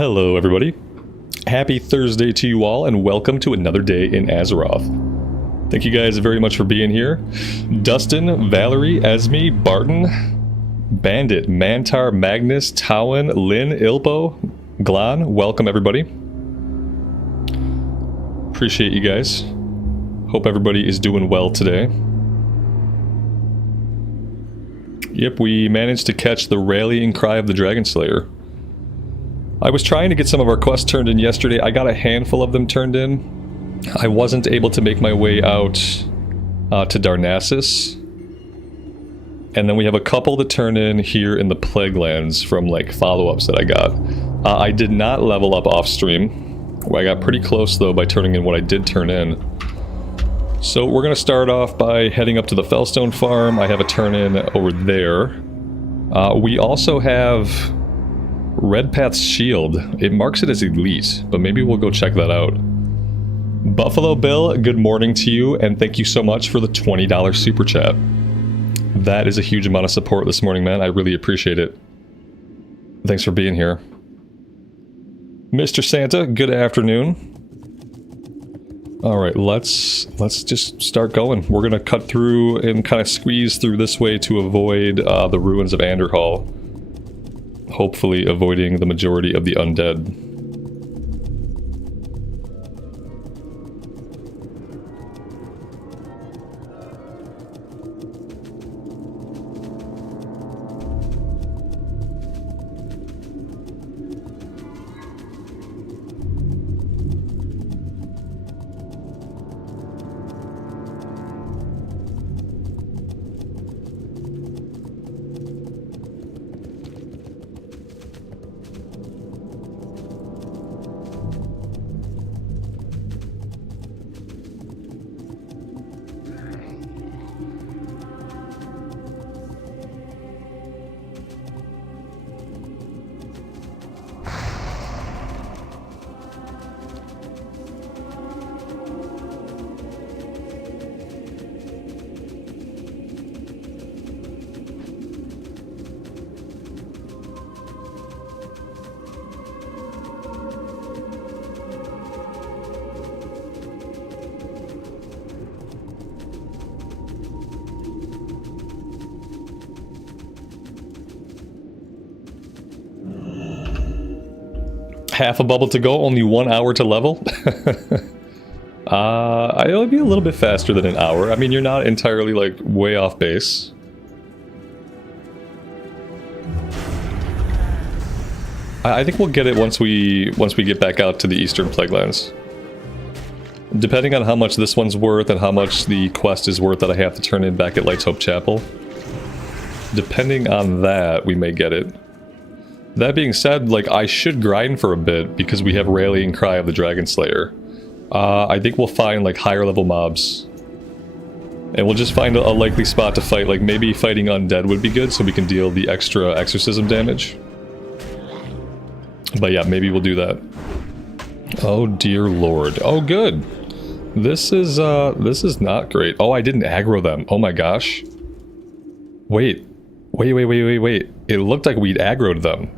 Hello everybody. Happy Thursday to you all and welcome to another day in Azeroth. Thank you guys very much for being here. Dustin, Valerie, Esme, Barton, Bandit, Mantar, Magnus, Towan, Lynn, Ilpo, Glan, welcome everybody. Appreciate you guys. Hope everybody is doing well today. Yep, we managed to catch the rallying cry of the Dragon Slayer. I was trying to get some of our quests turned in yesterday. I got a handful of them turned in. I wasn't able to make my way out to Darnassus. And then we have a couple to turn in here in the Plaguelands from like follow-ups that I got. I did not level up off stream. I got pretty close though by turning in what I did turn in. So we're going to start off by heading up to the Felstone farm. I have a turn in over there. We also have Redpath's shield. It marks it as elite, but maybe we'll go check that out. Buffalo Bill, good morning to you, and thank you so much for the $20 super chat. That is a huge amount of support this morning, man. I really appreciate it. Thanks for being here. Mr. Santa, good afternoon. Alright, let's just start going. We're gonna cut through and kind of squeeze through this way to avoid the ruins of Anderhall. Hopefully avoiding the majority of the undead. Half a bubble to go, only 1 hour to level. It'll be a little bit faster than an hour. I mean, you're not entirely like way off base. I think we'll get it once we get back out to the Eastern Plaguelands. Depending on how much this one's worth and how much the quest is worth that I have to turn in back at Light's Hope Chapel. Depending on that, we may get it. That being said, like, I should grind for a bit because we have Rallying Cry of the Dragon Slayer. I think we'll find, like, higher level mobs. And we'll just find a likely spot to fight, like, maybe fighting undead would be good so we can deal the extra exorcism damage. But yeah, maybe we'll do that. Oh dear lord. Oh good! This is not great. Oh, I didn't aggro them. Oh my gosh. Wait. It looked like we'd aggroed them.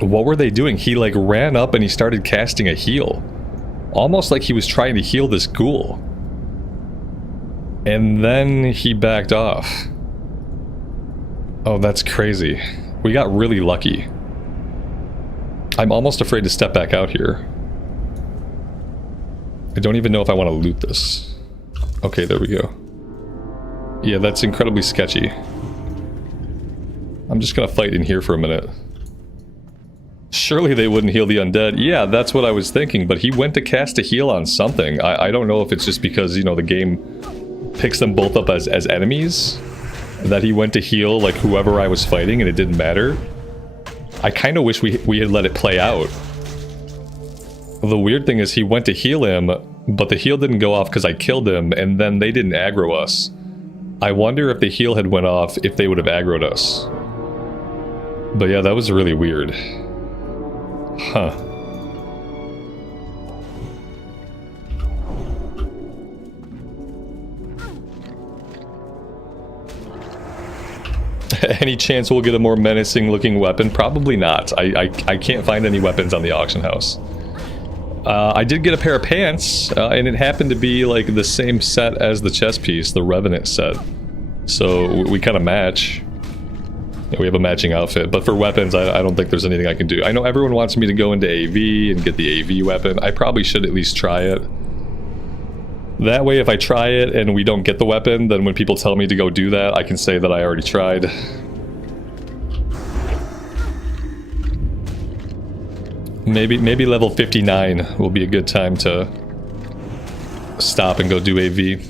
What were they doing? He like ran up and he started casting a heal. Almost like he was trying to heal this ghoul. And then he backed off. Oh, that's crazy. We got really lucky. I'm almost afraid to step back out here. I don't even know if I want to loot this. Okay, there we go. Yeah, that's incredibly sketchy. I'm just gonna fight in here for a minute. Surely they wouldn't heal the undead. Yeah, that's what I was thinking, but he went to cast a heal on something. I don't know if it's just because, you know, the game picks them both up as enemies, that he went to heal, like, whoever I was fighting and it didn't matter. I kind of wish we had let it play out. The weird thing is he went to heal him, but the heal didn't go off because I killed him, and then they didn't aggro us. I wonder if the heal had went off, if they would have aggroed us. But yeah, that was really weird. Huh. Any chance we'll get a more menacing looking weapon? Probably not. I can't find any weapons on the auction house. I did get a pair of pants, and it happened to be like the same set as the chest piece, the Revenant set. So we kind of match. We have a matching outfit, but for weapons, I don't think there's anything I can do. I know everyone wants me to go into AV and get the AV weapon. I probably should at least try it. That way, if I try it and we don't get the weapon, then when people tell me to go do that, I can say that I already tried. Maybe level 59 will be a good time to stop and go do AV.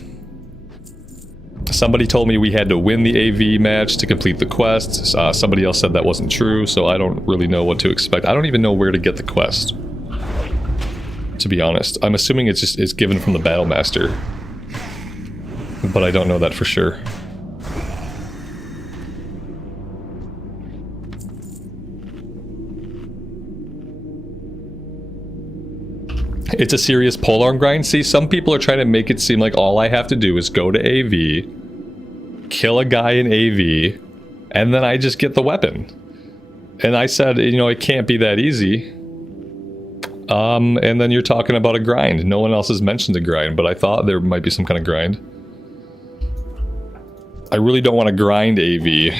Somebody told me we had to win the AV match to complete the quest. Somebody else said that wasn't true, so I don't really know what to expect. I don't even know where to get the quest, to be honest. I'm assuming it's given from the Battle Master, but I don't know that for sure. It's a serious polearm grind. See, some people are trying to make it seem like all I have to do is go to AV, kill a guy in AV, and then I just get the weapon. And I said, you know, it can't be that easy. And then you're talking about a grind. No one else has mentioned a grind, but I thought there might be some kind of grind. I really don't want to grind AV.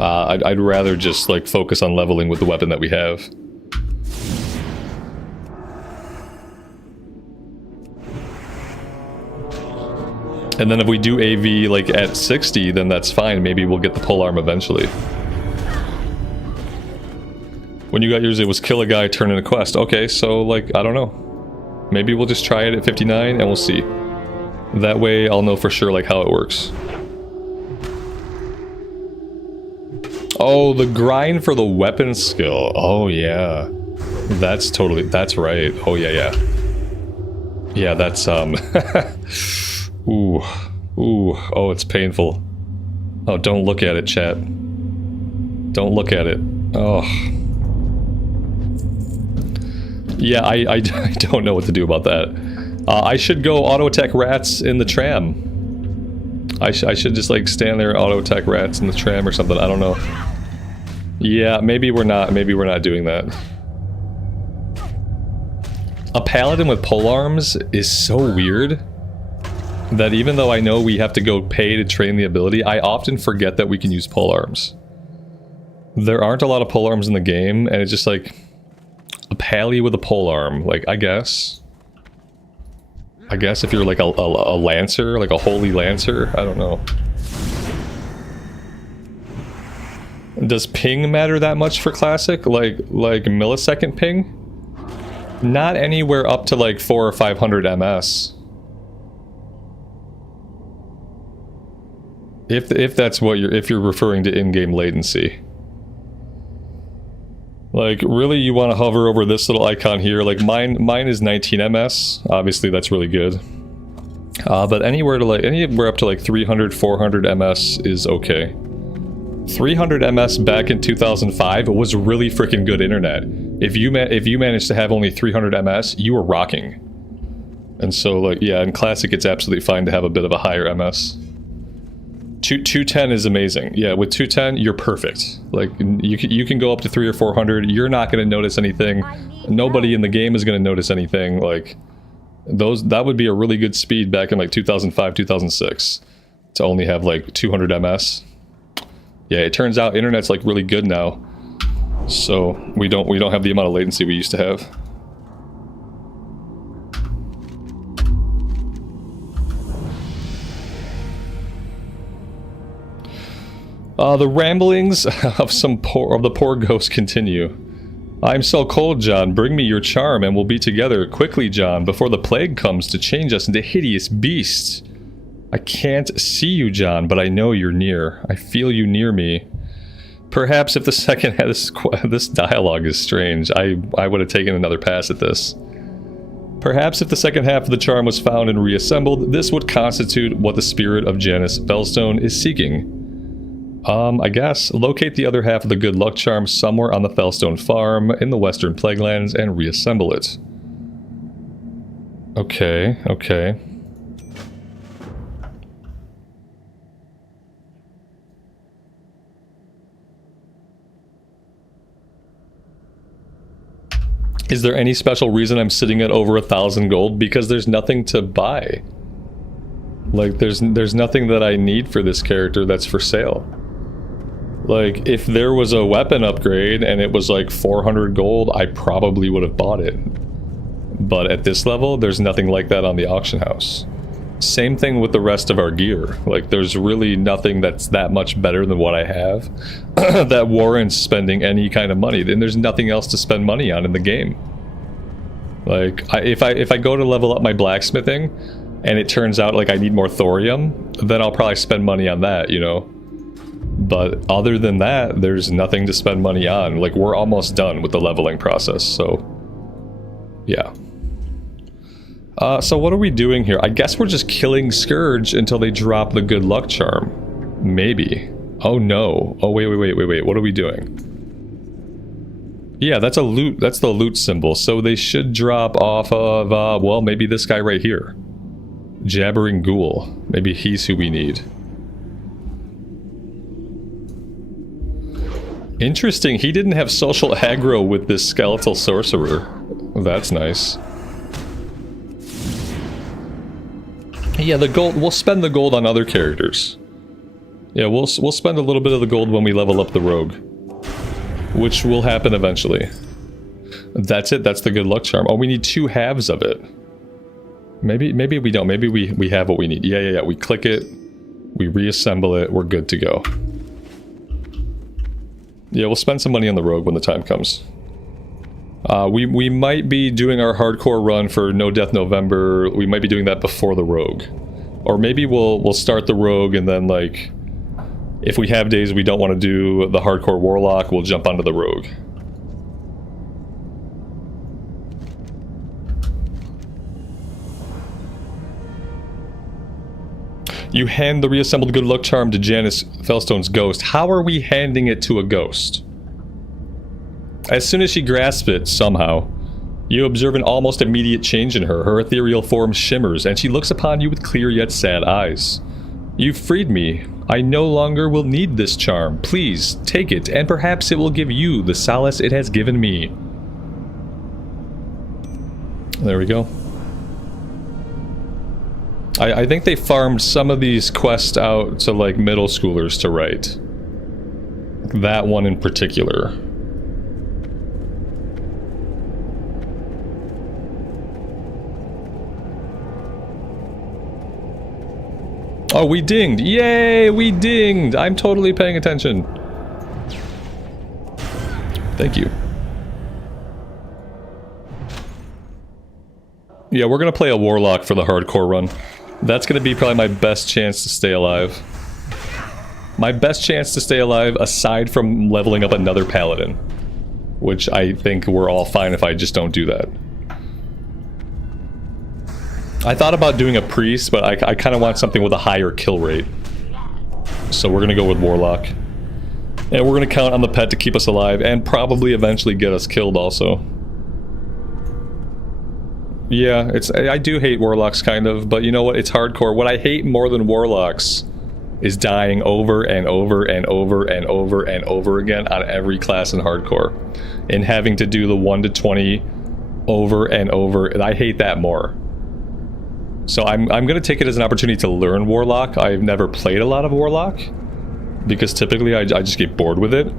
I'd rather just, like, focus on leveling with the weapon that we have. And then if we do AV, like, at 60, then that's fine. Maybe we'll get the polearm eventually. When you got yours, it was kill a guy, turn in a quest. Okay, so, like, I don't know. Maybe we'll just try it at 59 and we'll see. That way I'll know for sure, like, how it works. Oh, the grind for the weapon skill. Oh, yeah. That's right. Oh, yeah. Yeah, that's, Ooh. Oh, it's painful. Oh, don't look at it, chat. Don't look at it. Oh. Yeah, I don't know what to do about that. I should go auto-attack rats in the tram. I should just, like, stand there and auto-attack rats in the tram or something. I don't know. Yeah, maybe we're not doing that. A paladin with polearms is so weird that even though I know we have to go pay to train the ability, I often forget that we can use polearms. There aren't a lot of polearms in the game, and it's just like a pally with a polearm. Like, I guess if you're like a lancer, like a holy lancer, I don't know. Does ping matter that much for classic? Like millisecond ping? Not anywhere up to like 400 or 500 ms. If that's what if you're referring to in-game latency. Like, really, you want to hover over this little icon here? Like, mine is 19 ms. Obviously, that's really good. But anywhere up to like 300, 400 ms is okay. 300 ms back in 2005 was really freaking good internet. If you managed to have only 300 ms, you were rocking. And so, like, yeah, in Classic, it's absolutely fine to have a bit of a higher ms. 210 is amazing. Yeah, with 210, you're perfect. Like, you can go up to 300 or 400. You're not going to notice anything. Nobody in the game is going to notice anything. Like, that would be a really good speed back in like 2005, 2006 to only have like 200 ms. Yeah, it turns out internet's like really good now, so we don't have the amount of latency we used to have. The ramblings of the poor ghost continue. I'm so cold, John. Bring me your charm and we'll be together quickly, John, before the plague comes to change us into hideous beasts. I can't see you, John, but I know you're near. I feel you near me. Perhaps if the second this dialogue is strange, I would have taken another pass at this. Perhaps if the second half of the charm was found and reassembled, this would constitute what the spirit of Janice Felstone is seeking. I guess. Locate the other half of the good luck charm somewhere on the Felstone farm in the western Plaguelands and reassemble it. Okay. Is there any special reason I'm sitting at over 1,000 gold? Because there's nothing to buy. Like, there's nothing that I need for this character that's for sale. Like, if there was a weapon upgrade and it was like 400 gold, I probably would have bought it. But at this level, there's nothing like that on the auction house. Same thing with the rest of our gear. Like, there's really nothing that's that much better than what I have that warrants spending any kind of money. Then there's nothing else to spend money on in the game. Like, if I go to level up my blacksmithing and it turns out like I need more thorium, then I'll probably spend money on that, you know? But other than that, there's nothing to spend money on. Like, we're almost done with the leveling process, so yeah. So what are we doing here? I guess we're just killing Scourge until they drop the good luck charm. Maybe. Oh no. Oh wait. What are we doing? Yeah, that's a loot. That's the loot symbol. So they should drop off of, well, maybe this guy right here. Jabbering Ghoul. Maybe he's who we need. Interesting, he didn't have social aggro with this skeletal sorcerer. That's nice. Yeah, the gold, we'll spend the gold on other characters. Yeah, we'll spend a little bit of the gold when we level up the rogue. Which will happen eventually. That's it, that's the good luck charm. Oh, we need 2 halves of it. Maybe we don't, maybe we have what we need. Yeah, we click it, we reassemble it, we're good to go. Yeah, we'll spend some money on the rogue when the time comes. We might be doing our hardcore run for No Death November. We might be doing that before the rogue. Or maybe we'll start the rogue and then, like, if we have days we don't want to do the hardcore warlock, we'll jump onto the rogue. You hand the reassembled good luck charm to Janice Felstone's ghost. How are we handing it to a ghost? As soon as she grasps it, somehow, you observe an almost immediate change in her. Her ethereal form shimmers, and she looks upon you with clear yet sad eyes. You've freed me. I no longer will need this charm. Please, take it, and perhaps it will give you the solace it has given me. There we go. I think they farmed some of these quests out to, like, middle schoolers to write. That one in particular. Oh, we dinged! Yay, we dinged! I'm totally paying attention. Thank you. Yeah, we're gonna play a warlock for the hardcore run. That's gonna be probably my best chance to stay alive. My best chance to stay alive, aside from leveling up another paladin. Which I think we're all fine if I just don't do that. I thought about doing a priest, but I kind of want something with a higher kill rate. So we're gonna go with warlock. And we're gonna count on the pet to keep us alive, and probably eventually get us killed also. Yeah, I do hate warlocks kind of, but you know what, it's hardcore. What I hate more than warlocks is dying over and over and over and over and over again on every class in hardcore. And having to do the 1 to 20 over and over, and I hate that more. So I'm gonna take it as an opportunity to learn warlock. I've never played a lot of warlock, because typically I just get bored with it.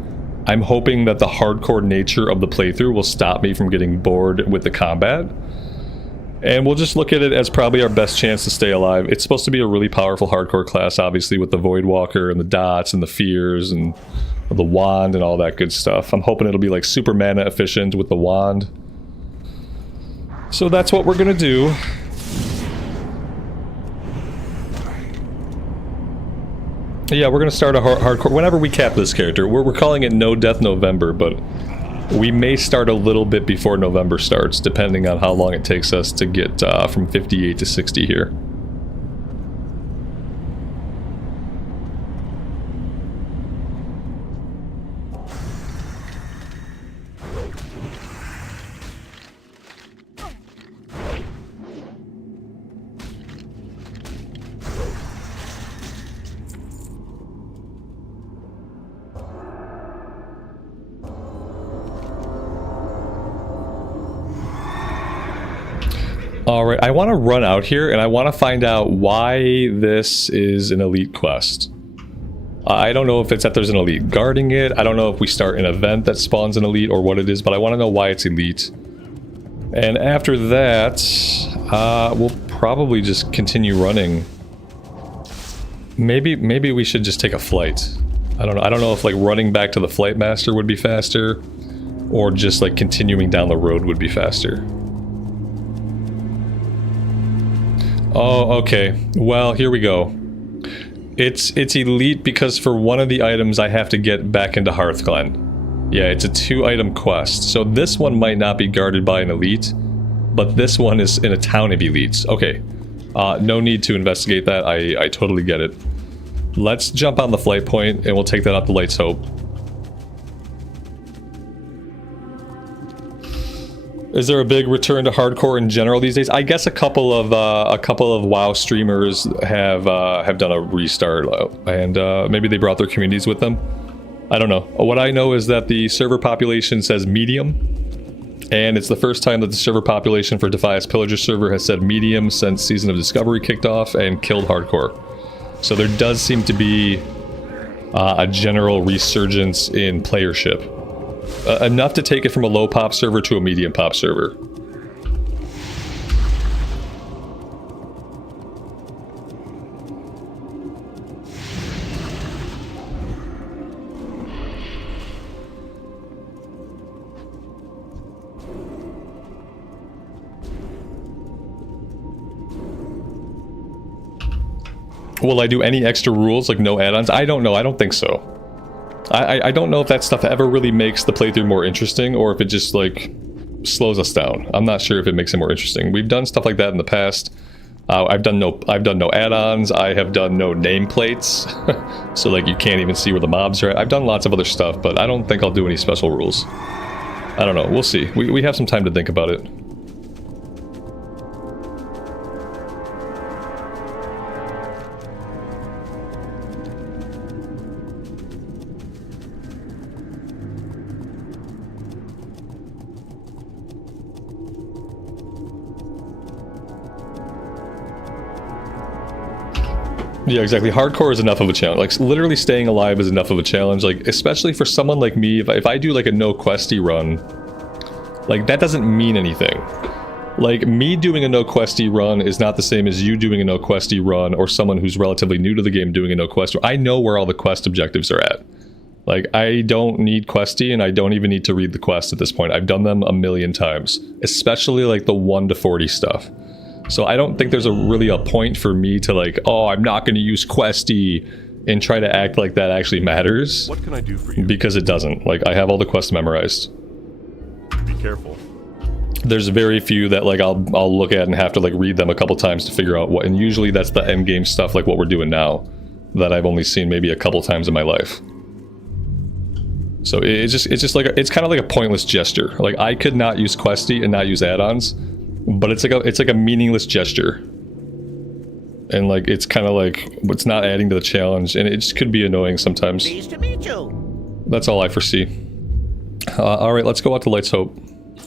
I'm hoping that the hardcore nature of the playthrough will stop me from getting bored with the combat. And we'll just look at it as probably our best chance to stay alive. It's supposed to be a really powerful hardcore class, obviously, with the Voidwalker and the dots and the fears and the wand and all that good stuff. I'm hoping it'll be like super mana efficient with the wand. So that's what we're gonna do. Yeah, we're gonna start a hardcore whenever we cap this character. We're calling it No Death November, but we may start a little bit before November starts, depending on how long it takes us to get from 58 to 60 here. Alright, I want to run out here and I want to find out why this is an elite quest. I don't know if it's that there's an elite guarding it. I don't know if we start an event that spawns an elite or what it is, but I want to know why it's elite. And after that, we'll probably just continue running. Maybe we should just take a flight. I don't know. I don't know if like running back to the flight master would be faster, or just like continuing down the road would be faster. Oh, okay. Well, here we go. It's elite because for one of the items I have to get back into Hearthglen. Yeah, it's a 2-item quest. So this one might not be guarded by an elite, but this one is in a town of elites. Okay. No need to investigate that. I totally get it. Let's jump on the flight point and we'll take that out to Light's Hope. Is there a big return to hardcore in general these days? I guess a couple of WoW streamers have done a restart, and maybe they brought their communities with them. I don't know. What I know is that the server population says medium, and it's the first time that the server population for Defias Pillager server has said medium since Season of Discovery kicked off and killed hardcore. So there does seem to be a general resurgence in playership. Enough to take it from a low pop server to a medium pop server. Will I do any extra rules, like no add-ons? I don't know. I don't think so. I don't know if that stuff ever really makes the playthrough more interesting, or if it just, like, slows us down. I'm not sure if it makes it more interesting. We've done stuff like that in the past. I've done no add-ons. I have done no nameplates. So, like, you can't even see where the mobs are at. I've done lots of other stuff, but I don't think I'll do any special rules. I don't know. We'll see. We have some time to think about it. Yeah, exactly. Hardcore is enough of a challenge. Like, literally staying alive is enough of a challenge. Like, especially for someone like me, if I do, like, a no Questie run, like, that doesn't mean anything. Like, me doing a no Questie run is not the same as you doing a no Questie run, or someone who's relatively new to the game doing a no quest. I know where all the quest objectives are at. Like, I don't need Questie, and I don't even need to read the quest at this point. I've done them a million times. Especially, like, the 1 to 40 stuff. So I don't think there's really a point for me to like, oh, I'm not going to use Questie and try to act like that actually matters. What can I do for you? Because it doesn't. Like, I have all the quests memorized. Be careful. There's very few that like I'll look at and have to like read them a couple times to figure out what, and usually that's the end game stuff like what we're doing now that I've only seen maybe a couple times in my life. So it's just like it's kind of like a pointless gesture. Like, I could not use Questie and not use add-ons. But it's like a meaningless gesture, and like it's kind of like it's not adding to the challenge, and it just could be annoying sometimes. Pleased to meet you. That's all I foresee. All right, let's go out to Light's Hope.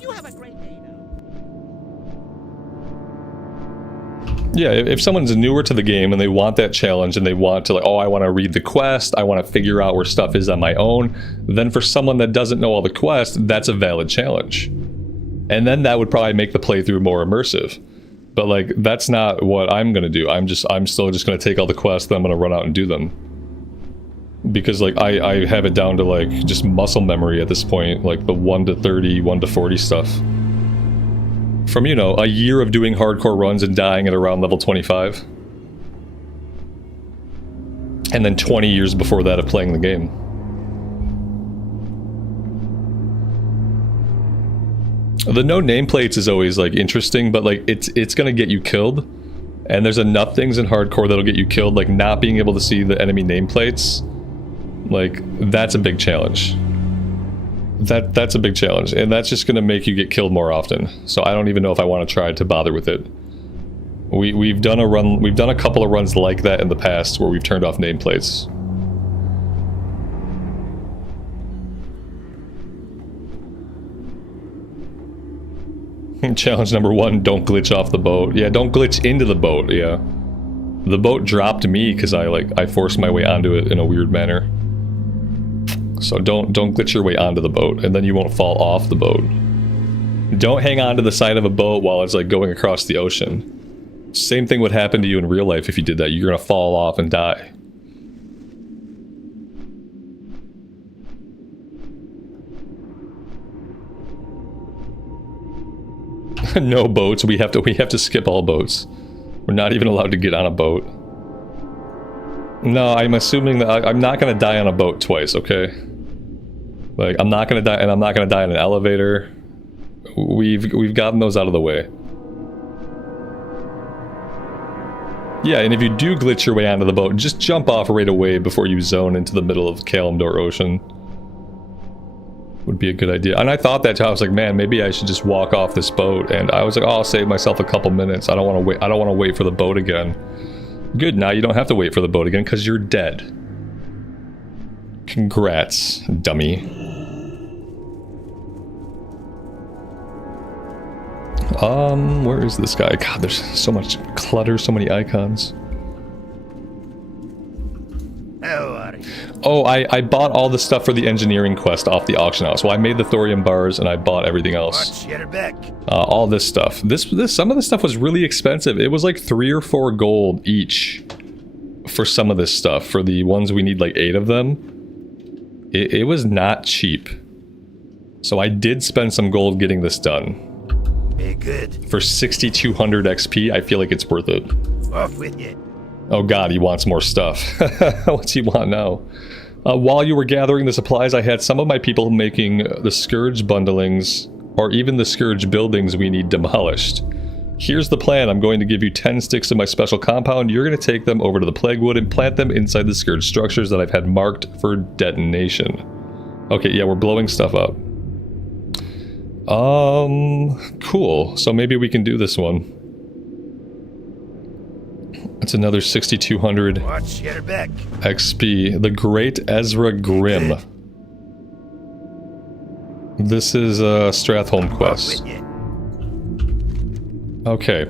You have a great day now. Yeah, if someone's newer to the game and they want that challenge and they want to like, oh, I want to read the quest, I want to figure out where stuff is on my own, then for someone that doesn't know all the quests, that's a valid challenge. And then that would probably make the playthrough more immersive. But like, that's not what I'm gonna do. I'm still just gonna take all the quests, then I'm gonna run out and do them. Because like, I have it down to like, just muscle memory at this point, like the 1 to 30, 1 to 40 stuff. From, you know, a year of doing hardcore runs and dying at around level 25. And then 20 years before that of playing the game. The no nameplates is always like interesting, but like it's gonna get you killed, and there's enough things in hardcore that'll get you killed. Like not being able to see the enemy nameplates, like that's a big challenge. That's a big challenge, and that's just gonna make you get killed more often. So I don't even know if I want to try to bother with it. We've done a couple of runs like that in the past where we've turned off nameplates. Challenge number 1, don't glitch off the boat. Yeah, don't glitch into the boat, yeah. The boat dropped me because I forced my way onto it in a weird manner. So don't glitch your way onto the boat, and then you won't fall off the boat. Don't hang on to the side of a boat while it's like going across the ocean. Same thing would happen to you in real life if you did that. You're gonna fall off and die. No boats. We have to skip all boats. We're not even allowed to get on a boat. No, I'm assuming that I'm not gonna die on a boat twice, okay? Like, I'm not gonna die, and I'm not gonna die in an elevator. We've gotten those out of the way. Yeah, and if you do glitch your way onto the boat, just jump off right away before you zone into the middle of Kalimdor Ocean. Would be a good idea. And I thought that too. I was like, man, maybe I should just walk off this boat. And I was like, oh, I'll save myself a couple minutes. I don't want to wait. I don't want to wait for the boat again. Good. Now you don't have to wait for the boat again because you're dead. Congrats, dummy. Where is this guy? God, there's so much clutter, so many icons. Oh, I bought all the stuff for the engineering quest off the auction house. Well, I made the thorium bars and I bought everything else. All this stuff. Some of this stuff was really expensive. It was like 3 or 4 gold each for some of this stuff. For the ones we need like 8 of them. It was not cheap. So I did spend some gold getting this done. Good. For 6,200 XP, I feel like it's worth it. Off with you. Oh god, he wants more stuff. What's he want now? While you were gathering the supplies, I had some of my people making the Scourge bundlings, or even the Scourge buildings we need demolished. Here's the plan. I'm going to give you 10 sticks of my special compound. You're going to take them over to the Plaguewood and plant them inside the Scourge structures that I've had marked for detonation. Okay, yeah, we're blowing stuff up. Cool. So maybe we can do this one. It's another 6,200 XP. The Great Ezra Grimm. This is a Stratholme quest. Okay.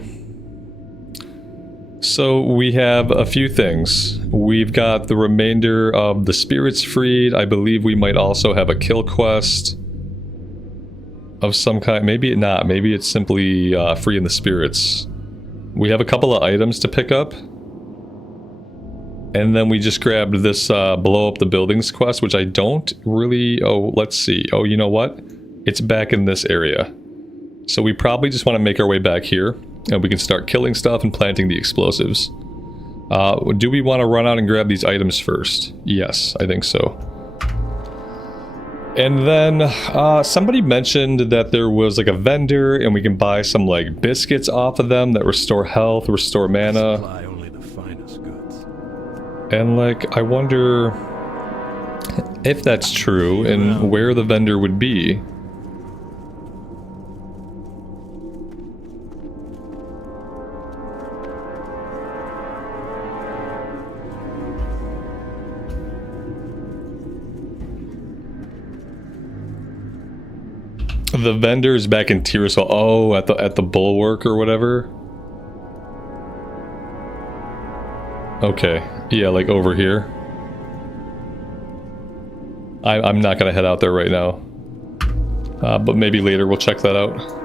So we have a few things. We've got the remainder of the spirits freed. I believe we might also have a kill quest of some kind. Maybe not. Maybe it's simply freeing the spirits. We have a couple of items to pick up. And then we just grabbed this blow up the buildings quest, which I don't really... Oh, let's see. Oh, you know what? It's back in this area. So we probably just want to make our way back here. And we can start killing stuff and planting the explosives. Do we want to run out and grab these items first? Yes, I think so. And then somebody mentioned that there was like a vendor and we can buy some like biscuits off of them that restore health, restore mana. Supply only the finest goods. And like, I wonder if that's true and where the vendor would be. The vendor's back in Tirsal. Oh, at the bulwark or whatever. Okay, yeah, like over here. I'm not gonna head out there right now, but maybe later we'll check that out.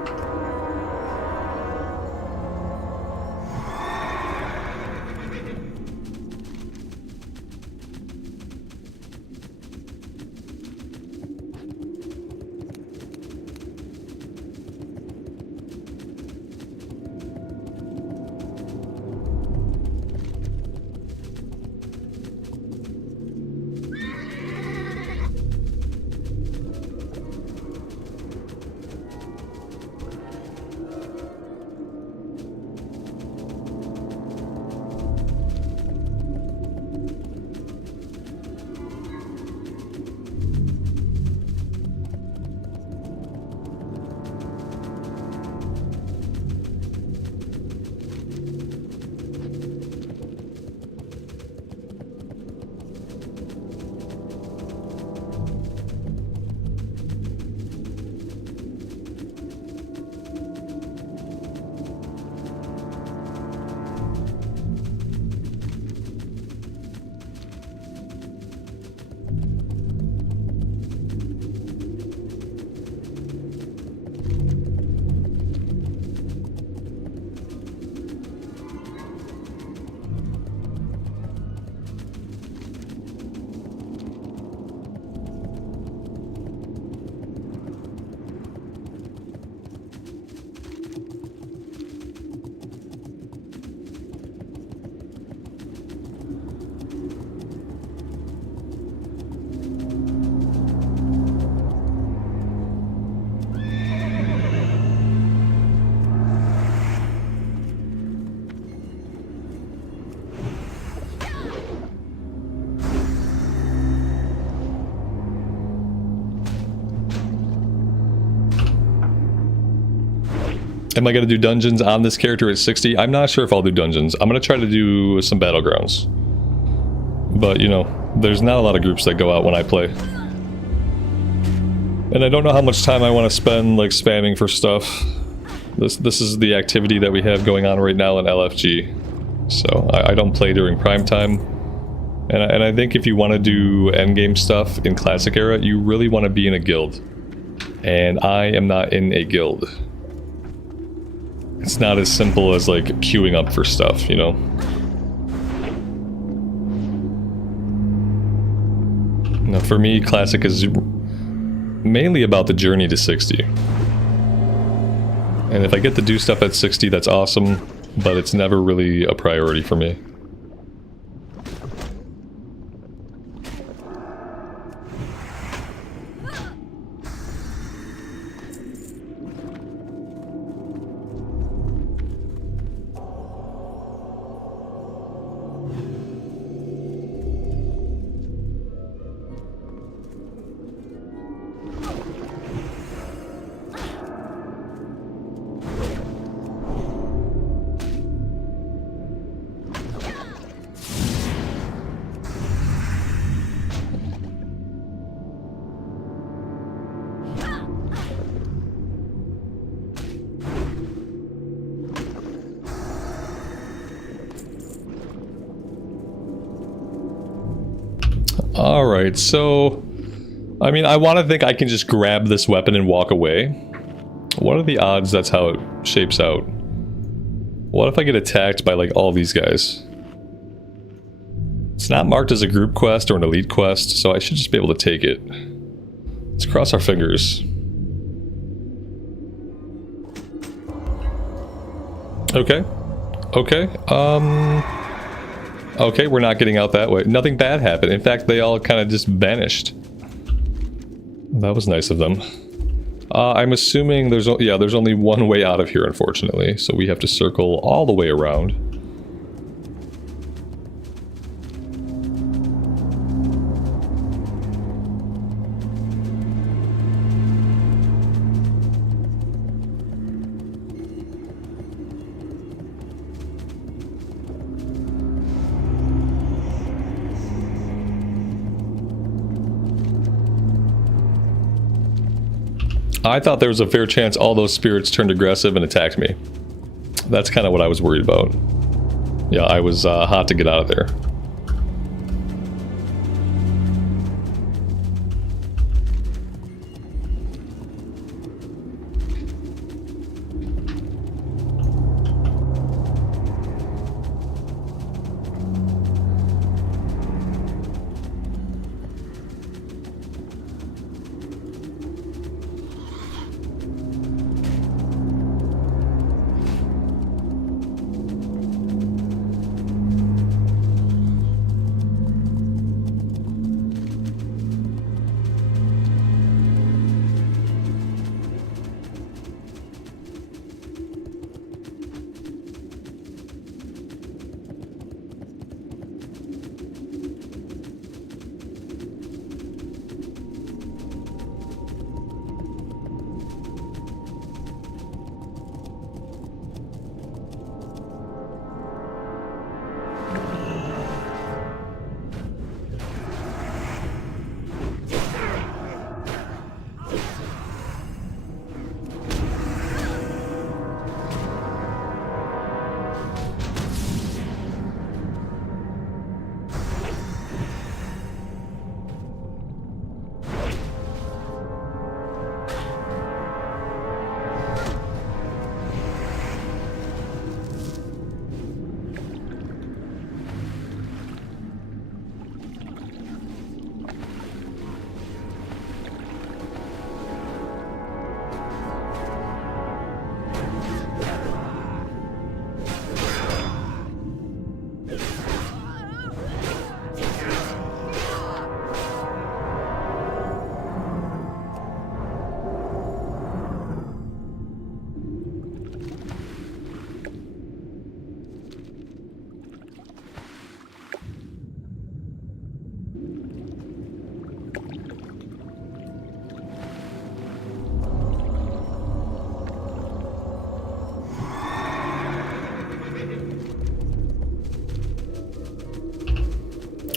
Am I going to do dungeons on this character at 60? I'm not sure if I'll do dungeons. I'm going to try to do some battlegrounds. But, you know, there's not a lot of groups that go out when I play. And I don't know how much time I want to spend, like, spamming for stuff. This is the activity that we have going on right now in LFG. So, I don't play during prime time. And I think if you want to do endgame stuff in Classic Era, you really want to be in a guild. And I am not in a guild. It's not as simple as, like, queuing up for stuff, you know? Now, for me, Classic is mainly about the journey to 60. And if I get to do stuff at 60, that's awesome, but it's never really a priority for me. Alright, so... I mean, I want to think I can just grab this weapon and walk away. What are the odds that's how it shapes out? What if I get attacked by, like, all these guys? It's not marked as a group quest or an elite quest, so I should just be able to take it. Let's cross our fingers. Okay. Okay, okay, we're not getting out that way. Nothing bad happened. In fact, they all kind of just vanished. That was nice of them. I'm assuming there's only one way out of here, unfortunately. So we have to circle all the way around. I thought there was a fair chance all those spirits turned aggressive and attacked me. That's kind of what I was worried about. Yeah, I was hot to get out of there.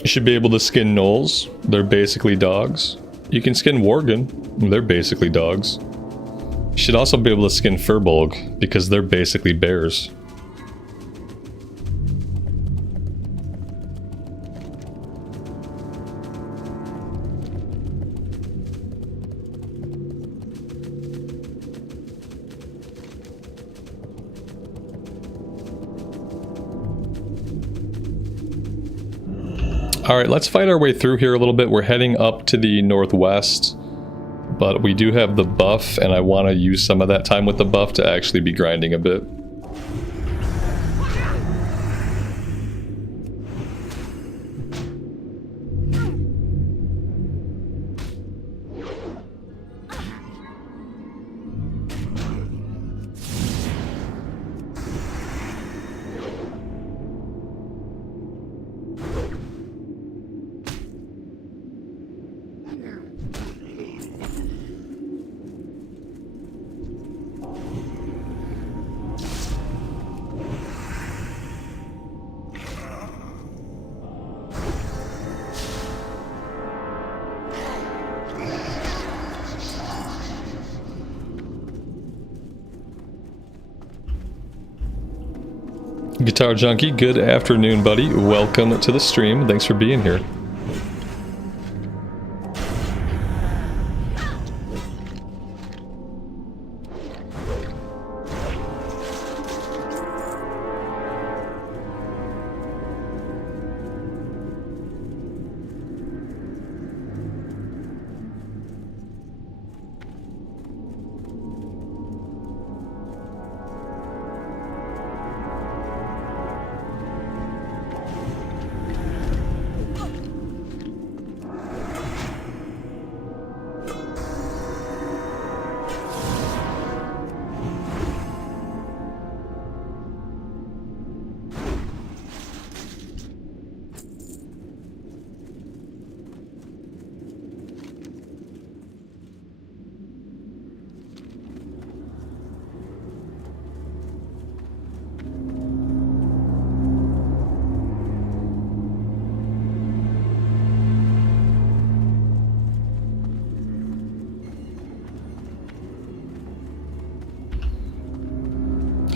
You should be able to skin gnolls. They're basically dogs. You can skin worgen. They're basically dogs. You should also be able to skin furbolg, because they're basically bears. Alright, let's fight our way through here a little bit. We're heading up to the northwest, but we do have the buff, and I want to use some of that time with the buff to actually be grinding a bit. Guitar Junkie, good afternoon, buddy. Welcome to the stream. Thanks for being here.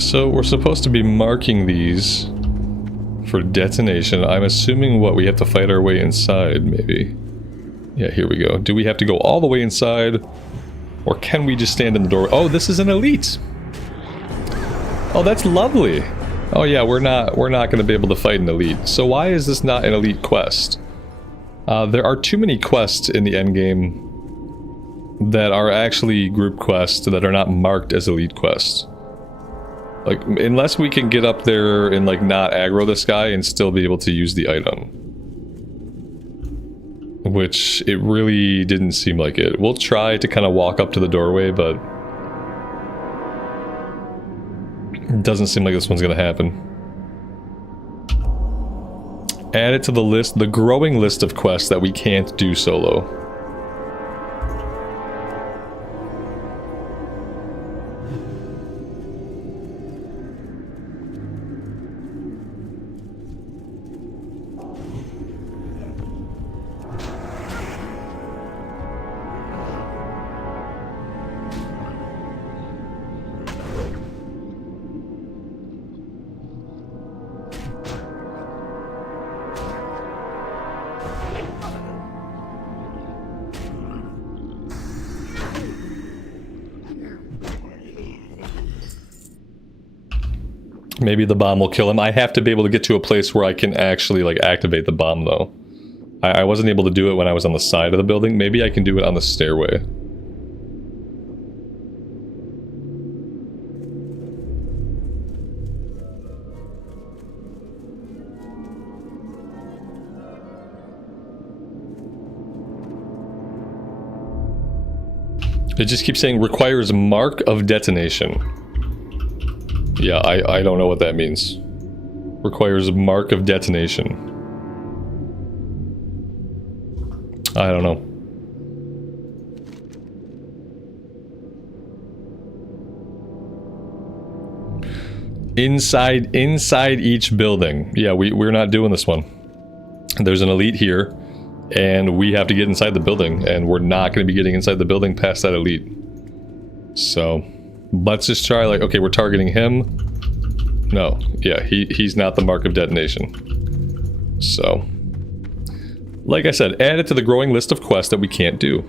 So we're supposed to be marking these for detonation. I'm assuming what, we have to fight our way inside, maybe. Yeah, here we go. Do we have to go all the way inside? Or can we just stand in the door? Oh, this is an elite! Oh, that's lovely! Oh yeah, we're not going to be able to fight an elite. So why is this not an elite quest? There are too many quests in the endgame that are actually group quests that are not marked as elite quests. Like, unless we can get up there and, like, not aggro this guy and still be able to use the item. Which, it really didn't seem like it. We'll try to kind of walk up to the doorway, but... it doesn't seem like this one's gonna happen. Add it to the list, the growing list of quests that we can't do solo. Maybe the bomb will kill him. I have to be able to get to a place where I can actually, like, activate the bomb, though. I wasn't able to do it when I was on the side of the building. Maybe I can do it on the stairway. It just keeps saying requires mark of detonation. Yeah, I don't know what that means. Requires a mark of detonation. I don't know. Inside each building. Yeah, we're not doing this one. There's an elite here, and we have to get inside the building, and we're not going to be getting inside the building past that elite. So, let's just try, like, okay, we're targeting him. No, yeah, he's not the mark of detonation. So, like I said, add it to the growing list of quests that we can't do.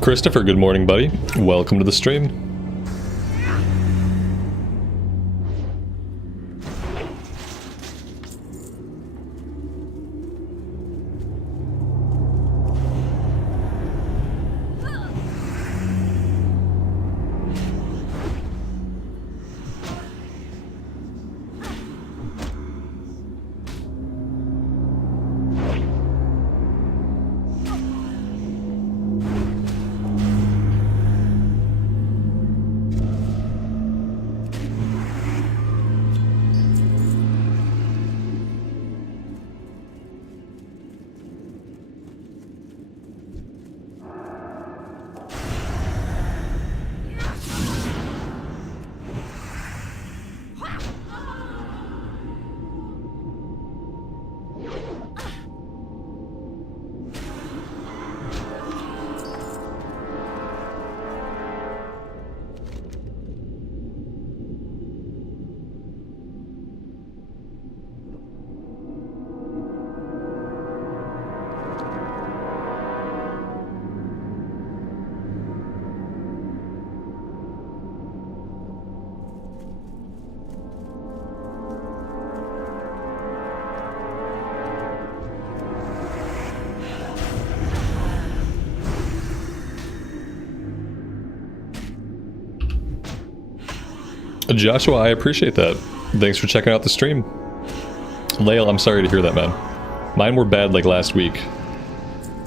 Christopher, good morning, buddy. Welcome to the stream. Joshua, I appreciate that. Thanks for checking out the stream. Lael, I'm sorry to hear that, man. Mine were bad like last week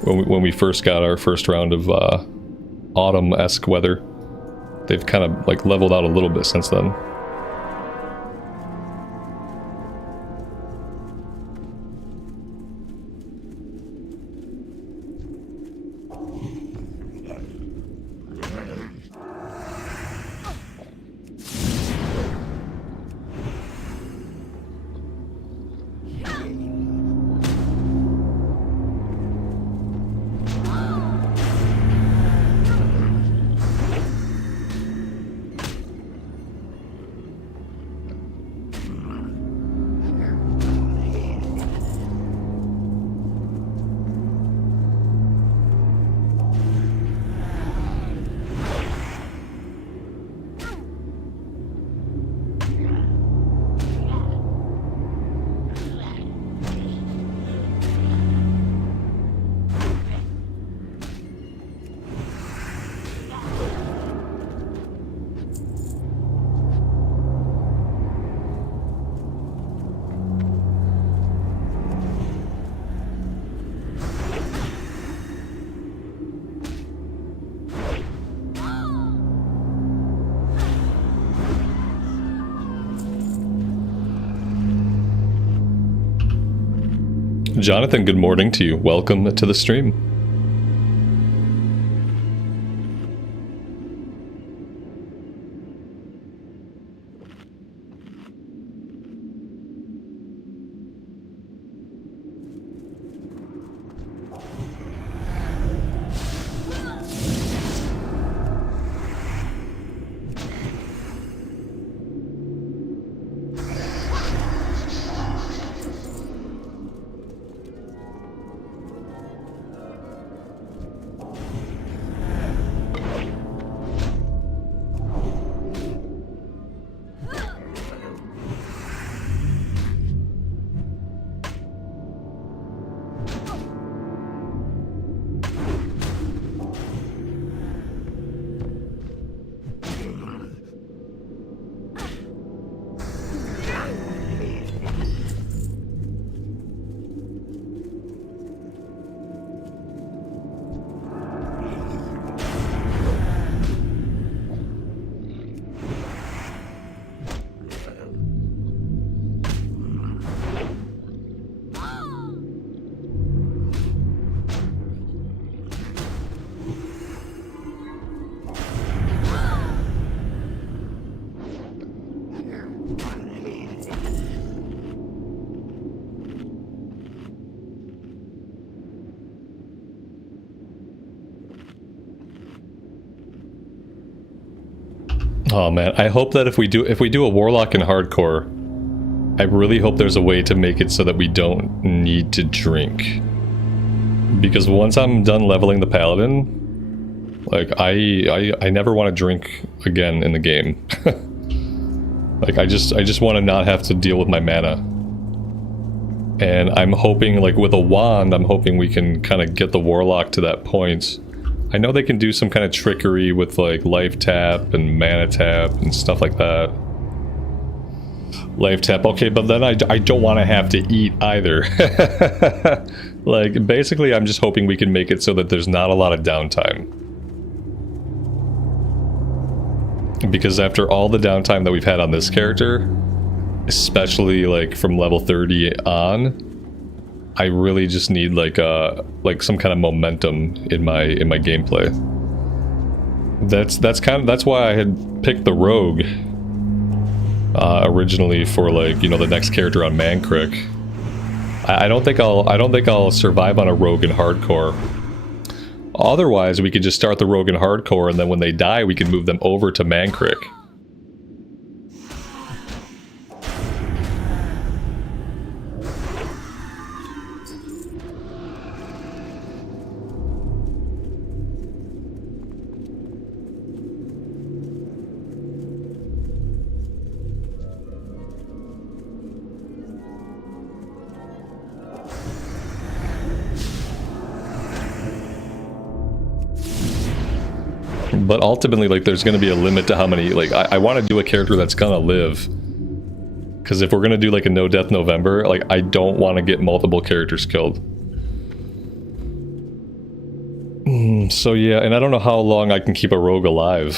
when we first got our first round of autumn-esque weather. They've kind of like leveled out a little bit since then. Jonathan, good morning to you. Welcome to the stream. Oh man, I hope that if we do a warlock in hardcore, I really hope there's a way to make it so that we don't need to drink. Because once I'm done leveling the paladin, like I never want to drink again in the game. Like I just want to not have to deal with my mana. And I'm hoping, like with a wand, I'm hoping we can kind of get the warlock to that point. I know they can do some kind of trickery with like life tap and mana tap and stuff like that. Life tap, okay, but then I don't want to have to eat either. Like, basically I'm just hoping we can make it so that there's not a lot of downtime. Because after all the downtime that we've had on this character, especially like from level 30 on, I really just need like some kind of momentum in my gameplay. That's why I had picked the rogue originally for, like, you know, the next character on Mankrik. I don't think I'll survive on a rogue in hardcore. Otherwise, we could just start the rogue in hardcore, and then when they die, we can move them over to Mankrik. But ultimately, like, there's going to be a limit to how many, like, I want to do a character that's going to live. Because if we're going to do, like, a no-death November, like, I don't want to get multiple characters killed. So, yeah, and I don't know how long I can keep a rogue alive.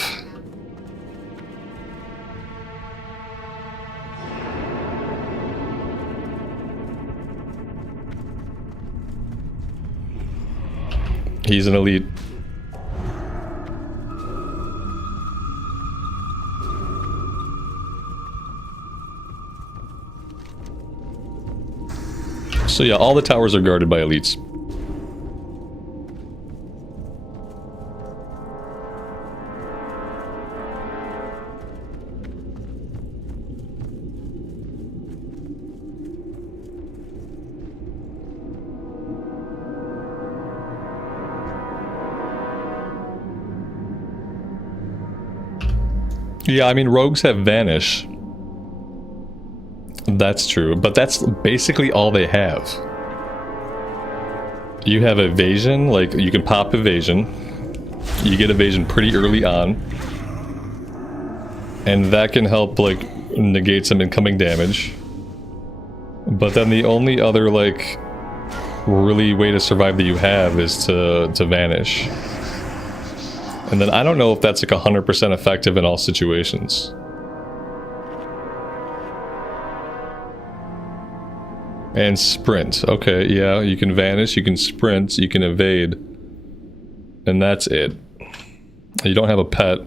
He's an elite. So yeah, all the towers are guarded by elites. Yeah, I mean, rogues have vanish. That's true, but that's basically all they have. You have evasion, like, you can pop evasion. You get evasion pretty early on. And that can help, like, negate some incoming damage. But then the only other, like, really way to survive that you have is to vanish. And then I don't know if that's, like, 100% effective in all situations. And sprint. Okay, yeah, you can vanish, you can sprint, you can evade. And that's it. You don't have a pet.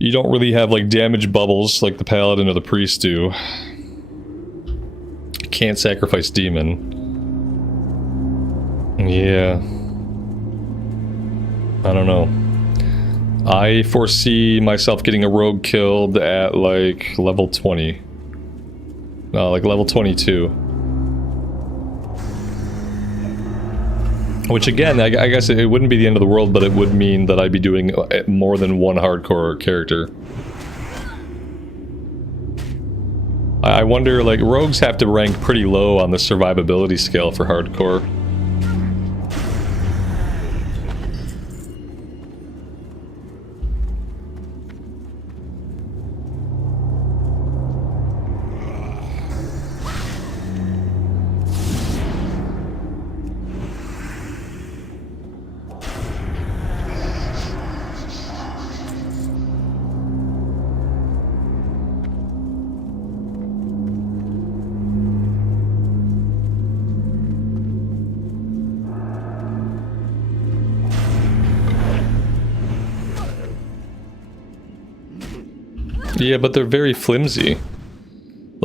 You don't really have, like, damage bubbles like the Paladin or the Priest do. You can't sacrifice Demon. Yeah. I don't know. I foresee myself getting a rogue killed at, like, level 20. Like level 22. Which again, I guess it wouldn't be the end of the world, but it would mean that I'd be doing more than one hardcore character. I wonder, like, rogues have to rank pretty low on the survivability scale for hardcore. Yeah, but they're very flimsy.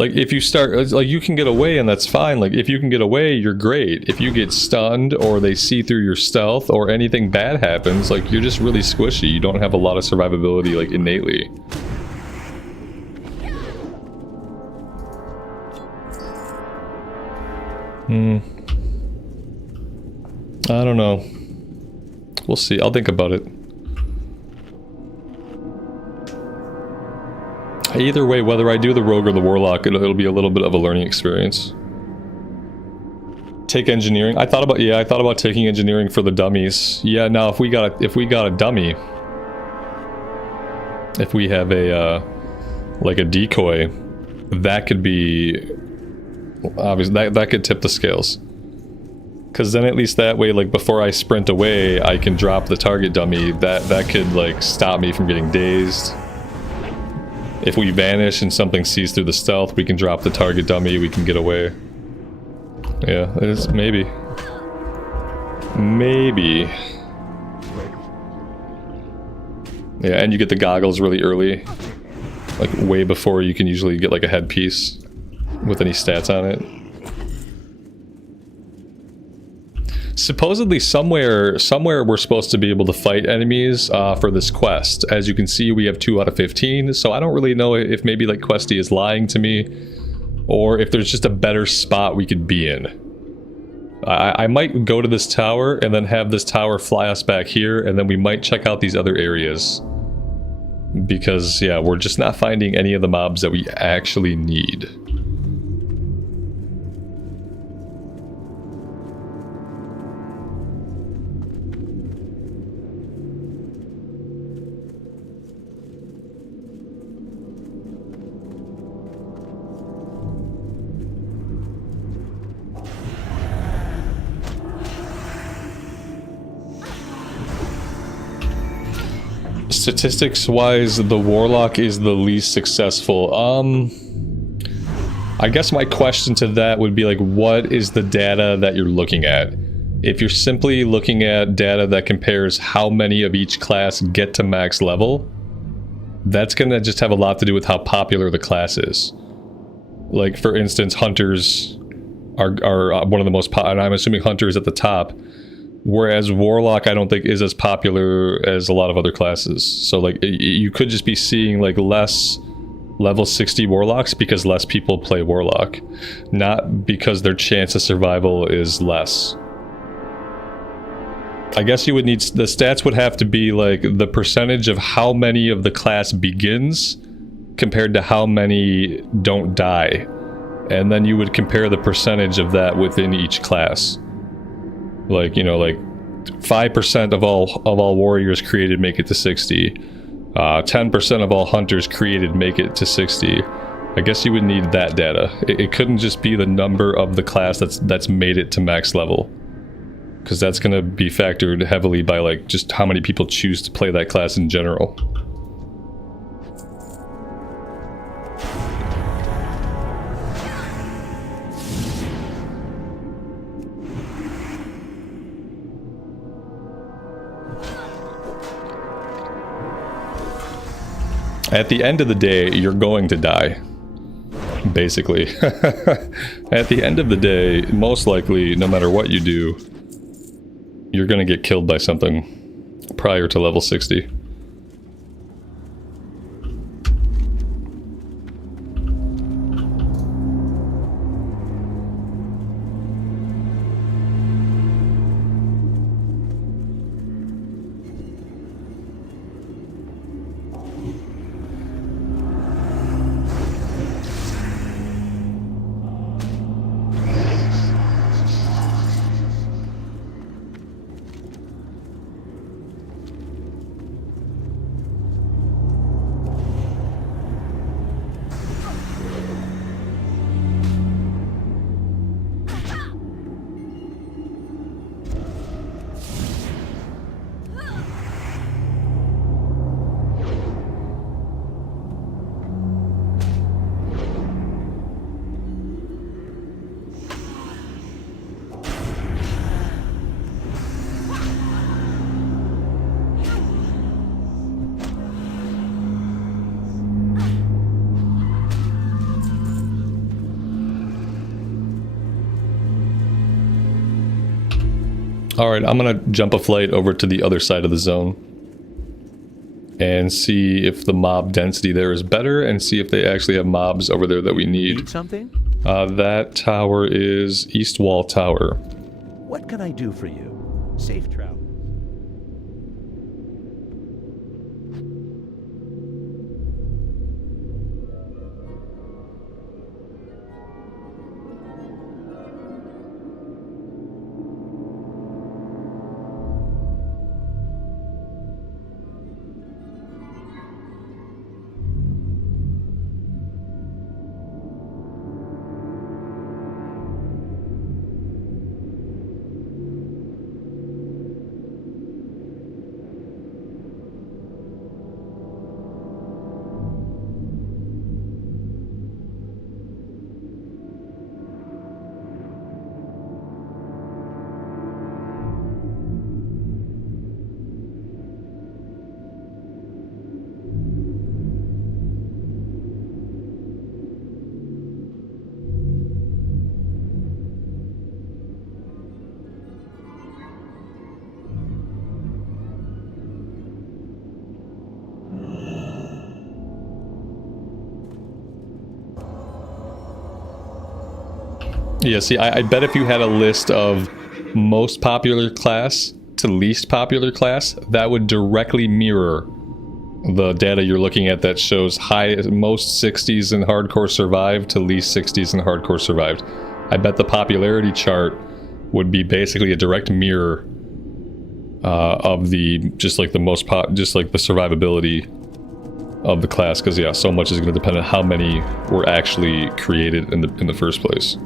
Like, if you start, like, you can get away and that's fine. Like, if you can get away, you're great. If you get stunned or they see through your stealth or anything bad happens, like, you're just really squishy. You don't have a lot of survivability, like, innately. I don't know. We'll see. I'll think about it. Either way, whether I do the rogue or the warlock, it'll be a little bit of a learning experience. Take engineering. I thought about taking engineering for the dummies. Yeah, now if we got a dummy, if we have a like a decoy, that could be obviously that could tip the scales. Because then at least that way, like, before I sprint away, I can drop the target dummy. That could, like, stop me from getting dazed. If we vanish and something sees through the stealth, we can drop the target dummy, we can get away. Yeah, it is, maybe. Maybe. Yeah, and you get the goggles really early. Like, way before you can usually get, like, a headpiece with any stats on it. Supposedly somewhere we're supposed to be able to fight enemies for this quest. As you can see, we have 2 out of 15, so I don't really know if maybe like Questie is lying to me, or if there's just a better spot we could be in. I might go to this tower and then have this tower fly us back here, and then we might check out these other areas. Because, yeah, we're just not finding any of the mobs that we actually need. Statistics-wise, the Warlock is the least successful. I guess my question to that would be, like, what is the data that you're looking at? If you're simply looking at data that compares how many of each class get to max level, that's gonna just have a lot to do with how popular the class is. Like, for instance, Hunters are one of the most popular, and I'm assuming Hunter is at the top. Whereas Warlock, I don't think, is as popular as a lot of other classes. So, like, you could just be seeing, like, less level 60 Warlocks because less people play Warlock. Not because their chance of survival is less. I guess you would need... The stats would have to be, like, the percentage of how many of the class begins compared to how many don't die. And then you would compare the percentage of that within each class. Like, you know, like 5% of all warriors created make it to 60. 10% of all hunters created make it to 60. I guess you would need that data. It couldn't just be the number of the class that's made it to max level. Because that's going to be factored heavily by, like, just how many people choose to play that class in general. At the end of the day, you're going to die. Basically. At the end of the day, most likely, no matter what you do, you're gonna get killed by something prior to level 60. Alright, I'm gonna jump a flight over to the other side of the zone and see if the mob density there is better, and see if they actually have mobs over there that we need. Need something? That tower is East Wall Tower. What can I do for you? Safe travel. Yeah, see, I bet if you had a list of most popular class to least popular class, that would directly mirror the data you're looking at that shows most 60s in hardcore survived to least 60s in hardcore survived. I bet the popularity chart would be basically a direct mirror of the the survivability of the class, because yeah, so much is going to depend on how many were actually created in the first place.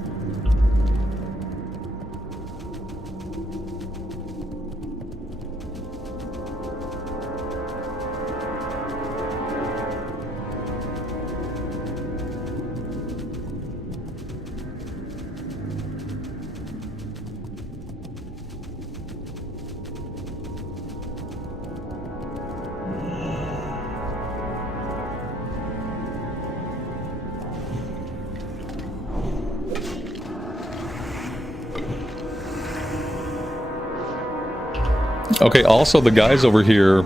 Okay, also the guys over here,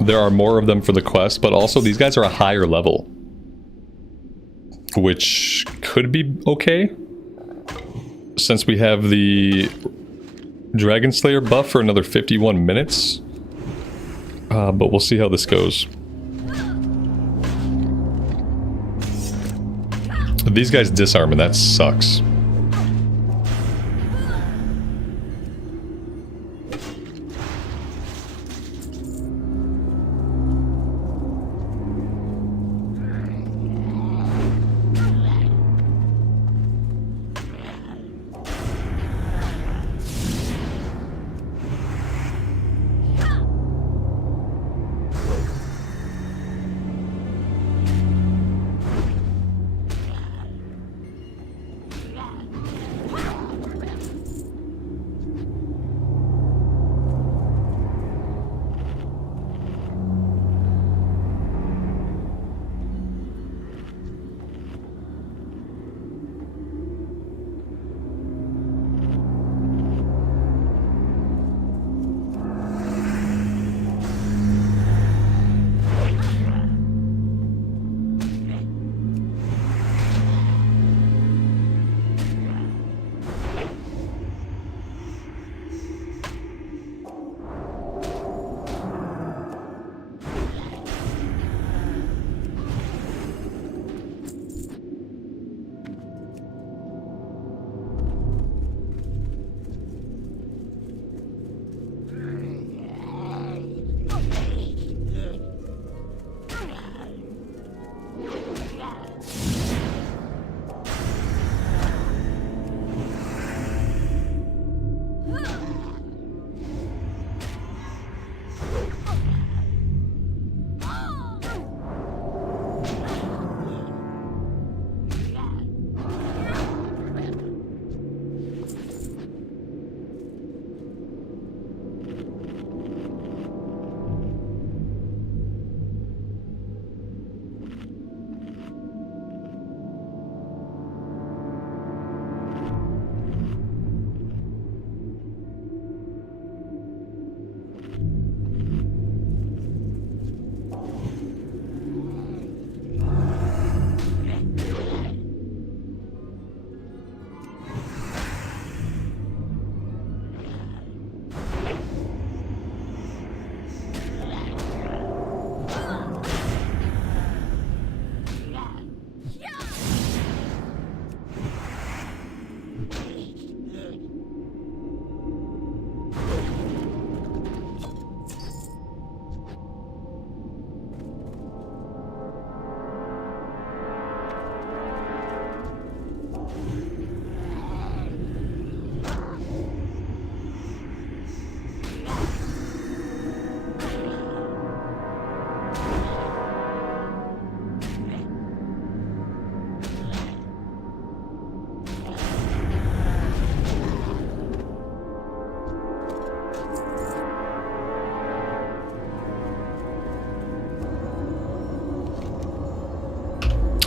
there are more of them for the quest, but also these guys are a higher level, which could be okay, since we have the Dragon Slayer buff for another 51 minutes, but we'll see how this goes. These guys disarm, and that sucks.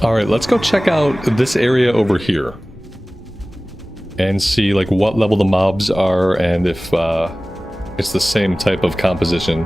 Alright, let's go check out this area over here. And see, like, what level the mobs are and if it's the same type of composition.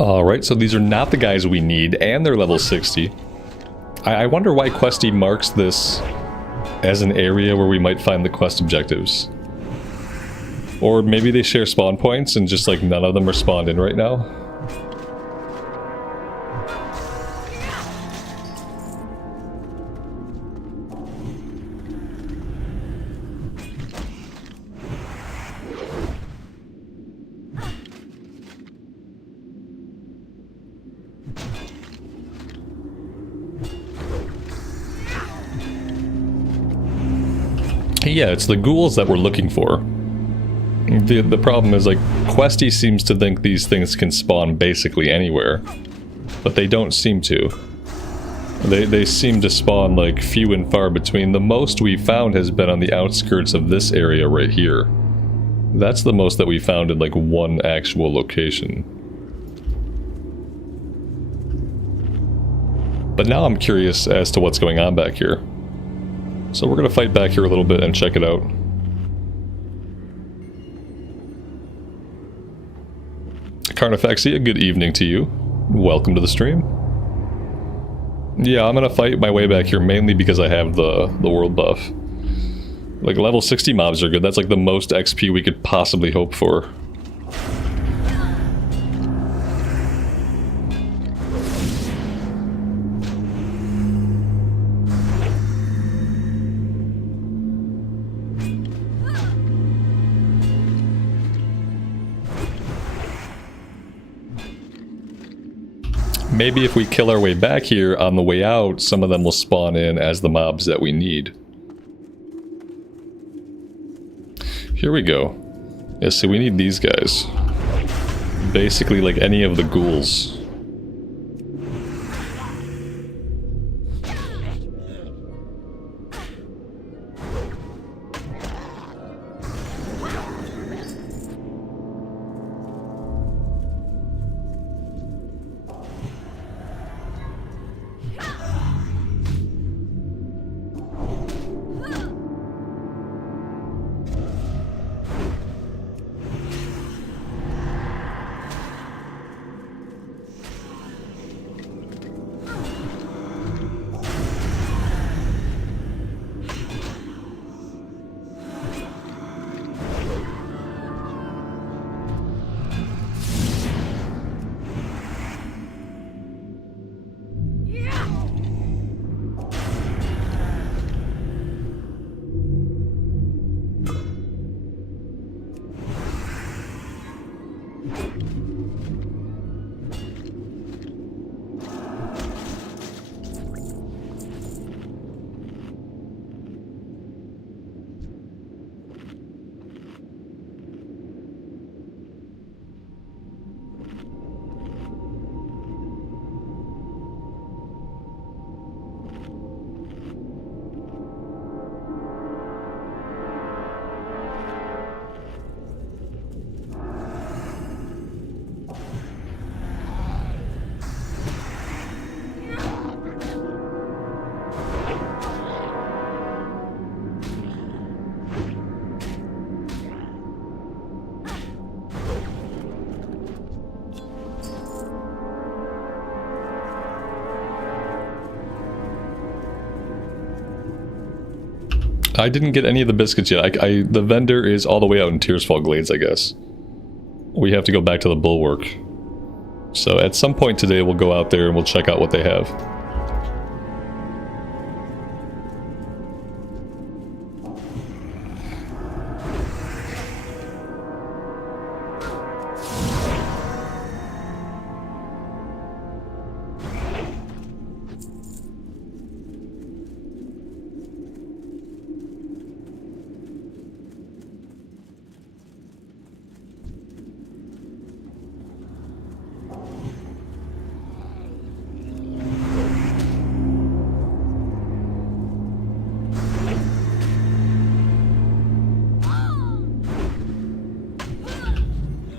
Alright, so these are not the guys we need, and they're level 60. I wonder why Questie marks this as an area where we might find the quest objectives. Or maybe they share spawn points and just like none of them are spawned in right now. Yeah, it's the ghouls that we're looking for. The problem is, like, Questie seems to think these things can spawn basically anywhere, but they don't seem to. They seem to spawn, like, few and far between. The most we found has been on the outskirts of this area right here. That's the most that we found in, like, one actual location. But now I'm curious as to what's going on back here. So we're going to fight back here a little bit and check it out. Carnifexia, good evening to you. Welcome to the stream. Yeah, I'm going to fight my way back here mainly because I have the world buff. Like, level 60 mobs are good. That's like the most XP we could possibly hope for. Maybe if we kill our way back here, on the way out, some of them will spawn in as the mobs that we need. Here we go. Yeah, so we need these guys. Basically like any of the ghouls. I didn't get any of the biscuits yet. The vendor is all the way out in Tearsfall Glades, I guess. We have to go back to the Bulwark. So at some point today we'll go out there and we'll check out what they have.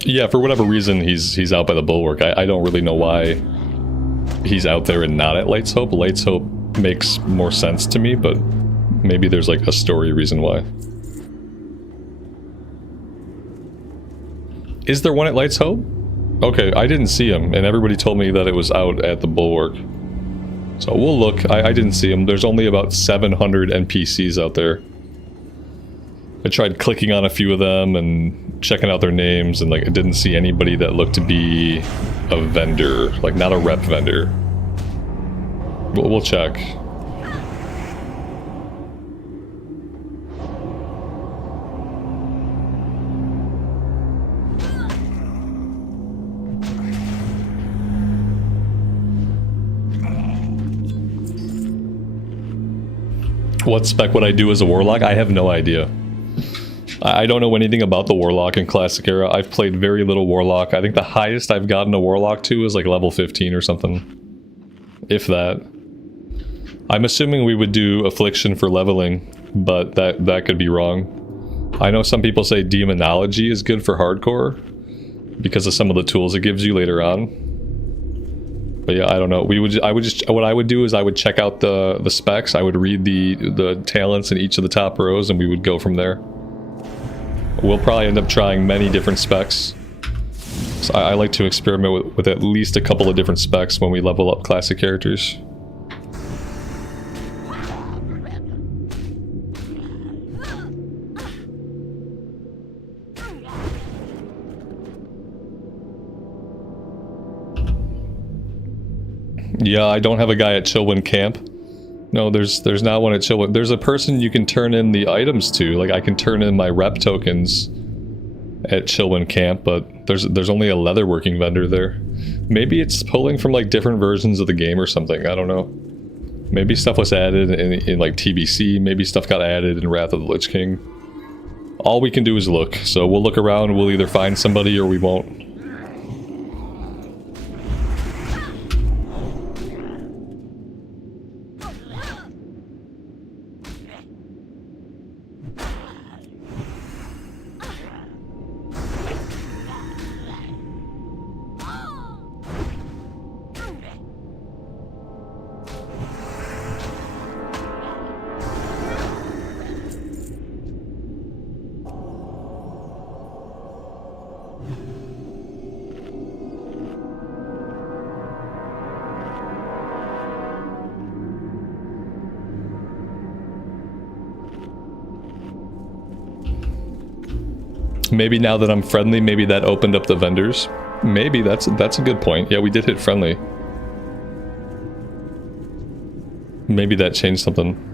Yeah, for whatever reason, he's out by the Bulwark. I don't really know why he's out there and not at Light's Hope. Light's Hope makes more sense to me, but maybe there's like a story reason why. Is there one at Light's Hope? Okay, I didn't see him, and everybody told me that it was out at the Bulwark. So we'll look. I didn't see him. There's only about 700 NPCs out there. I tried clicking on a few of them and checking out their names, and like I didn't see anybody that looked to be a vendor, like not a rep vendor. We'll check. What spec would I do as a warlock? I have no idea. I don't know anything about the warlock in Classic Era. I've played very little warlock. I think the highest I've gotten a warlock to is like level 15 or something. If that. I'm assuming we would do Affliction for leveling, but that could be wrong. I know some people say Demonology is good for hardcore because of some of the tools it gives you later on. But yeah, I don't know. What I would do is I would check out the specs. I would read the talents in each of the top rows, and we would go from there. We'll probably end up trying many different specs. So I like to experiment with at least a couple of different specs when we level up classic characters. Yeah, I don't have a guy at Chillwind Camp. No, there's not one at Chillwind. There's a person you can turn in the items to. Like, I can turn in my rep tokens at Chillwind Camp, but there's only a leatherworking vendor there. Maybe it's pulling from like different versions of the game or something. I don't know. Maybe stuff was added in like TBC. Maybe stuff got added in Wrath of the Lich King. All we can do is look. So we'll look around. We'll either find somebody or we won't. Maybe now that I'm friendly, maybe that opened up the vendors. Maybe that's a good point. Yeah, we did hit friendly. Maybe that changed something.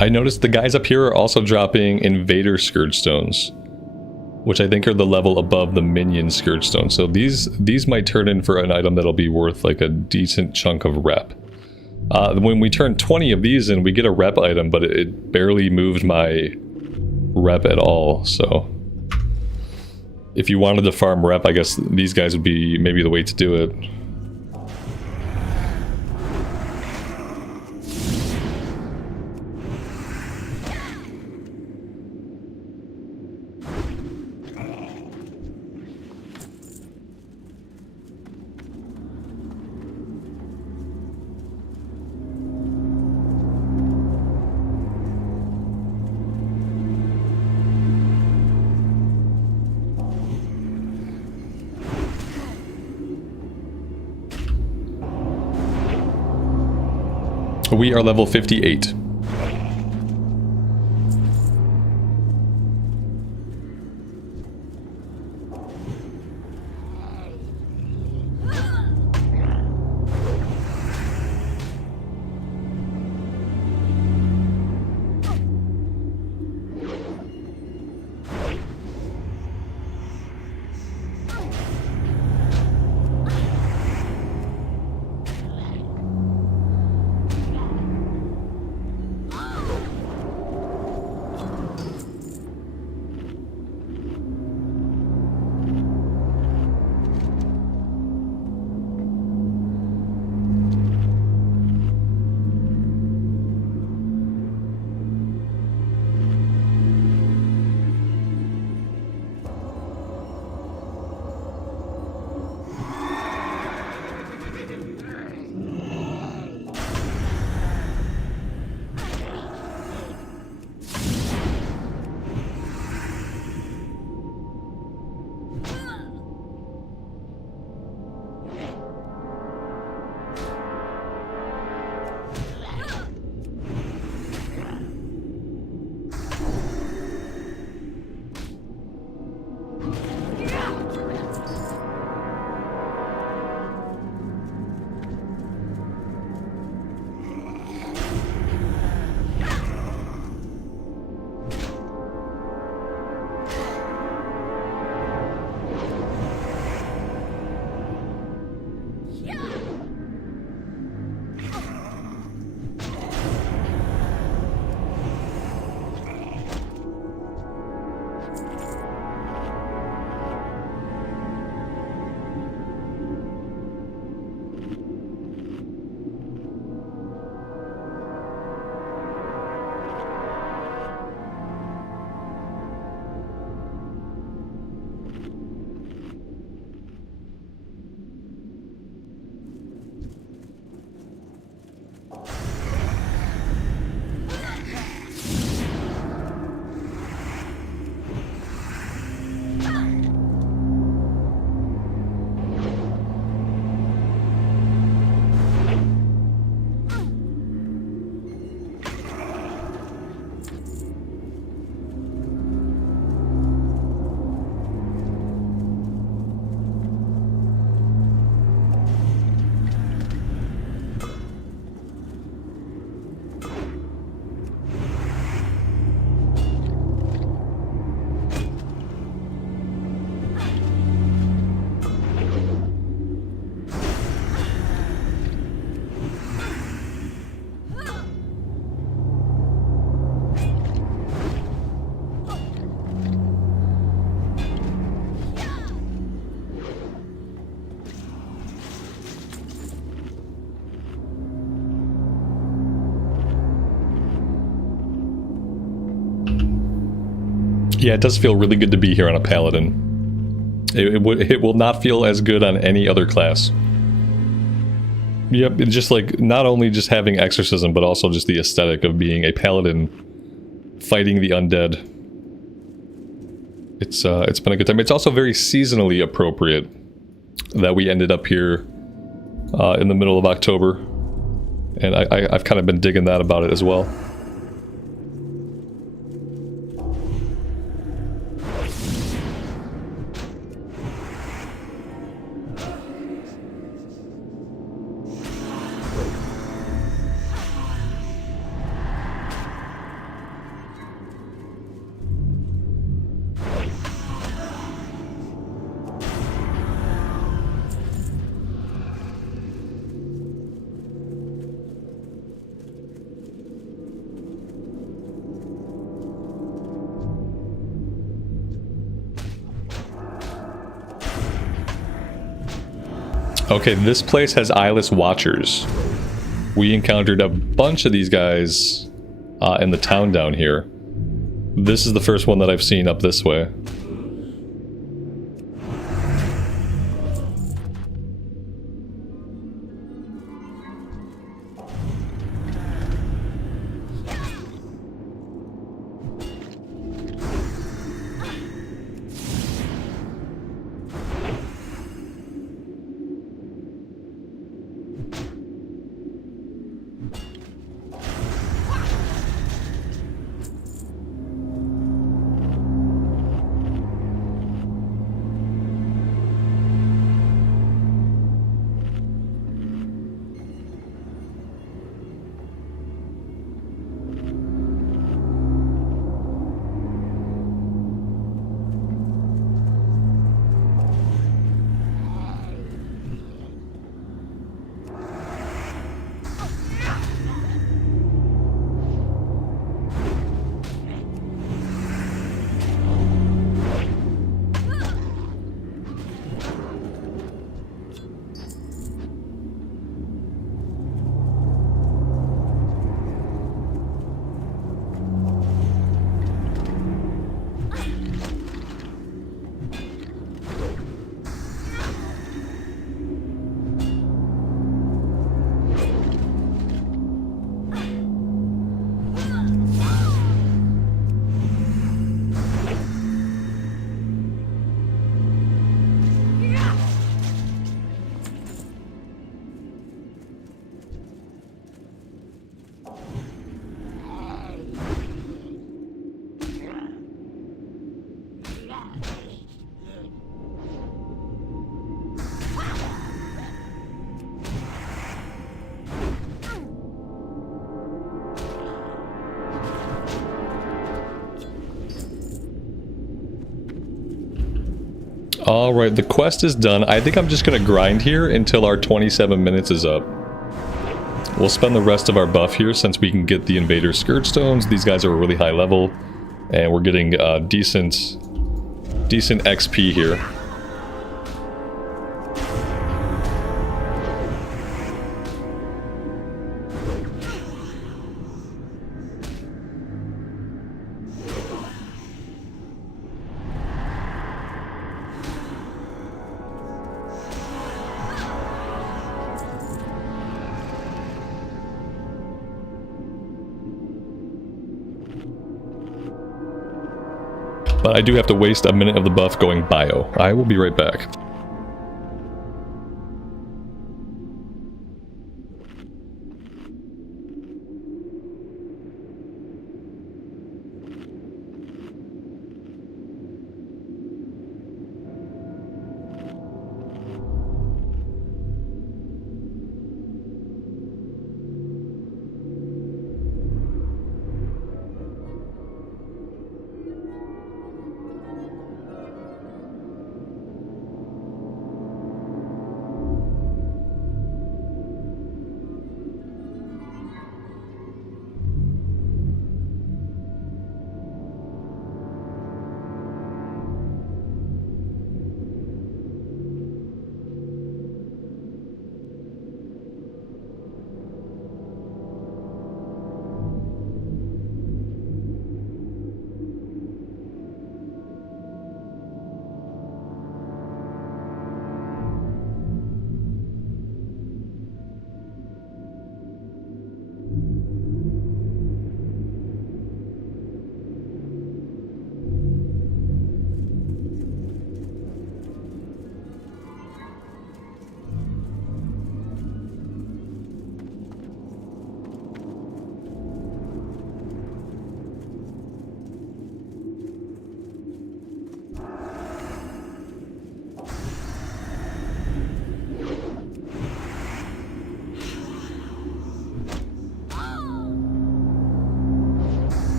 I noticed the guys up here are also dropping Invader Scourge Stones, which I think are the level above the Minion Scourge Stone. So these might turn in for an item that'll be worth like a decent chunk of rep. When we turn 20 of these in, we get a rep item, but it barely moved my rep at all. So if you wanted to farm rep, I guess these guys would be maybe the way to do it. We are level 58. Yeah, it does feel really good to be here on a Paladin. It will not feel as good on any other class. Yep, it's just like, not only just having exorcism, but also just the aesthetic of being a Paladin fighting the undead. It's been a good time. It's also very seasonally appropriate that we ended up here in the middle of October. And I've kind of been digging that about it as well. Okay, this place has eyeless watchers. We encountered a bunch of these guys in the town down here. This is the first one that I've seen up this way. Alright, the quest is done. I think I'm just gonna grind here until our 27 minutes is up. We'll spend the rest of our buff here since we can get the Invader Scourge Stones. These guys are a really high level, and we're getting decent XP here. But I do have to waste a minute of the buff going bio. I will be right back.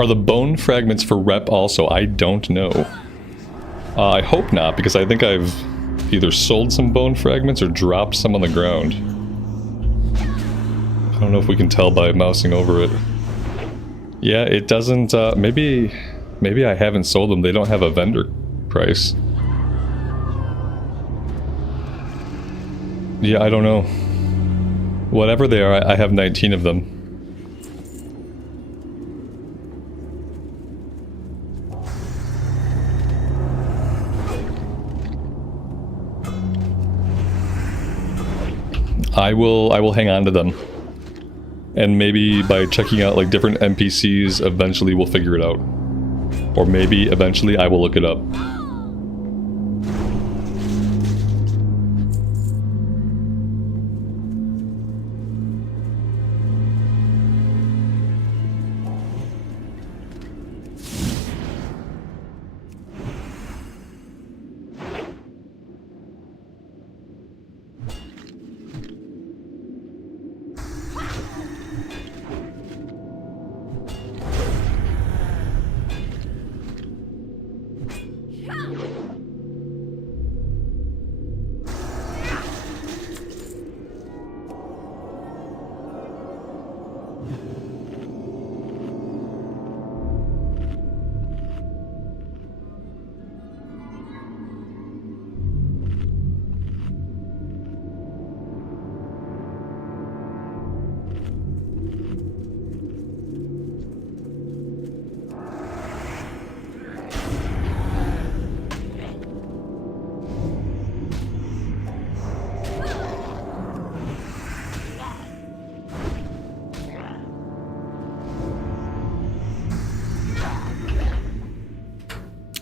Are the bone fragments for rep also? I don't know. I hope not, because I think I've either sold some bone fragments or dropped some on the ground. I don't know if we can tell by mousing over it. Yeah, it doesn't, maybe I haven't sold them. They don't have a vendor price. Yeah, I don't know. Whatever they are, I have 19 of them. I will hang on to them. And maybe by checking out like different NPCs, eventually we'll figure it out. Or maybe eventually I will look it up.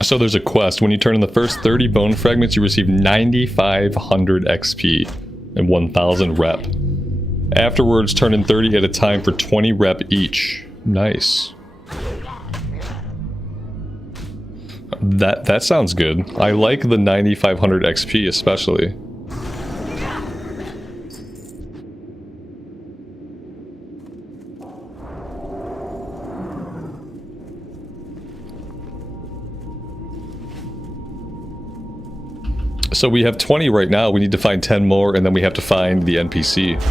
So there's a quest. When you turn in the first 30 bone fragments, you receive 9,500 XP and 1,000 rep. Afterwards, turn in 30 at a time for 20 rep each. Nice. That sounds good. I like the 9,500 XP especially. So we have 20 right now, we need to find 10 more, and then we have to find the NPC.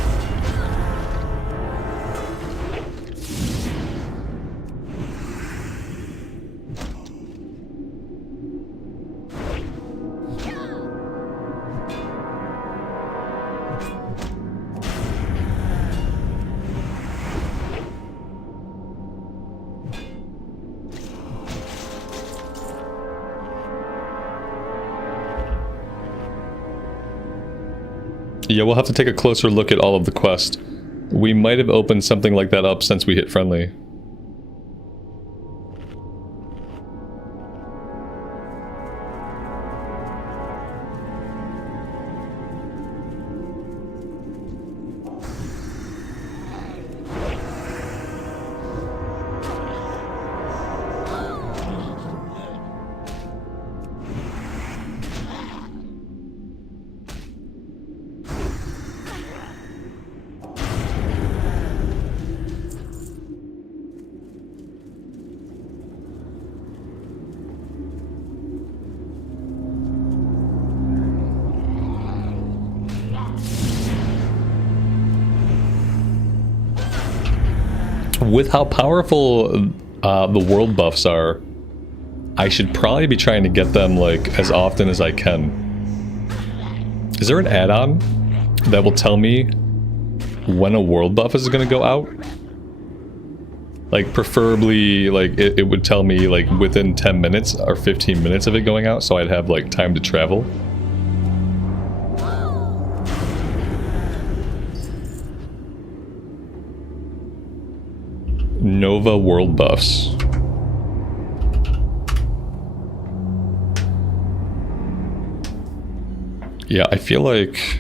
Yeah, we'll have to take a closer look at all of the quests. We might have opened something like that up since we hit friendly. With how powerful the world buffs are, I should probably be trying to get them like as often as I can. Is there an add-on that will tell me when a world buff is going to go out? Like preferably, like it would tell me like within 10 minutes or 15 minutes of it going out, so I'd have like time to travel. Nova world buffs. Yeah, I feel like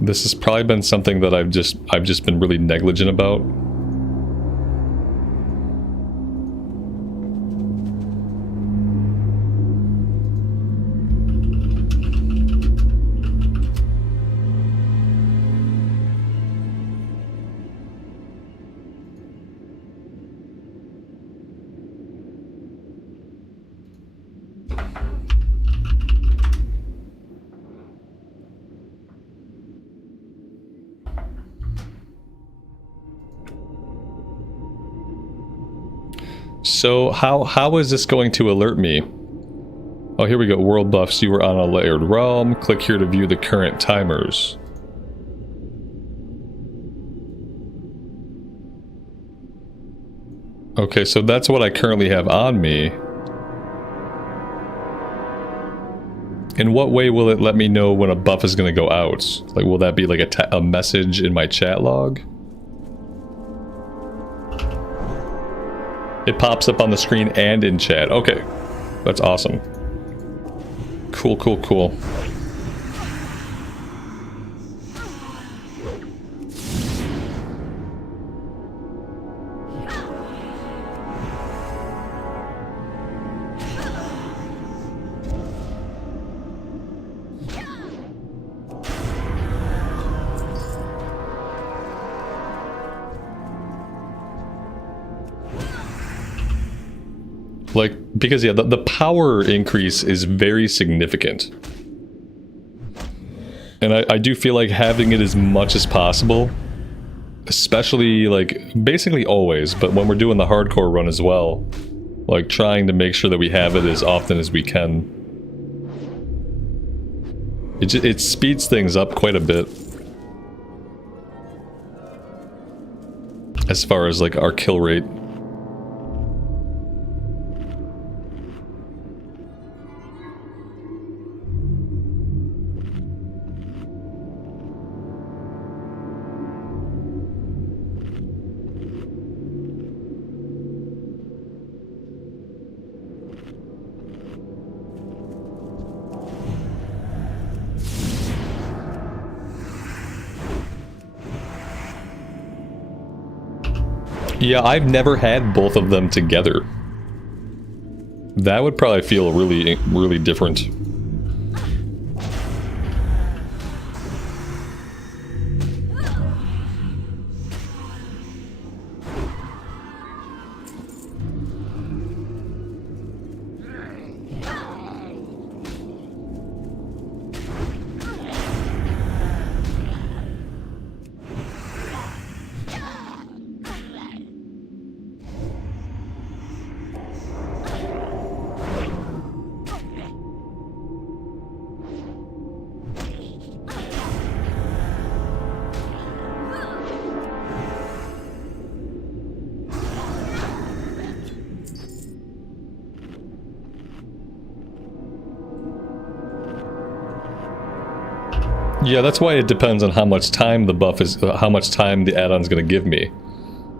this has probably been something that I've just been really negligent about. So how is this going to alert me? Oh, here we go. World buffs. You were on a layered realm. Click here to view the current timers. Okay, so that's what I currently have on me. In what way will it let me know when a buff is going to go out? Like, will that be like a message in my chat log? It pops up on the screen and in chat. Okay, that's awesome. Cool, cool, cool. Like, because yeah, the power increase is very significant. And I do feel like having it as much as possible, especially like, basically always, but when we're doing the hardcore run as well, like trying to make sure that we have it as often as we can. It speeds things up quite a bit. As far as like our kill rate. Yeah, I've never had both of them together. That would probably feel really, really different. Yeah, that's why it depends on how much time the buff is, how much time the add-on's gonna give me.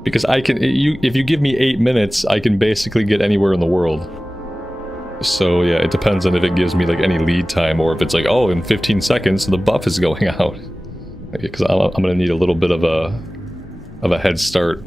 Because I can, if you give me 8 minutes, I can basically get anywhere in the world. So yeah, it depends on if it gives me like any lead time, or if it's like, oh, in 15 seconds the buff is going out. Because I'm gonna need a little bit of a head start.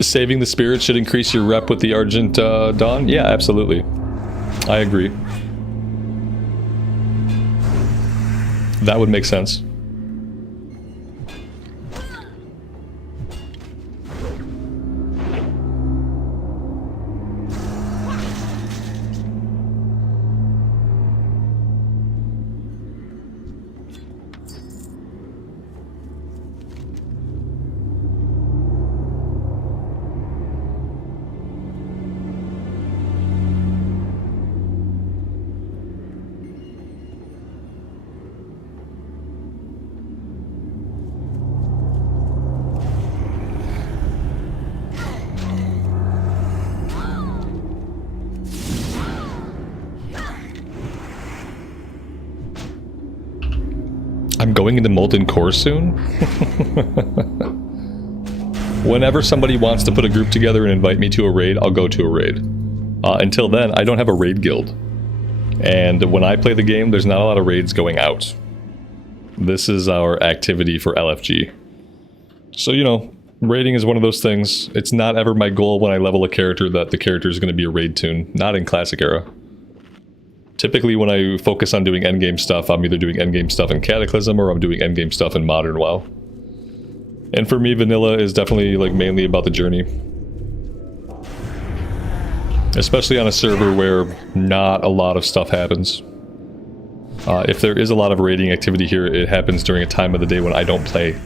Saving the spirit should increase your rep with the Argent Dawn? Yeah, absolutely. I agree. That would make sense. I'm going into Molten Core soon? Whenever somebody wants to put a group together and invite me to a raid, I'll go to a raid. Until then, I don't have a raid guild. And when I play the game, there's not a lot of raids going out. This is our activity for LFG. So, you know, Raiding is one of those things. It's not ever my goal when I level a character that the character is going to be a raid toon. Not in Classic Era. Typically when I focus on doing endgame stuff, I'm either doing endgame stuff in Cataclysm or I'm doing endgame stuff in Modern WoW. And for me, vanilla is definitely like mainly about the journey. Especially on a server where not a lot of stuff happens. If there is a lot of raiding activity here, it happens during a time of the day when I don't play.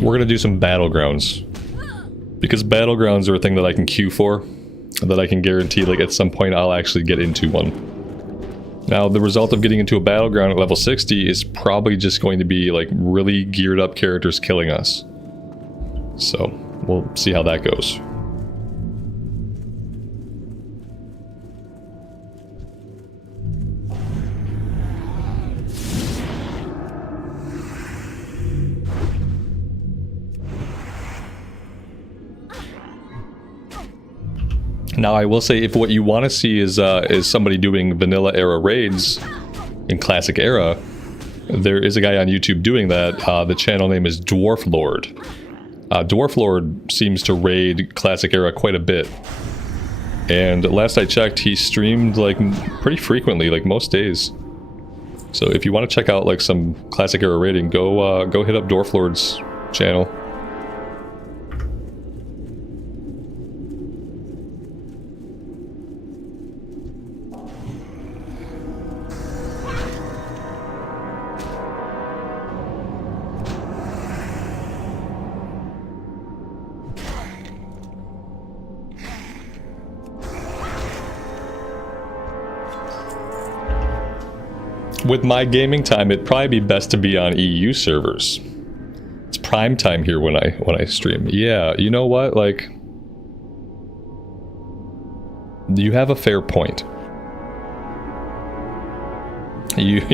We're gonna do some battlegrounds. Because battlegrounds are a thing that I can queue for. That I can guarantee, like, at some point I'll actually get into one. Now, the result of getting into a battleground at level 60 is probably just going to be, like, really geared up characters killing us. So, we'll see how that goes. Now, I will say, if what you want to see is somebody doing vanilla era raids in Classic Era, there is a guy on YouTube doing that. The channel name is Dwarf Lord. Dwarf Lord seems to raid Classic Era quite a bit. And last I checked, he streamed like pretty frequently, like most days. So if you want to check out like some Classic Era raiding, go hit up Dwarf Lord's channel. With my gaming time, it'd probably be best to be on EU servers. It's prime time here when I stream. Yeah, you know what? Like, you have a fair point. And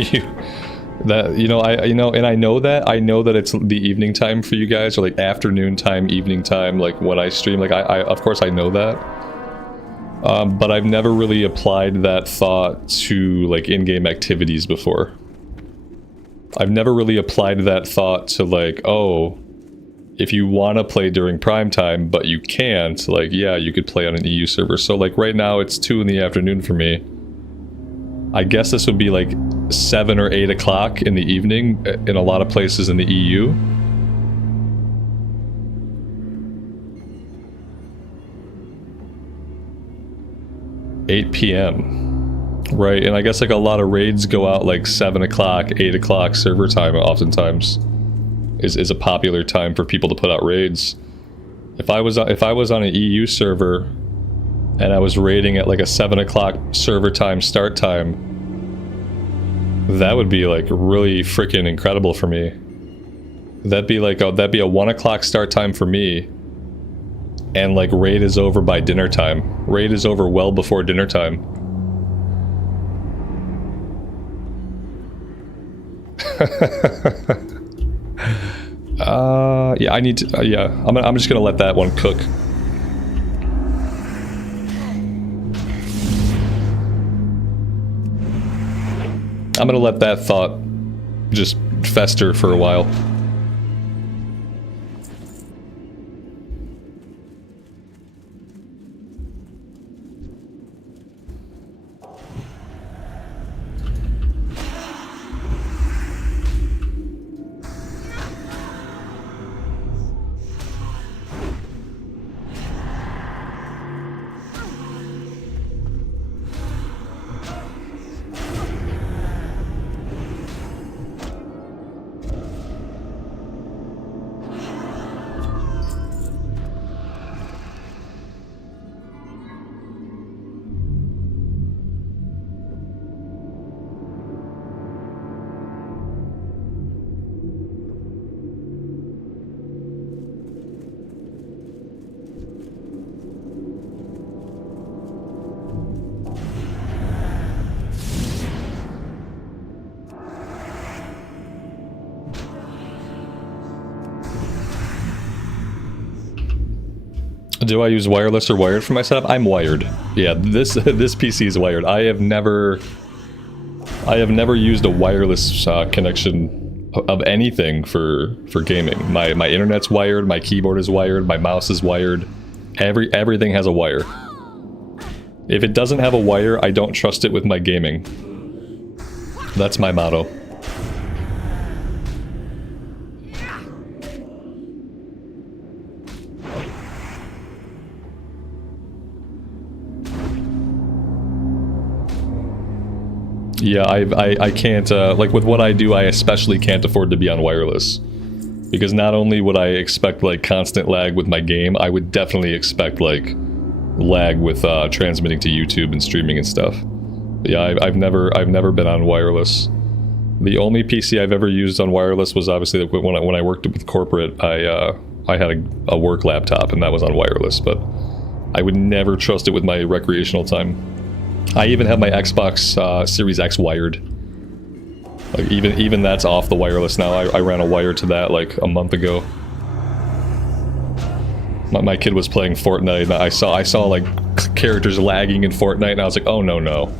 I know that it's the evening time for you guys, or like afternoon time, evening time, like when I stream. Like I of course I know that. But I've never really applied that thought to like in-game activities before. I've never really applied that thought to like, oh, if you want to play during prime time but you can't, like, yeah, you could play on an EU server. So like right now it's 2 in the afternoon for me. I guess this would be like 7 or 8 o'clock in the evening in a lot of places in the EU. $8 p.m. Right, and I guess like a lot of raids go out like 7 o'clock, 8 o'clock server time oftentimes is a popular time for people to put out raids. If I was on an EU server and I was raiding at like a 7 o'clock server time start time, that would be like really freaking incredible for me. That'd be a 1 o'clock start time for me. And like raid is over by dinner time. Raid is over well before dinner time. Yeah, I need to. Yeah, I'm just gonna let that one cook. I'm gonna let that thought just fester for a while. Do I use wireless or wired for my setup? I'm wired. Yeah, this PC is wired. I have never I have never used a wireless connection of anything for gaming. My internet's wired, my keyboard is wired, my mouse is wired. Everything has a wire. If it doesn't have a wire, I don't trust it with my gaming. That's my motto. Yeah, I can't, like with what I do, I especially can't afford to be on wireless. Because not only would I expect like constant lag with my game, I would definitely expect like lag with transmitting to YouTube and streaming and stuff. Yeah, I've never been on wireless. The only PC I've ever used on wireless was obviously when I worked with corporate. I had a work laptop and that was on wireless, but I would never trust it with my recreational time. I even have my Xbox Series X wired. Like even that's off the wireless now. I ran a wire to that like a month ago. My kid was playing Fortnite and I saw like characters lagging in Fortnite and I was like, oh no.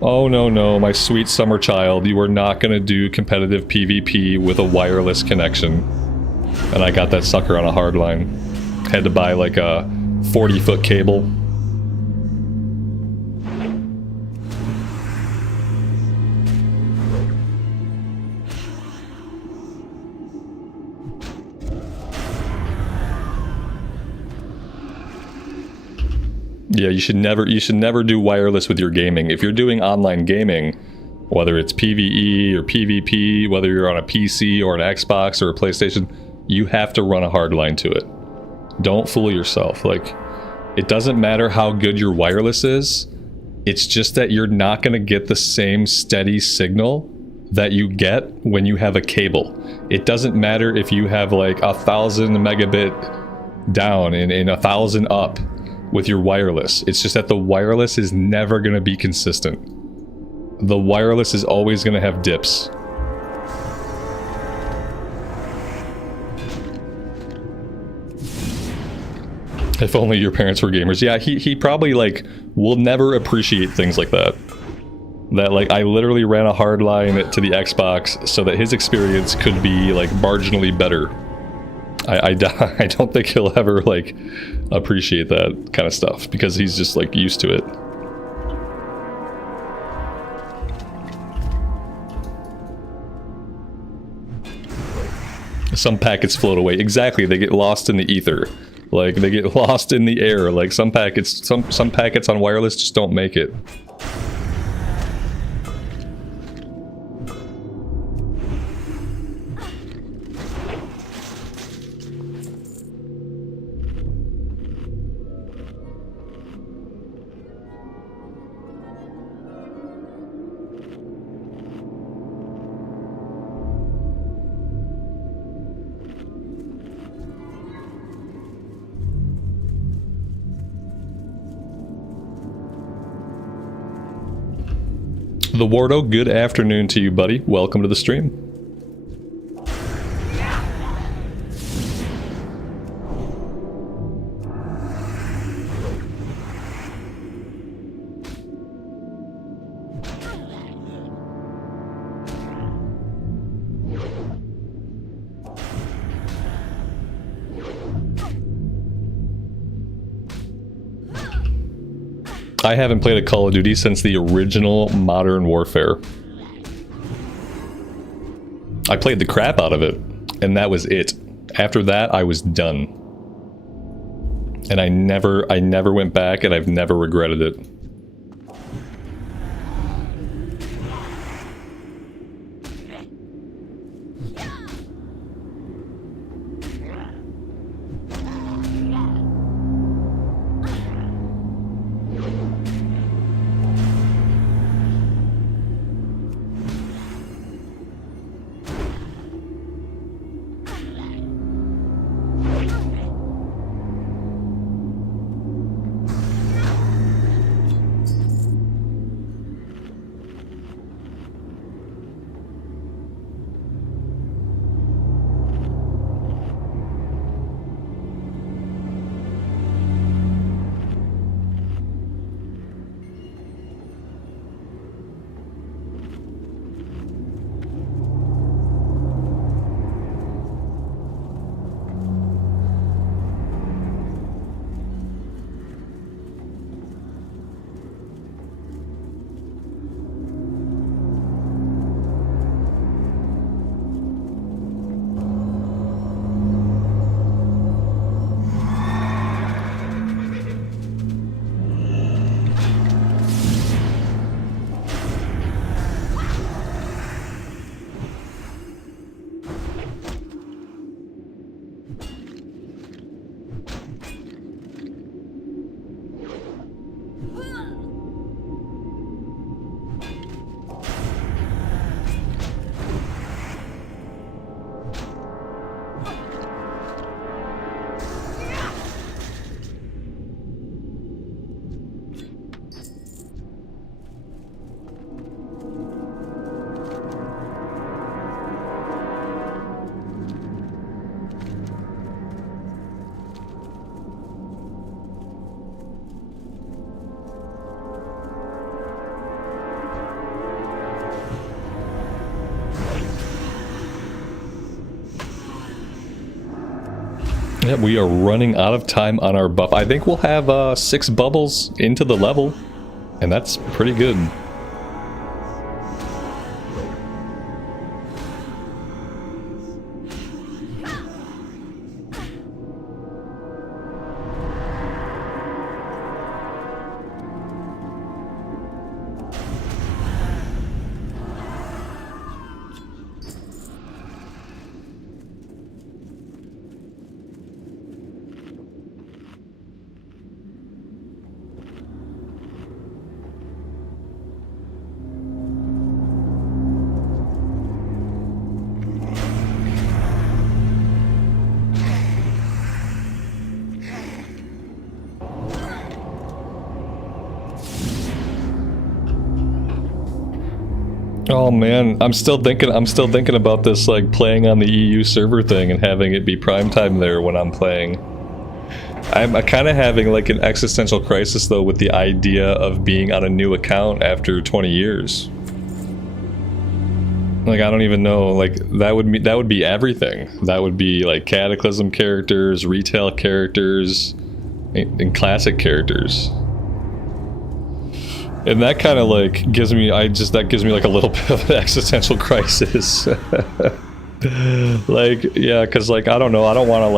Oh no, my sweet summer child, you are not gonna do competitive PvP with a wireless connection. And I got that sucker on a hardline. Had to buy like a 40-foot cable. Yeah, you should never do wireless with your gaming. If you're doing online gaming, whether it's PvE or PvP, whether you're on a PC or an Xbox or a PlayStation, you have to run a hardline to it. Don't fool yourself. Like, it doesn't matter how good your wireless is. It's just that you're not going to get the same steady signal that you get when you have a cable. It doesn't matter if you have like 1,000 megabit down and 1,000 up with your wireless. It's just that the wireless is never going to be consistent. The wireless is always going to have dips. If only your parents were gamers. Yeah, he probably like will never appreciate things like that. That like I literally ran a hardline to the Xbox so that his experience could be like marginally better. I don't think he'll ever like appreciate that kind of stuff because he's just like used to it. Some packets float away. Exactly, they get lost in the ether. Like they get lost in the air. Like some packets on wireless just don't make it. The Wardo, good afternoon to you, buddy. Welcome to the stream. I haven't played a Call of Duty since the original Modern Warfare. I played the crap out of it, and that was it. After that, I was done. And I never went back, and I've never regretted it. Yeah, we are running out of time on our buff. I think we'll have 6 bubbles into the level, and that's pretty good. Oh man, I'm still thinking about this, like playing on the EU server thing and having it be prime time there when I'm playing. I'm kind of having like an existential crisis though with the idea of being on a new account after 20 years. Like I don't even know, like that would be everything. That would be like Cataclysm characters, retail characters, and classic characters. And that kind of like gives me, that gives me like a little bit of an existential crisis. Like, yeah, because like, I don't know, I don't want to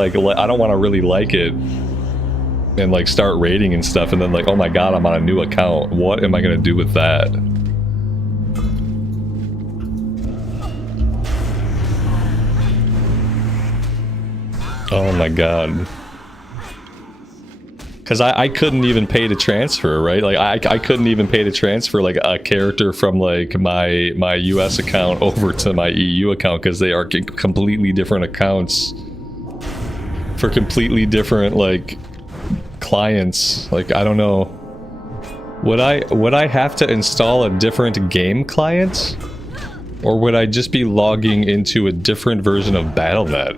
really like it and like start raiding and stuff and then like, oh my god, I'm on a new account. What am I going to do with that? Oh my god. Because I couldn't even pay to transfer, right? Like I couldn't even pay to transfer like a character from like my US account over to my EU account because they are completely different accounts for completely different like clients. Like I don't know. Would I have to install a different game client? Or would I just be logging into a different version of Battle.net?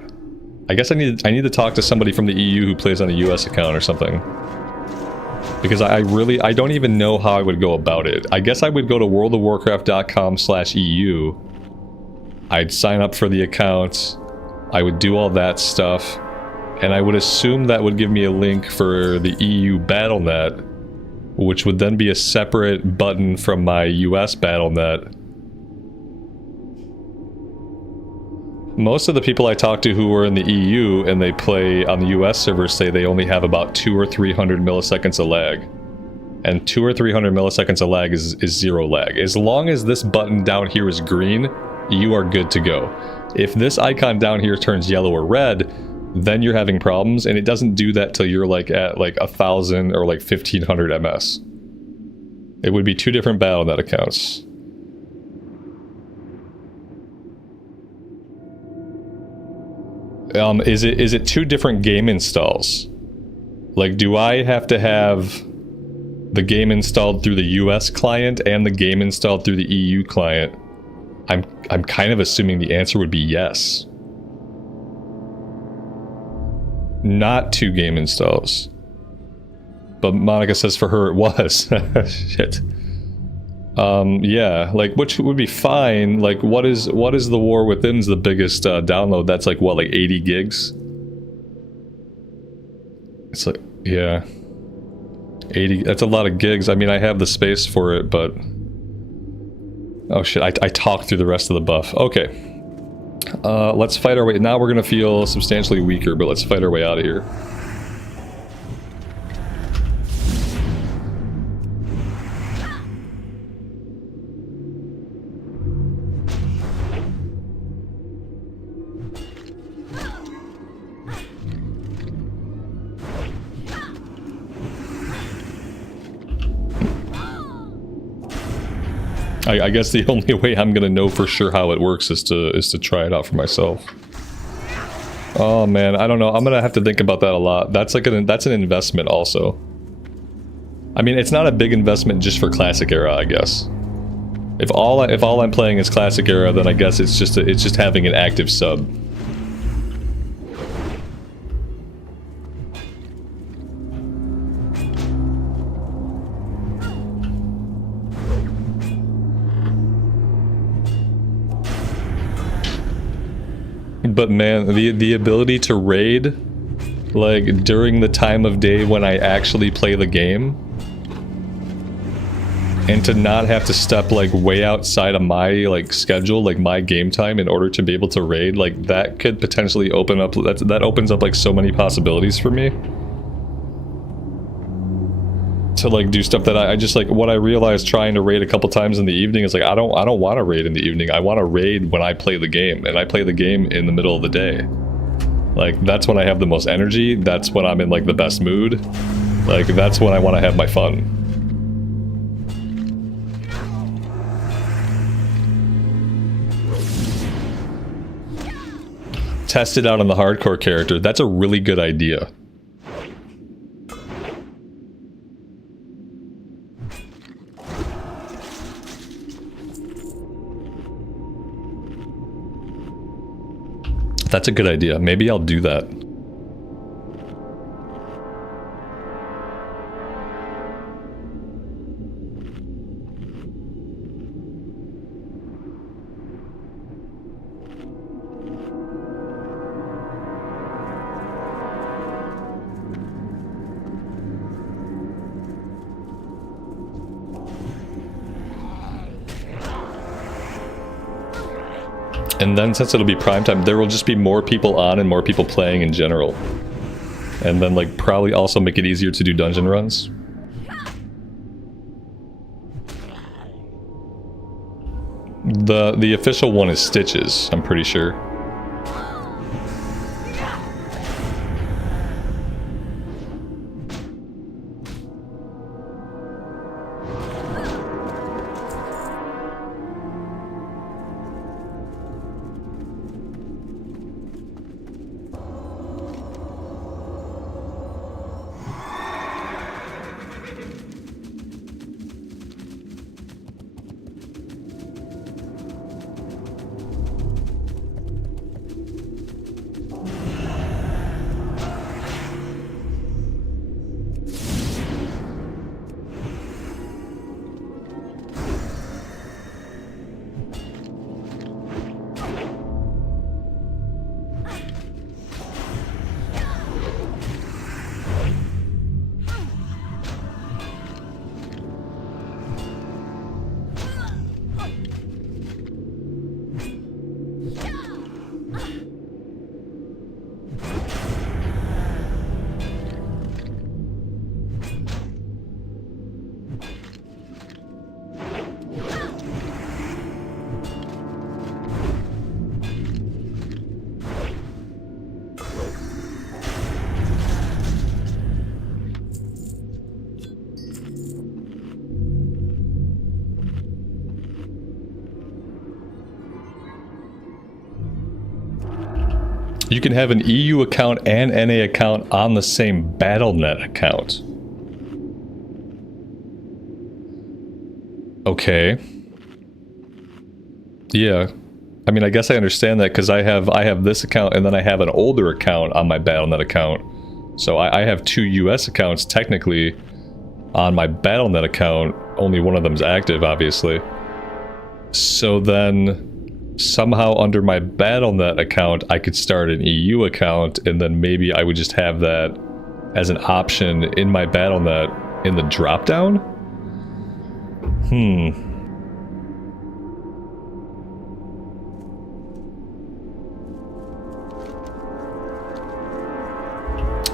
I guess I need to talk to somebody from the EU who plays on a US account or something. Because I don't even know how I would go about it. I guess I would go to worldofwarcraft.com/EU. I'd sign up for the account. I would do all that stuff. And I would assume that would give me a link for the EU Battle.net, which would then be a separate button from my US Battle.net. Most of the people I talk to who are in the EU and they play on the US server say they only have about 200 or 300 milliseconds of lag. And 200 or 300 milliseconds of lag is 0 lag. As long as this button down here is green, you are good to go. If this icon down here turns yellow or red, then you're having problems, and it doesn't do that till you're like at like 1000 or like 1500 ms. It would be 2 different Battle.net accounts. Is it 2 different game installs? Like, do I have to have the game installed through the US client and the game installed through the EU client? I'm kind of assuming the answer would be yes. Not 2 game installs. But Monica says for her it was. Shit. Yeah, like, which would be fine. Like, what is the War Within's the biggest download? That's like, what, like 80 gigs? It's like, yeah. 80, that's a lot of gigs. I mean, I have the space for it, but... Oh shit, I talked through the rest of the buff. Okay. Let's fight our way... Now we're gonna feel substantially weaker, but let's fight our way out of here. I guess the only way I'm gonna know for sure how it works is to try it out for myself. Oh man, I don't know. I'm gonna have to think about that a lot. That's like that's an investment also. I mean, it's not a big investment just for Classic Era, I guess. If all I'm playing is Classic Era, then I guess it's just having an active sub. But man, the ability to raid like during the time of day when I actually play the game, and to not have to step like way outside of my like schedule, like my game time, in order to be able to raid, like that could potentially open up, that opens up like so many possibilities for me to like do stuff that I just like. What I realized trying to raid a couple times in the evening is like I don't want to raid in the evening. I want to raid when I play the game, and I play the game in the middle of the day. Like that's when I have the most energy, that's when I'm in like the best mood, like that's when I want to have my fun. Test it out on the hardcore character. That's a really good idea. That's a good idea. Maybe I'll do that. And then since it'll be prime time, there will just be more people on and more people playing in general. And then like probably also make it easier to do dungeon runs. The official one is Stitches, I'm pretty sure. You can have an EU account and NA account on the same Battle.net account. Okay. Yeah. I mean, I guess I understand that because I have this account and then I have an older account on my Battle.net account. So I have two US accounts technically on my Battle.net account. Only one of them's active, obviously. So then somehow under my Battle.net account, I could start an EU account, and then maybe I would just have that as an option in my Battle.net in the dropdown?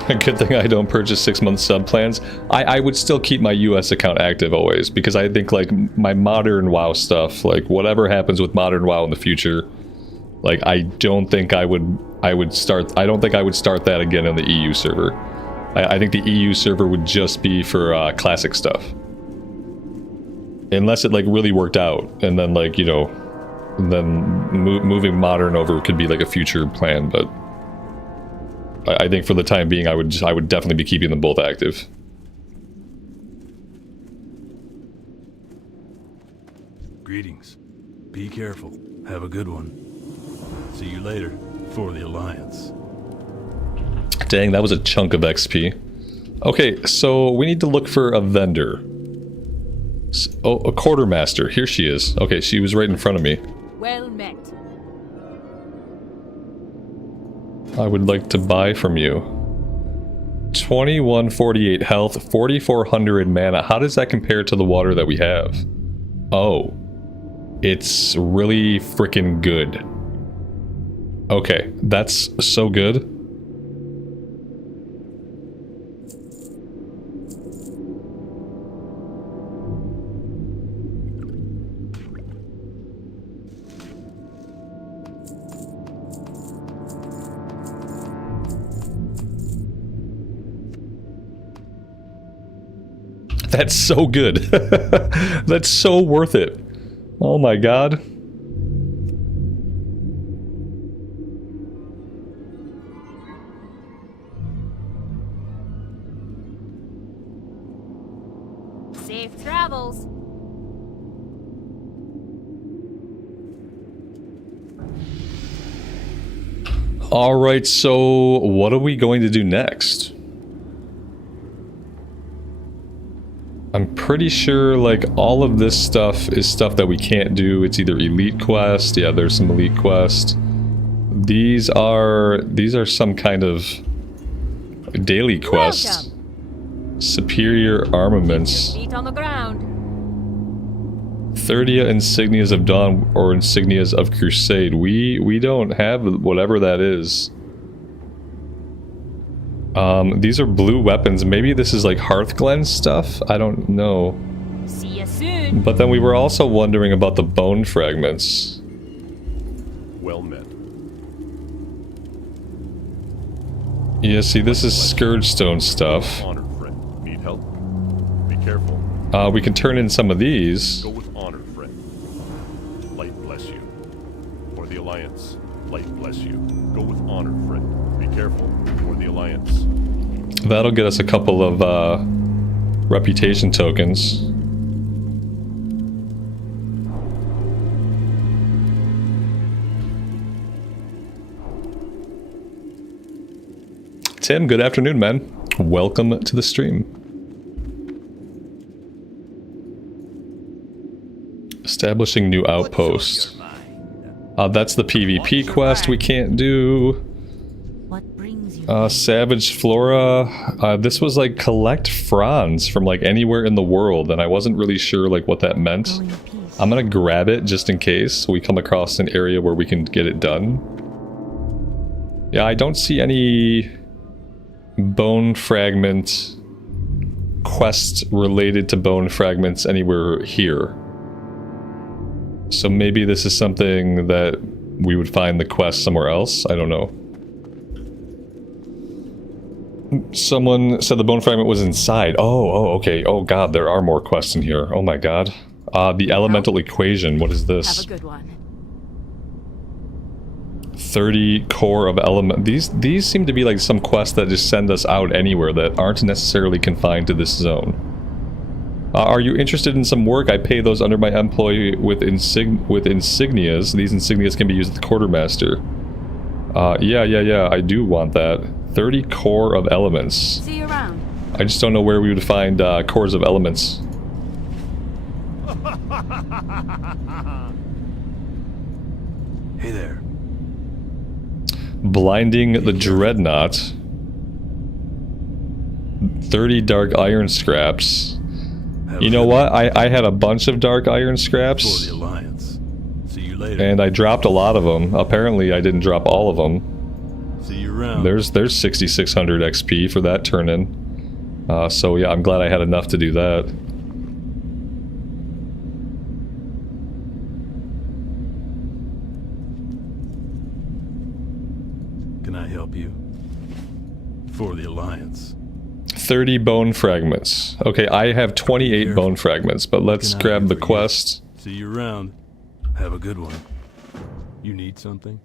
A good thing I don't purchase 6-month sub plans. I would still keep my US account active always, because I think like my modern WoW stuff, like whatever happens with modern WoW in the future, like I don't think I would start that again in the EU server. I think the EU server would just be for classic stuff. Unless it like really worked out, and then like, you know, then moving modern over could be like a future plan, but I think for the time being, I would definitely be keeping them both active. Greetings. Be careful. Have a good one. See you later for the Alliance. Dang, that was a chunk of XP. Okay, so we need to look for a vendor. Oh, a quartermaster. Here she is. Okay, she was right in front of me. Well met. I would like to buy from you. 2148 health, 4400 mana. How does that compare to the water that we have? Oh. It's really freaking good. Okay, that's so good. That's so good. That's so worth it. Oh my god. Safe travels. All right, so what are we going to do next? I'm pretty sure, like, all of this stuff is stuff that we can't do. It's either elite quest. Yeah, there's some elite quest. These are some kind of daily quest. Welcome. Superior armaments. Feet on the ground. 30 insignias of Dawn or insignias of Crusade. We don't have whatever that is. These are blue weapons. Maybe this is like Hearthglen stuff? I don't know. See you soon. But then we were also wondering about the bone fragments. Well met. Yeah, see, this is Scourgestone stuff. Honor, friend. Need help? Be careful. We can turn in some of these. Go with honor, friend. Light bless you. For the Alliance, light bless you. Go with honor, friend. Be careful. For the Alliance. That'll get us a couple of reputation tokens. Tim, good afternoon, man. Welcome to the stream. Establishing new outpost. That's the PvP quest we can't do. Savage Flora. This was like collect fronds from like anywhere in the world, and I wasn't really sure like what that meant. I'm gonna grab it just in case so we come across an area where we can get it done. Yeah, I don't see any bone fragment quest related to bone fragments anywhere here. So maybe this is something that we would find the quest somewhere else. I don't know. Someone said the bone fragment was inside. Oh, okay. Oh god, there are more quests in here. Oh my god. The elemental equation. What is this? Have a good one. 30 core of element. These seem to be like some quests that just send us out anywhere that aren't necessarily confined to this zone. Are you interested in some work? I pay those under my employ with insignias. These insignias can be used with the quartermaster. Yeah. I do want that. 30 core of elements. See you around. I just don't know where we would find cores of elements. Hey there. Blinding the Dreadnought. 30 dark iron scraps. You know what? I had a bunch of dark iron scraps. For the Alliance. See you later. And I dropped a lot of them. Apparently I didn't drop all of them. See you around. There's 6600 XP for that turn-in. So yeah, I'm glad I had enough to do that. Can I help you? For the Alliance. 30 bone fragments. Okay, I have 28 bone fragments, but let's grab the quest. See you around. Have a good one. You need something?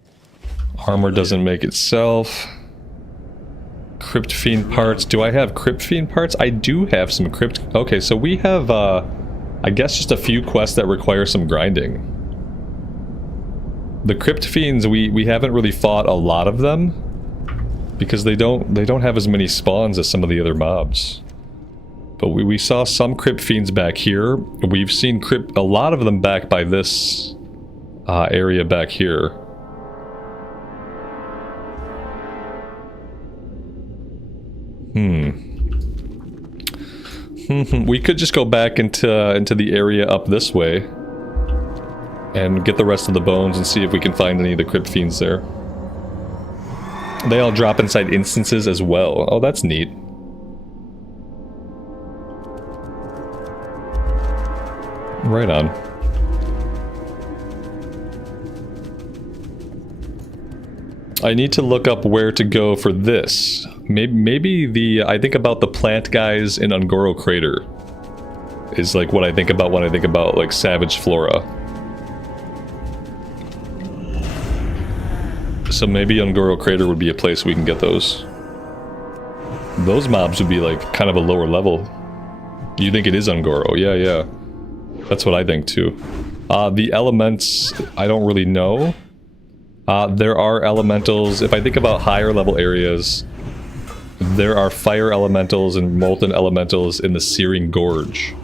Armor doesn't make itself. Crypt Fiend parts. Do I have Crypt Fiend parts? I do have some Crypt... Okay, so we have, I guess just a few quests that require some grinding. The Crypt Fiends, we haven't really fought a lot of them, because they don't have as many spawns as some of the other mobs. But we saw some Crypt Fiends back here. We've seen a lot of them back by this area back here. We could just go back into the area up this way and get the rest of the bones and see if we can find any of the crypt fiends there. They all drop inside instances as well. Oh, that's neat. Right on. I need to look up where to go for this. Maybe the... I think about the plant guys in Ungoro Crater is like what I think about when I think about like savage flora. So maybe Ungoro Crater would be a place we can get those. Those mobs would be like kind of a lower level. You think it is Ungoro? Yeah, yeah. That's what I think too. The elements, I don't really know. There are elementals, if I think about higher level areas, there are fire elementals and molten elementals in the Searing Gorge.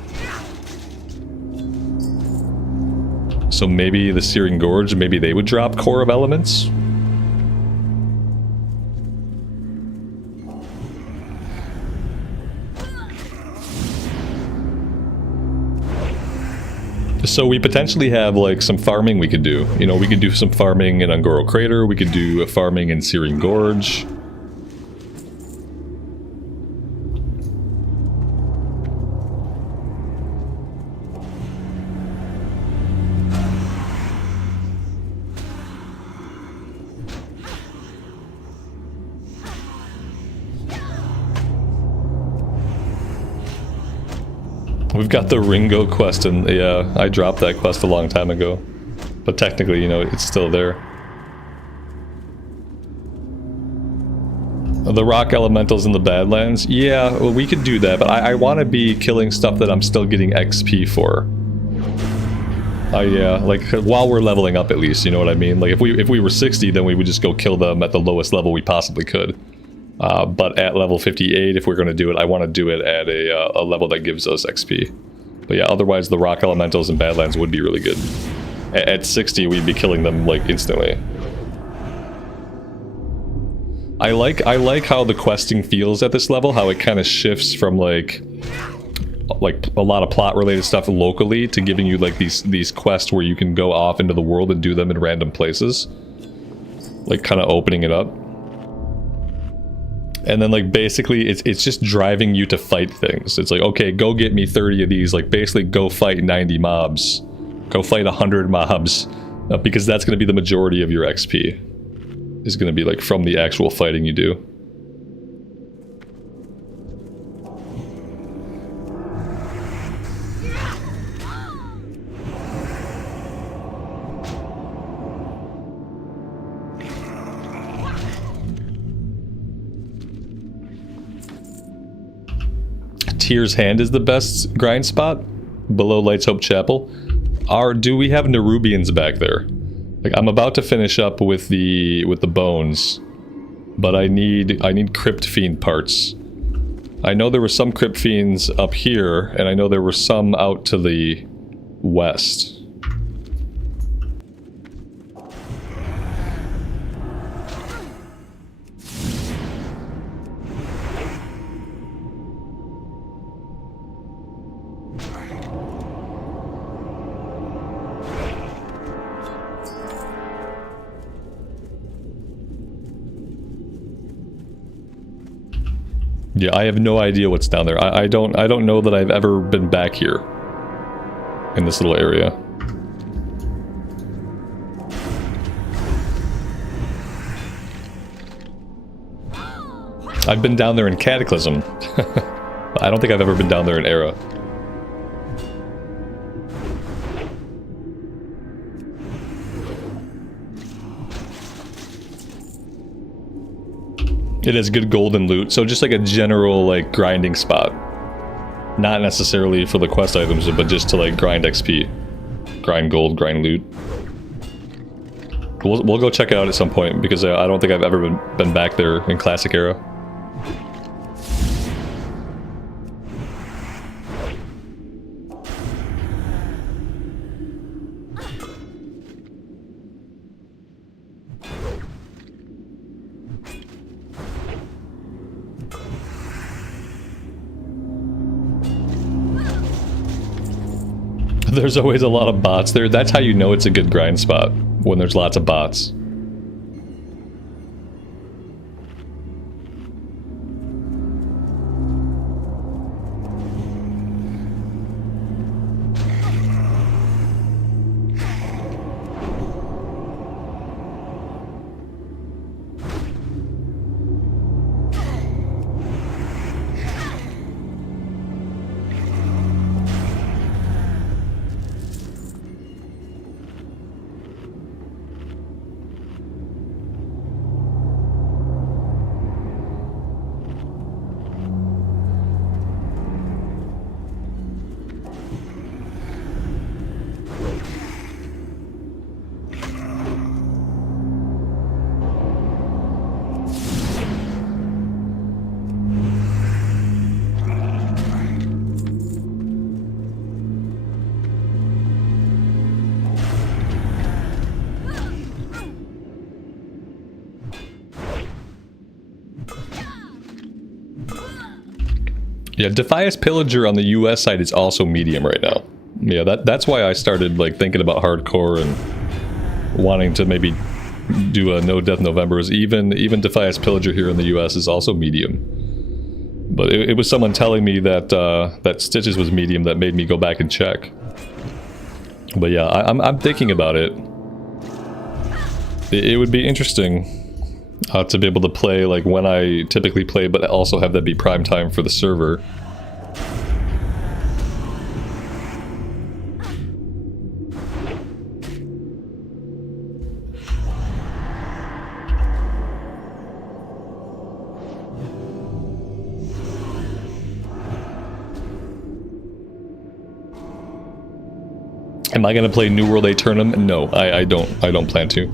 So maybe the Searing Gorge, maybe they would drop core of elements? So we potentially have like some farming we could do. You know, we could do some farming in Ungoro Crater, we could do farming in Searing Gorge. We've got the Ringo quest, and yeah, I dropped that quest a long time ago. But technically, you know, it's still there. The rock elementals in the Badlands? Yeah, well, we could do that, but I want to be killing stuff that I'm still getting XP for. Yeah, like, while we're leveling up at least, you know what I mean? Like, if we were 60, then we would just go kill them at the lowest level we possibly could. But at level 58, if we're going to do it, I want to do it at a level that gives us XP. But yeah, otherwise the rock elementals in Badlands would be really good. At 60, we'd be killing them, like, instantly. I like how the questing feels at this level, how it kind of shifts from, like a lot of plot-related stuff locally to giving you, like, these quests where you can go off into the world and do them in random places. Like, kind of opening it up. And then, like, basically, it's just driving you to fight things. It's like, okay, go get me 30 of these. Like, basically, go fight 90 mobs. Go fight 100 mobs. Because that's going to be the majority of your XP. Is going to be, like, from the actual fighting you do. Tyr's Hand is the best grind spot below Light's Hope Chapel. Do we have Nerubians back there? Like, I'm about to finish up with the bones, but I need Crypt Fiend parts. I know there were some Crypt Fiends up here, and I know there were some out to the west. Yeah, I have no idea what's down there. I don't know that I've ever been back here in this little area. I've been down there in Cataclysm. I don't think I've ever been down there in Era. It has good golden loot, so just like a general, like, grinding spot. Not necessarily for the quest items, but just to, like, grind XP. Grind gold, grind loot. We'll go check it out at some point, because I don't think I've ever been back there in Classic Era. There's always a lot of bots there. That's how you know it's a good grind spot, when there's lots of bots. Yeah, Defias Pillager on the US side is also medium right now. Yeah, that's why I started like thinking about hardcore and wanting to maybe do a No Death November. Is even Defias Pillager here in the US is also medium. But it was someone telling me that that Stitches was medium that made me go back and check. But yeah, I'm thinking about it. It would be interesting to be able to play like when I typically play, but also have that be prime time for the server. Am I going to play New World Aeternum? No, I don't plan to.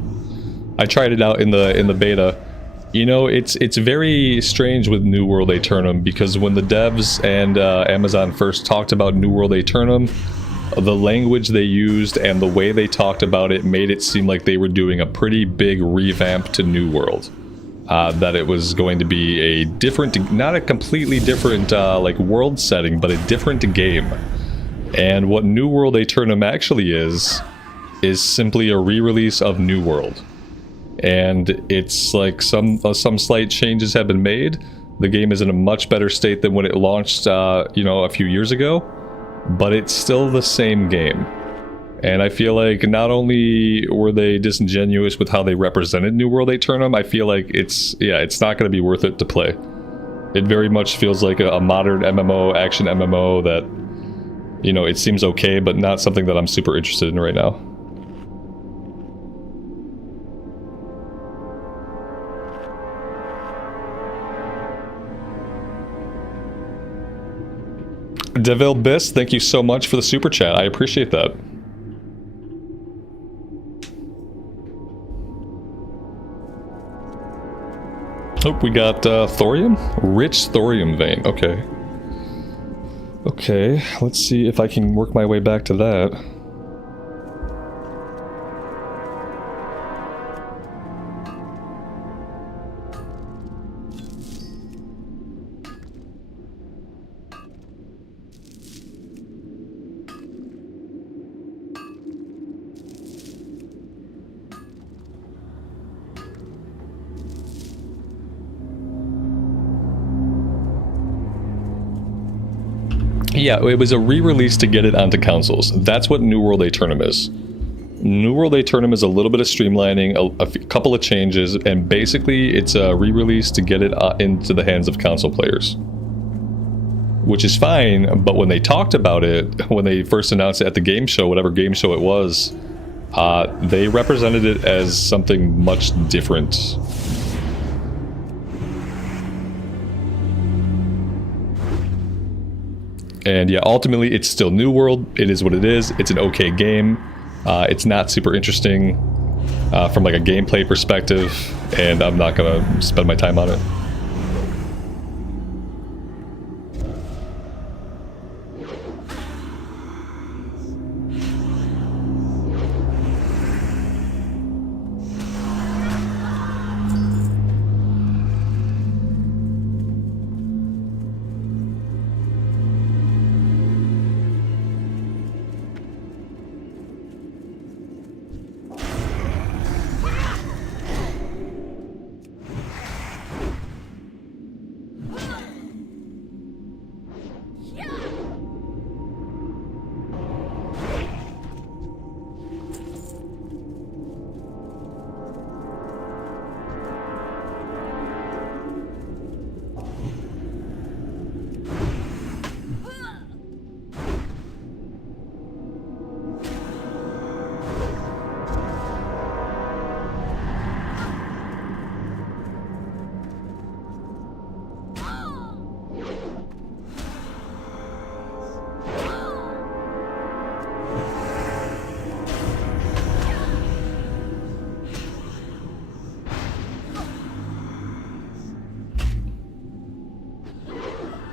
I tried it out in the beta. You know, it's very strange with New World Aeternum, because when the devs and Amazon first talked about New World Aeternum, the language they used and the way they talked about it made it seem like they were doing a pretty big revamp to New World. That it was going to be a different, not a completely different like world setting, but a different game. And what New World Aeternum actually is simply a re-release of New World. And it's like some slight changes have been made. The game is in a much better state than when it launched, you know, a few years ago, but it's still the same game. And I feel like not only were they disingenuous with how they represented New World Aeternum, I feel like it's not going to be worth it to play. It very much feels like a modern MMO, action MMO that, you know, it seems okay, but not something that I'm super interested in right now. Devil Biss, thank you so much for the super chat. I appreciate that. Oh, we got thorium? Rich thorium vein. Okay. Okay, let's see if I can work my way back to that. Yeah, it was a re-release to get it onto consoles. That's what New World Aeternum is. New World Aeternum is a little bit of streamlining, a couple of changes, and basically it's a re-release to get it into the hands of console players. Which is fine, but when they talked about it, when they first announced it at the game show, whatever game show it was, they represented it as something much different. And yeah, ultimately, it's still New World. It is what it is. It's an okay game. It's not super interesting from like a gameplay perspective, and I'm not gonna spend my time on it.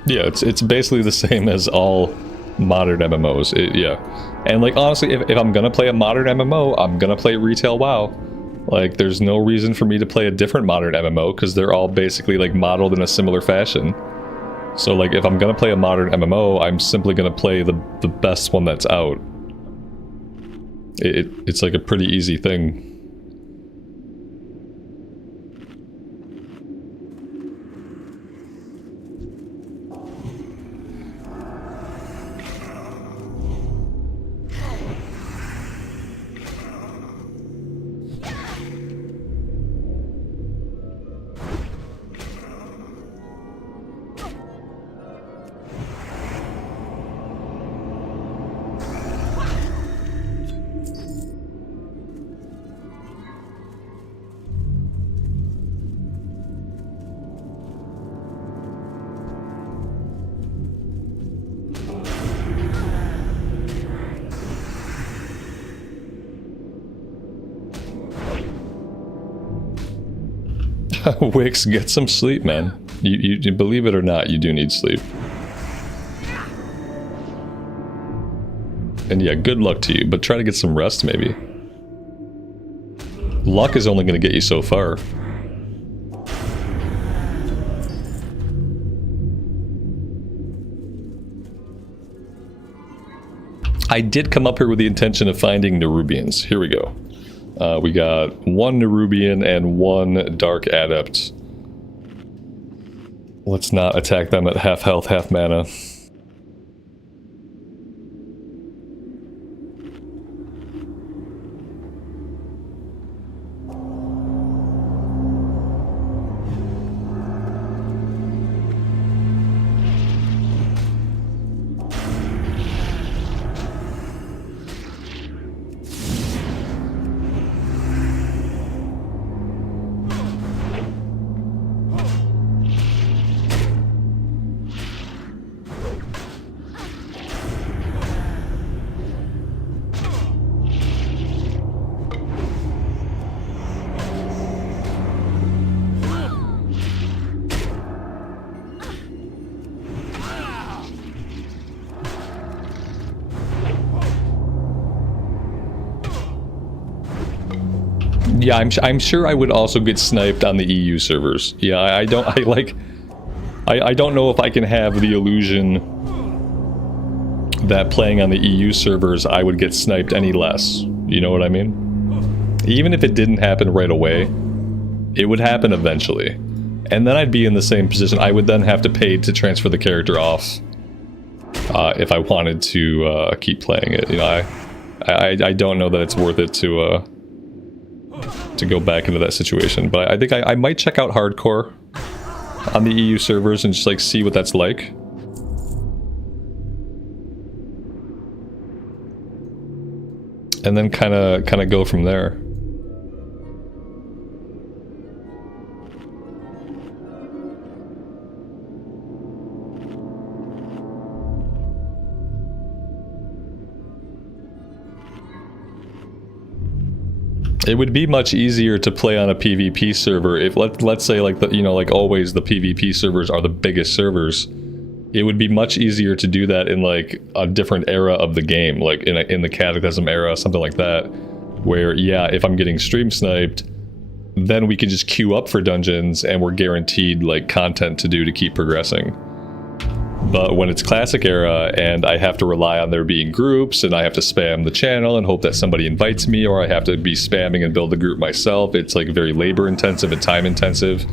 Yeah, it's basically the same as all modern MMOs. Yeah. And like honestly, if I'm gonna play a modern MMO, I'm gonna play retail WoW. Like there's no reason for me to play a different modern MMO because they're all basically like modeled in a similar fashion. So like if I'm gonna play a modern MMO, I'm simply gonna play the best one that's out. It's like a pretty easy thing. Wix, get some sleep, man. You believe it or not, you do need sleep. And yeah, good luck to you, but try to get some rest, maybe. Luck is only going to get you so far. I did come up here with the intention of finding Nerubians. Here we go. We got 1 Nerubian and 1 Dark Adept. Let's not attack them at half health, half mana. Yeah, I'm sure I would also get sniped on the EU servers. Yeah, I don't know if I can have the illusion that playing on the EU servers I would get sniped any less. You know what I mean? Even if it didn't happen right away, it would happen eventually. And then I'd be in the same position. I would then have to pay to transfer the character off if I wanted to keep playing it. You know, I don't know that it's worth it to go back into that situation, but I think I might check out hardcore on the EU servers and just like see what that's like. And then kind of go from there. It would be much easier to play on a PvP server if let's say like the, you know, like always the PvP servers are the biggest servers. It would be much easier to do that in like a different era of the game, like in the Cataclysm era, something like that, where yeah, if I'm getting stream sniped, then we can just queue up for dungeons and we're guaranteed like content to do to keep progressing. But when it's classic era and I have to rely on there being groups and I have to spam the channel and hope that somebody invites me, or I have to be spamming and build the group myself, it's like very labor intensive and time intensive.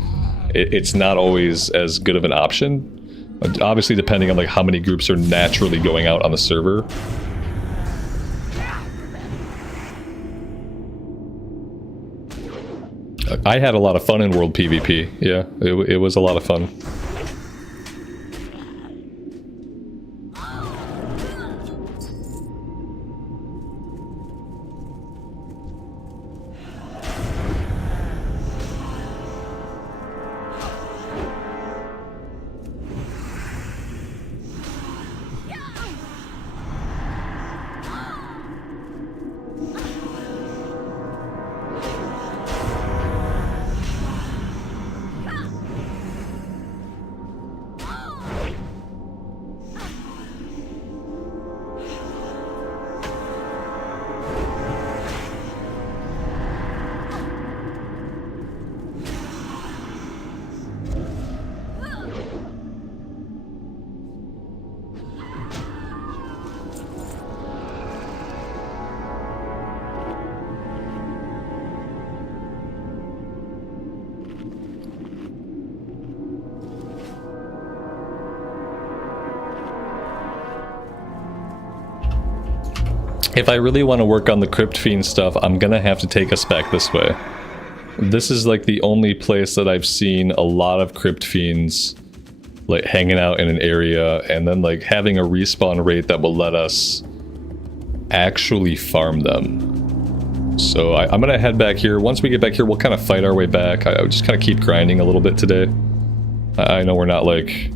It's not always as good of an option. Obviously depending on like how many groups are naturally going out on the server. I had a lot of fun in World PvP. Yeah, it was a lot of fun. If I really want to work on the Crypt Fiend stuff, I'm gonna have to take us back this way. This is like the only place that I've seen a lot of Crypt Fiends like hanging out in an area and then like having a respawn rate that will let us actually farm them. So I'm gonna head back here. Once we get back here, we'll kind of fight our way back. I would just kind of keep grinding a little bit today. I know we're not like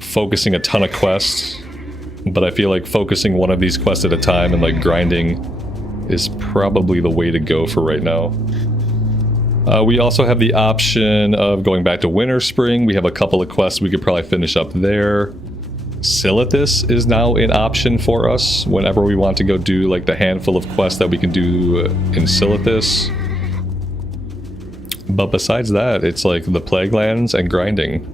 focusing a ton of quests, but I feel like focusing one of these quests at a time and like grinding is probably the way to go for right now. We also have the option of going back to Winter Spring. We have a couple of quests we could probably finish up there. Silithus is now an option for us whenever we want to go do like the handful of quests that we can do in Silithus. But besides that, it's like the Plaguelands and grinding.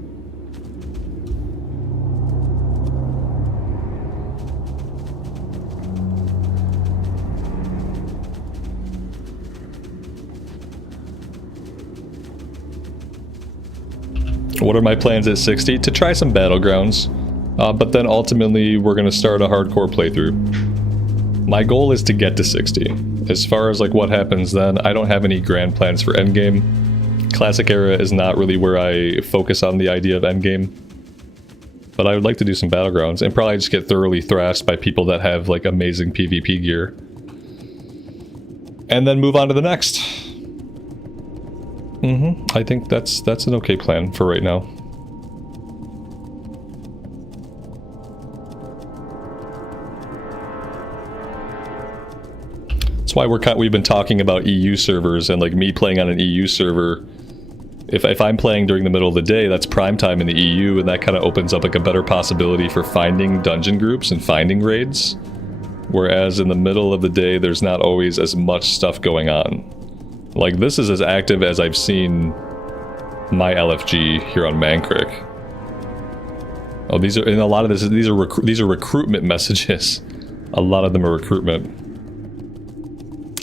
What are my plans at 60? To try some Battlegrounds, but then ultimately we're going to start a hardcore playthrough. My goal is to get to 60. As far as like what happens then, I don't have any grand plans for endgame. Classic era is not really where I focus on the idea of endgame. But I would like to do some Battlegrounds and probably just get thoroughly thrashed by people that have like amazing PvP gear. And then move on to the next. I think that's an okay plan for right now. That's why we've been talking about EU servers and like me playing on an EU server. If I'm playing during the middle of the day, that's prime time in the EU, and that kind of opens up like a better possibility for finding dungeon groups and finding raids. Whereas in the middle of the day, there's not always as much stuff going on. Like, this is as active as I've seen my LFG here on Mankrik. Oh, these are, and a lot of this, these are recruitment messages. A lot of them are recruitment.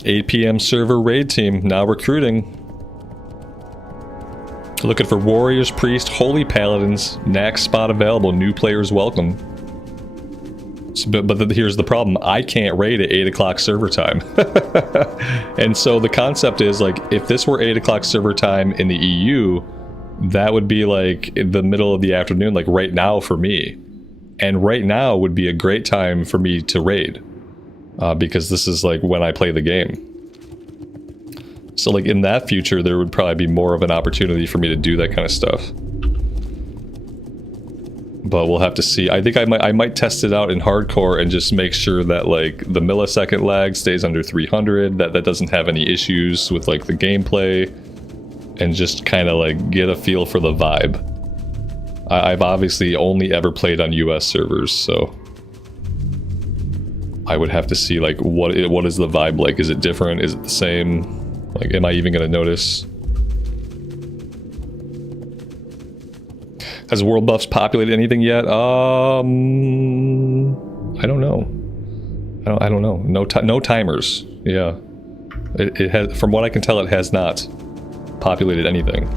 8 PM server raid team, now recruiting. Looking for warriors, priest, holy paladins, next spot available, new players welcome. But here's the problem, I can't raid at 8 o'clock server time. And so the concept is, like, if this were 8 o'clock server time in the EU, that would be like in the middle of the afternoon, like right now for me. And right now would be a great time for me to raid. Because this is like when I play the game. So like in that future, there would probably be more of an opportunity for me to do that kind of stuff. But we'll have to see. I think I might test it out in hardcore and just make sure that like the millisecond lag stays under 300, that doesn't have any issues with like the gameplay, and just kind of like get a feel for the vibe. I've obviously only ever played on US servers, so I would have to see like what is the vibe like? Is it different? Is it the same? Like, am I even gonna notice? Has World Buffs populated anything yet? I don't know. I don't know. No timers. Yeah, it has. From what I can tell, it has not populated anything.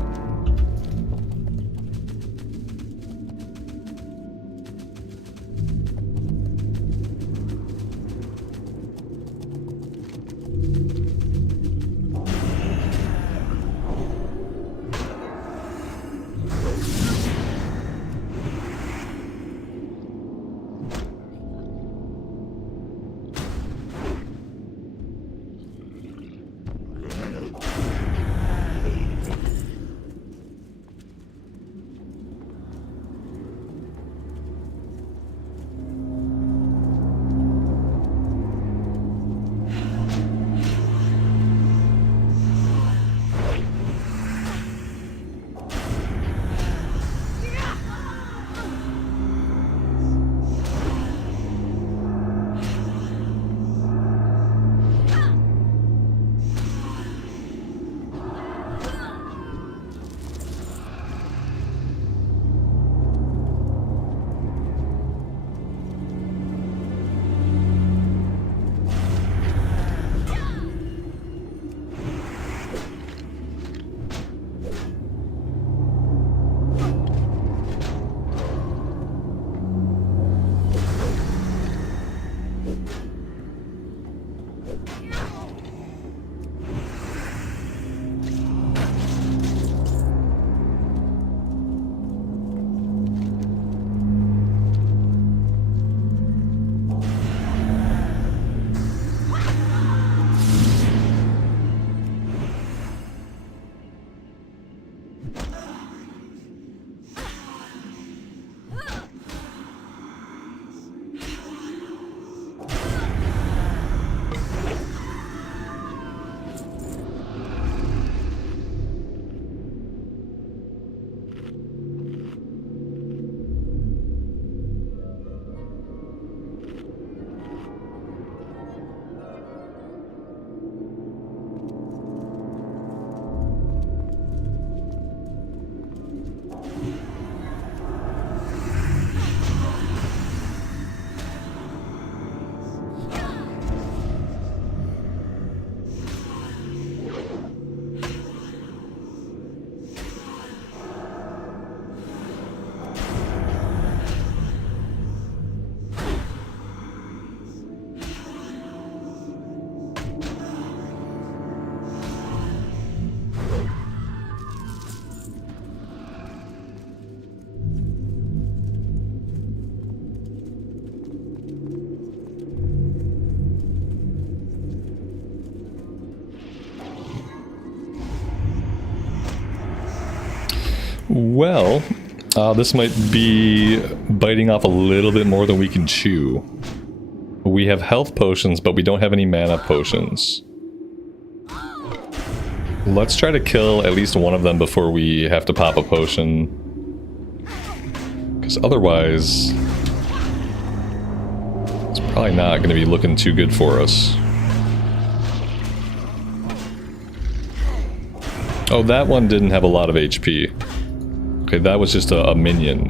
Well, this might be biting off a little bit more than we can chew. We have health potions, but we don't have any mana potions. Let's try to kill at least one of them before we have to pop a potion. Because otherwise, it's probably not going to be looking too good for us. Oh, that one didn't have a lot of HP. Okay, that was just a minion.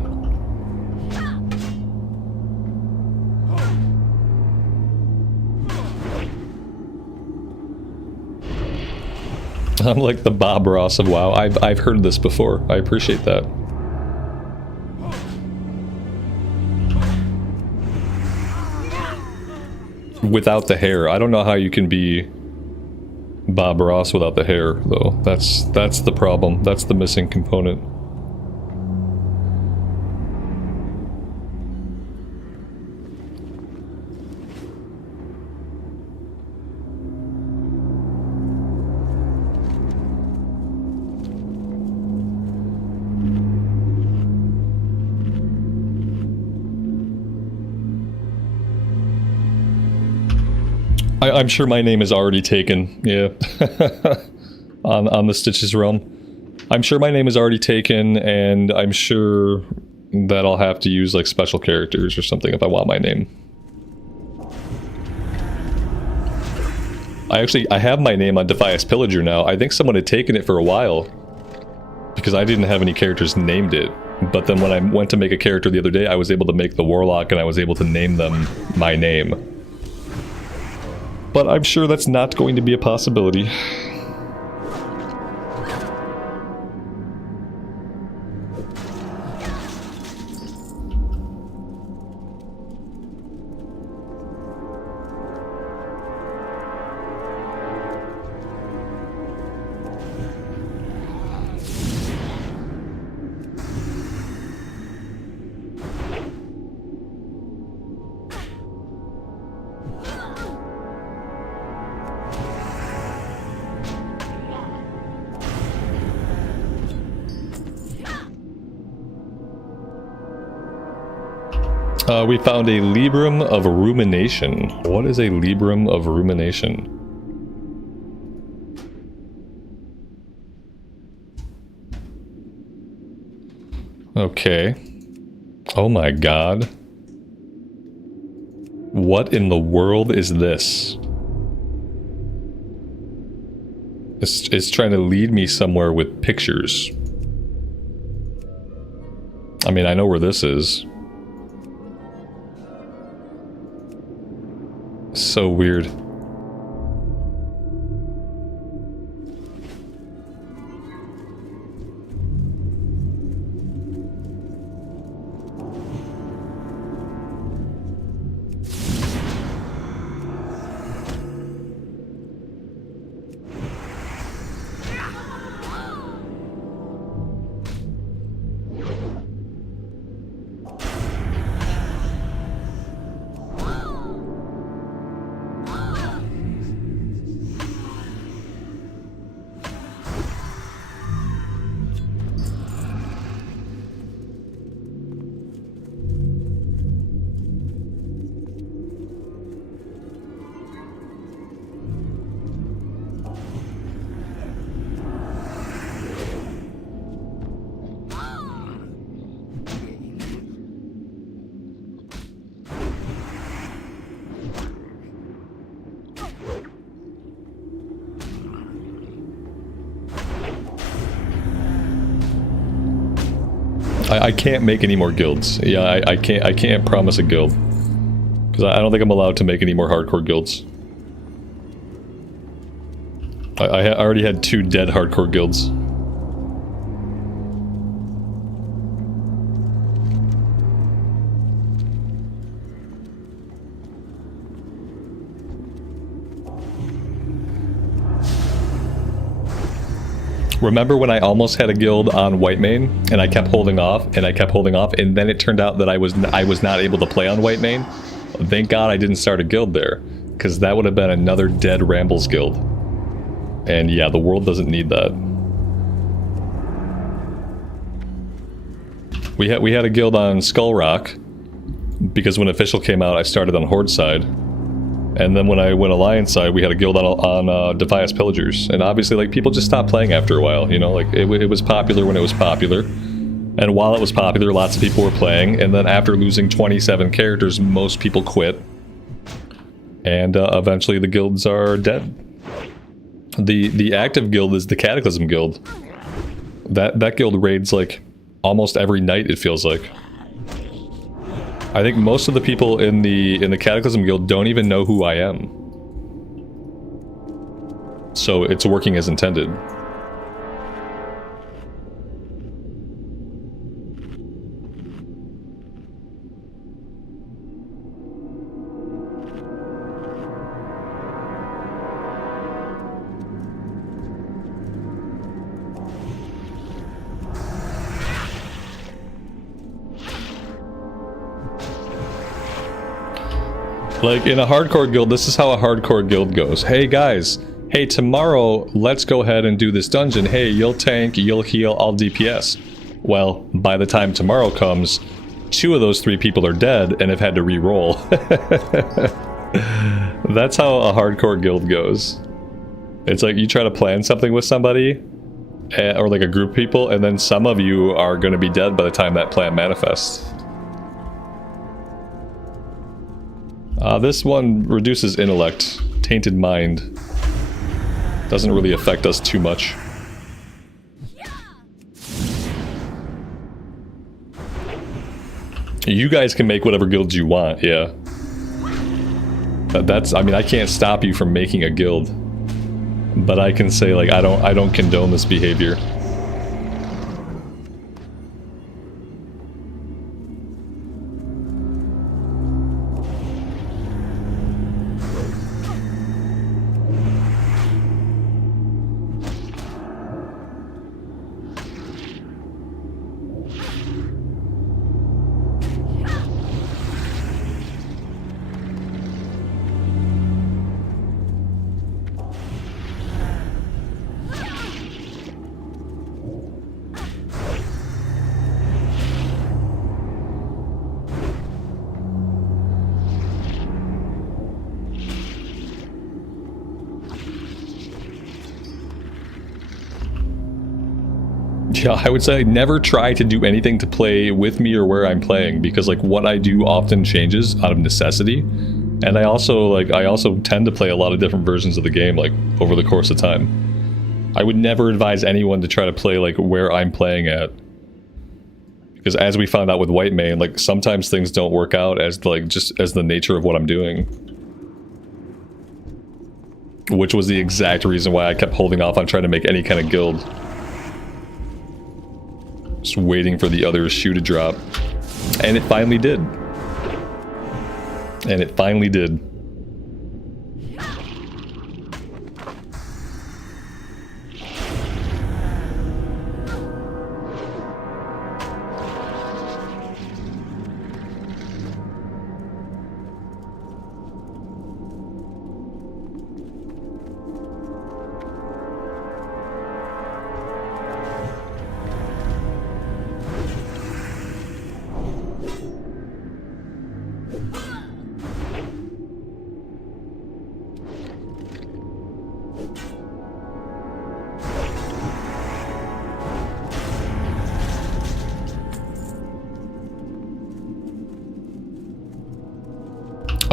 I'm like the Bob Ross of WoW. I've heard this before. I appreciate that. Without the hair. I don't know how you can be Bob Ross without the hair, though. That's the problem. That's the missing component. I'm sure my name is already taken, yeah. on the Stitches realm. I'm sure my name is already taken, and I'm sure that I'll have to use like special characters or something if I want my name. I have my name on Defias Pillager now. I think someone had taken it for a while, because I didn't have any characters named it. But then when I went to make a character the other day, I was able to make the Warlock, and I was able to name them my name. But I'm sure that's not going to be a possibility. We found a Librum of Rumination. What is a Librum of Rumination? Okay. Oh my god. What in the world is this? It's trying to lead me somewhere with pictures. I mean, I know where this is. So weird. I can't make any more guilds. Yeah, I can't promise a guild. Because I don't think I'm allowed to make any more hardcore guilds. I already had 2 dead hardcore guilds. Remember when I almost had a guild on Whitemane, and I kept holding off, and I kept holding off, and then it turned out that I was not able to play on Whitemane? Thank God I didn't start a guild there, because that would have been another dead Rambles guild. And yeah, the world doesn't need that. We had a guild on Skull Rock, because when Official came out, I started on Horde side. And then when I went Alliance side, we had a guild on Defias Pillagers. And obviously, like, people just stopped playing after a while, you know? Like, it was popular when it was popular. And while it was popular, lots of people were playing. And then after losing 27 characters, most people quit. And eventually the guilds are dead. The active guild is the Cataclysm Guild. That guild raids, like, almost every night, it feels like. I think most of the people in the Cataclysm Guild don't even know who I am. So it's working as intended. Like, in a hardcore guild, this is how a hardcore guild goes. Hey guys, hey, tomorrow, let's go ahead and do this dungeon. Hey, you'll tank, you'll heal, I'll DPS. Well, by the time tomorrow comes, 2 of those 3 people are dead and have had to re-roll. That's how a hardcore guild goes. It's like you try to plan something with somebody, or like a group of people, and then some of you are going to be dead by the time that plan manifests. This one reduces intellect. Tainted Mind. Doesn't really affect us too much. You guys can make whatever guilds you want, yeah. I mean, I can't stop you from making a guild. But I can say, like, I don't condone this behavior. Yeah, I would say never try to do anything to play with me or where I'm playing, because like what I do often changes out of necessity. And I also tend to play a lot of different versions of the game like over the course of time. I would never advise anyone to try to play like where I'm playing at. Because as we found out with White Mane, like sometimes things don't work out as like just as the nature of what I'm doing. Which was the exact reason why I kept holding off on trying to make any kind of guild. Just waiting for the other shoe to drop. And it finally did. And it finally did.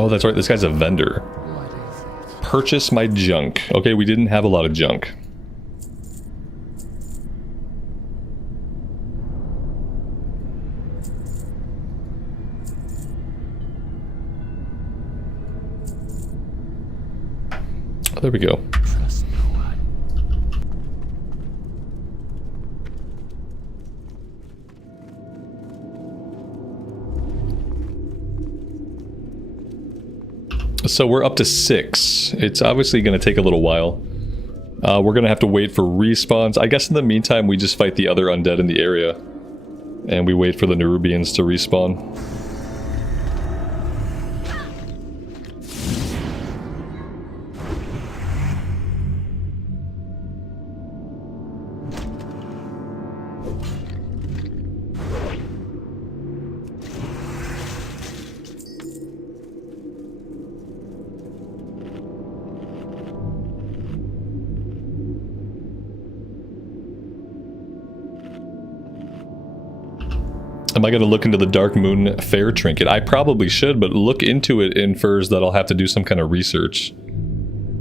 Oh, that's right, this guy's a vendor. Purchase my junk. Okay, we didn't have a lot of junk. Oh, there we go. So we're up to 6. It's obviously going to take a little while. We're going to have to wait for respawns. I guess in the meantime we just fight the other undead in the area. And we wait for the Nerubians to respawn. Am I going to look into the Darkmoon Fair trinket? I probably should, but look into it infers that I'll have to do some kind of research.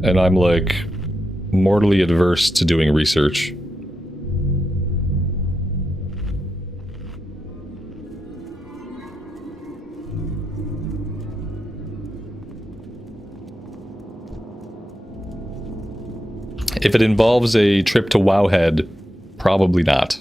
And I'm like mortally adverse to doing research. If it involves a trip to Wowhead, probably not.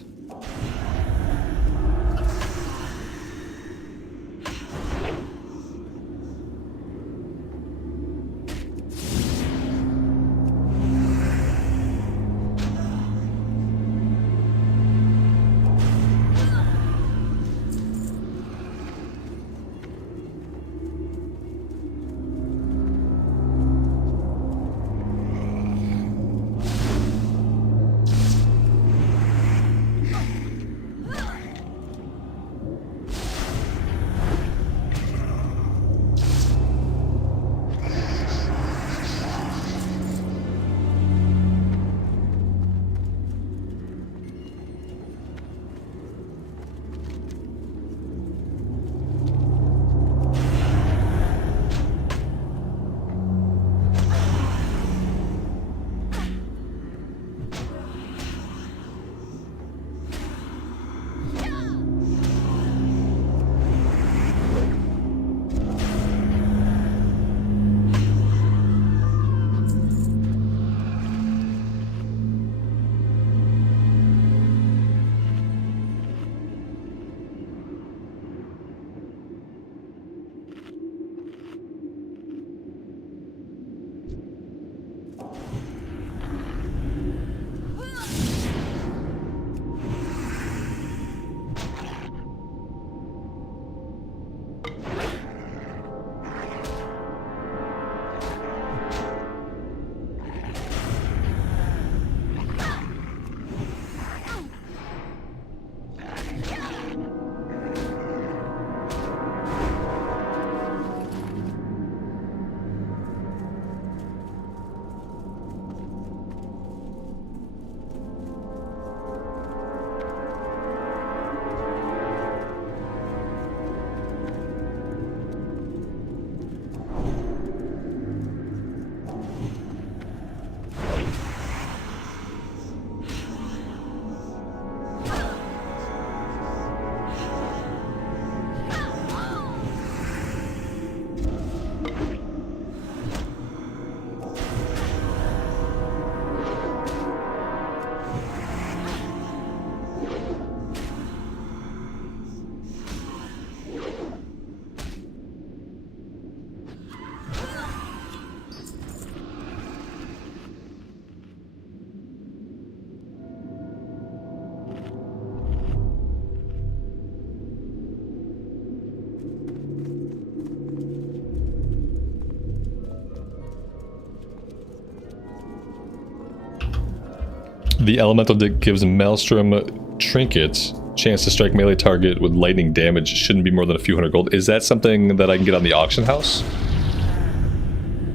The elemental that gives Maelstrom trinkets chance to strike melee target with lightning damage shouldn't be more than a few hundred gold. Is that something that I can get on the auction house?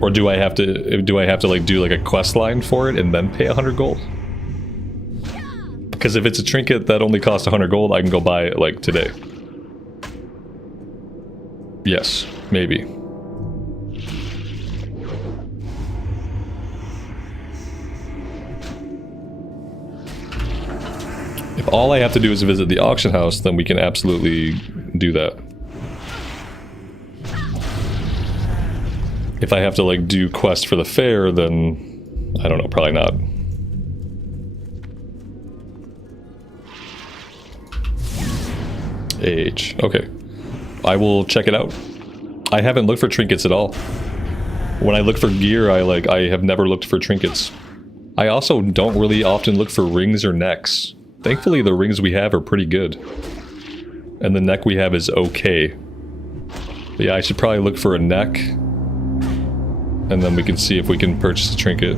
Or do I have to like do like a quest line for it and then pay 100 gold? Because if it's a trinket that only costs 100 gold, I can go buy it like today. Yes, maybe. If all I have to do is visit the auction house, then we can absolutely do that. If I have to like do quest for the fair, then I don't know, probably not. AH. Okay. I will check it out. I haven't looked for trinkets at all. When I look for gear, I have never looked for trinkets. I also don't really often look for rings or necks. Thankfully, the rings we have are pretty good. And the neck we have is okay. But yeah, I should probably look for a neck. And then we can see if we can purchase a trinket.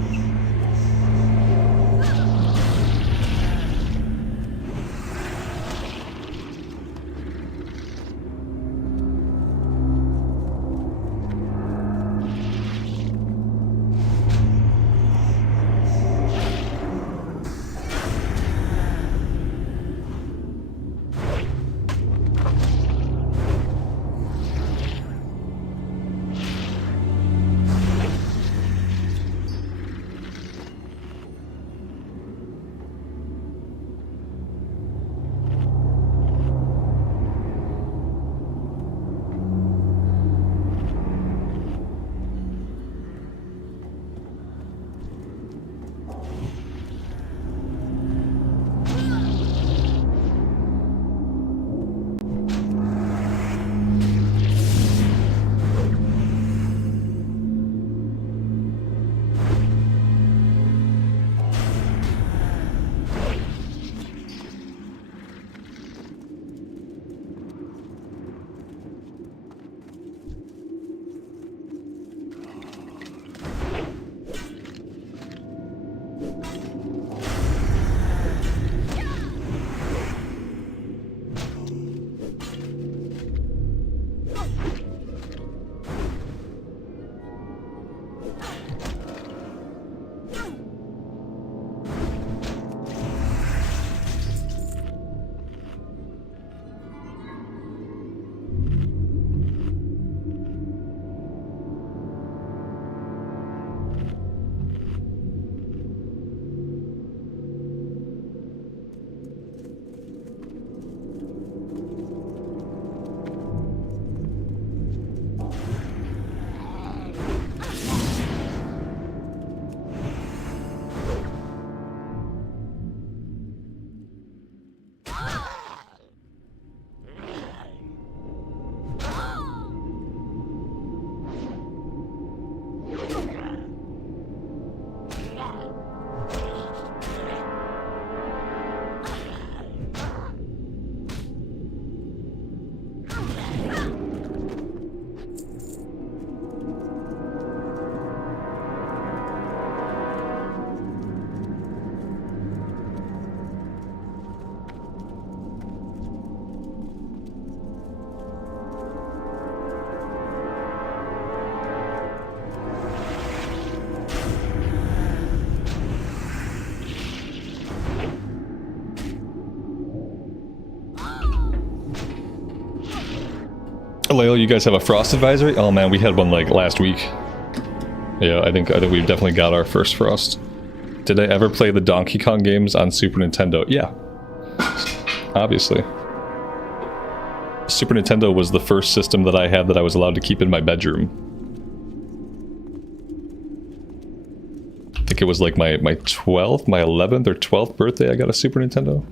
Leo, you guys have a frost advisory? Oh man, we had one like last week. Yeah, I think we've definitely got our first frost. Did I ever play the Donkey Kong games on Super Nintendo? Yeah. Obviously. Super Nintendo was the first system that I had that I was allowed to keep in my bedroom. I think it was like my 12th, my 11th or 12th birthday I got a Super Nintendo.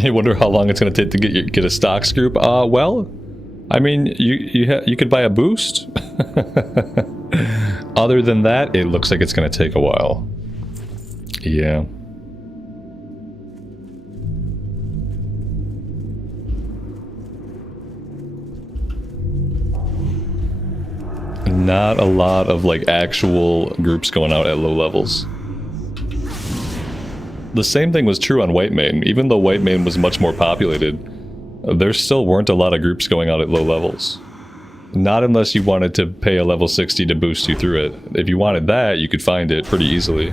I wonder how long it's going to take to get a stocks group. Well, I mean, you could buy a boost. Other than that, it looks like it's going to take a while. Yeah. Not a lot of like actual groups going out at low levels. The same thing was true on Whitemane. Even though Whitemane was much more populated, there still weren't a lot of groups going out at low levels. Not unless you wanted to pay a level 60 to boost you through it. If you wanted that, you could find it pretty easily.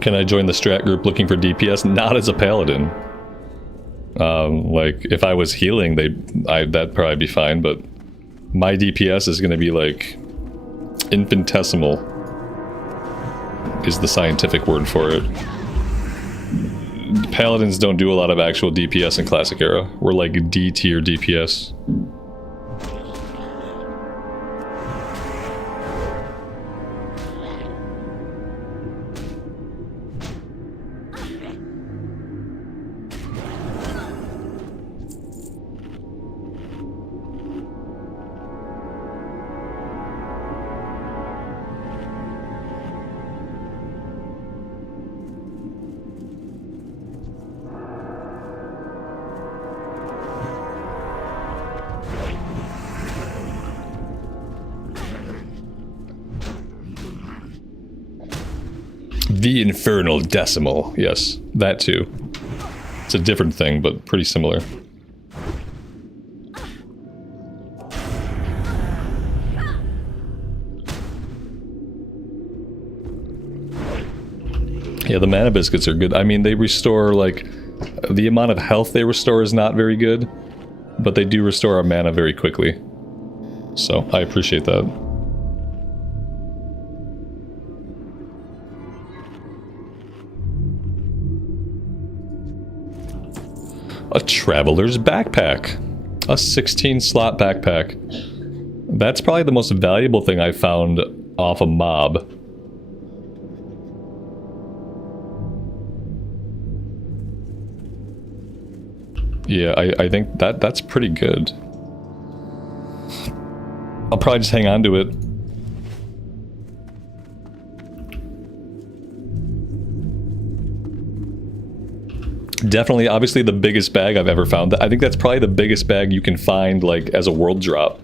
Can I join the strat group looking for DPS? Not as a paladin. Like, if I was healing, that'd probably be fine, but my DPS is going to be like infinitesimal is the scientific word for it. Paladins don't do a lot of actual DPS in Classic Era. We're like D tier DPS. The Infernal Decimal. Yes, that too. It's a different thing, but pretty similar. Yeah, the mana biscuits are good. I mean, they restore, like, the amount of health they restore is not very good, but they do restore our mana very quickly. So, I appreciate that. A traveler's backpack. A 16 slot backpack. That's probably the most valuable thing I found off a mob. Yeah, I think that's pretty good. I'll probably just hang on to it. Definitely, obviously the biggest bag I've ever found. I think that's probably the biggest bag you can find, like, as a world drop.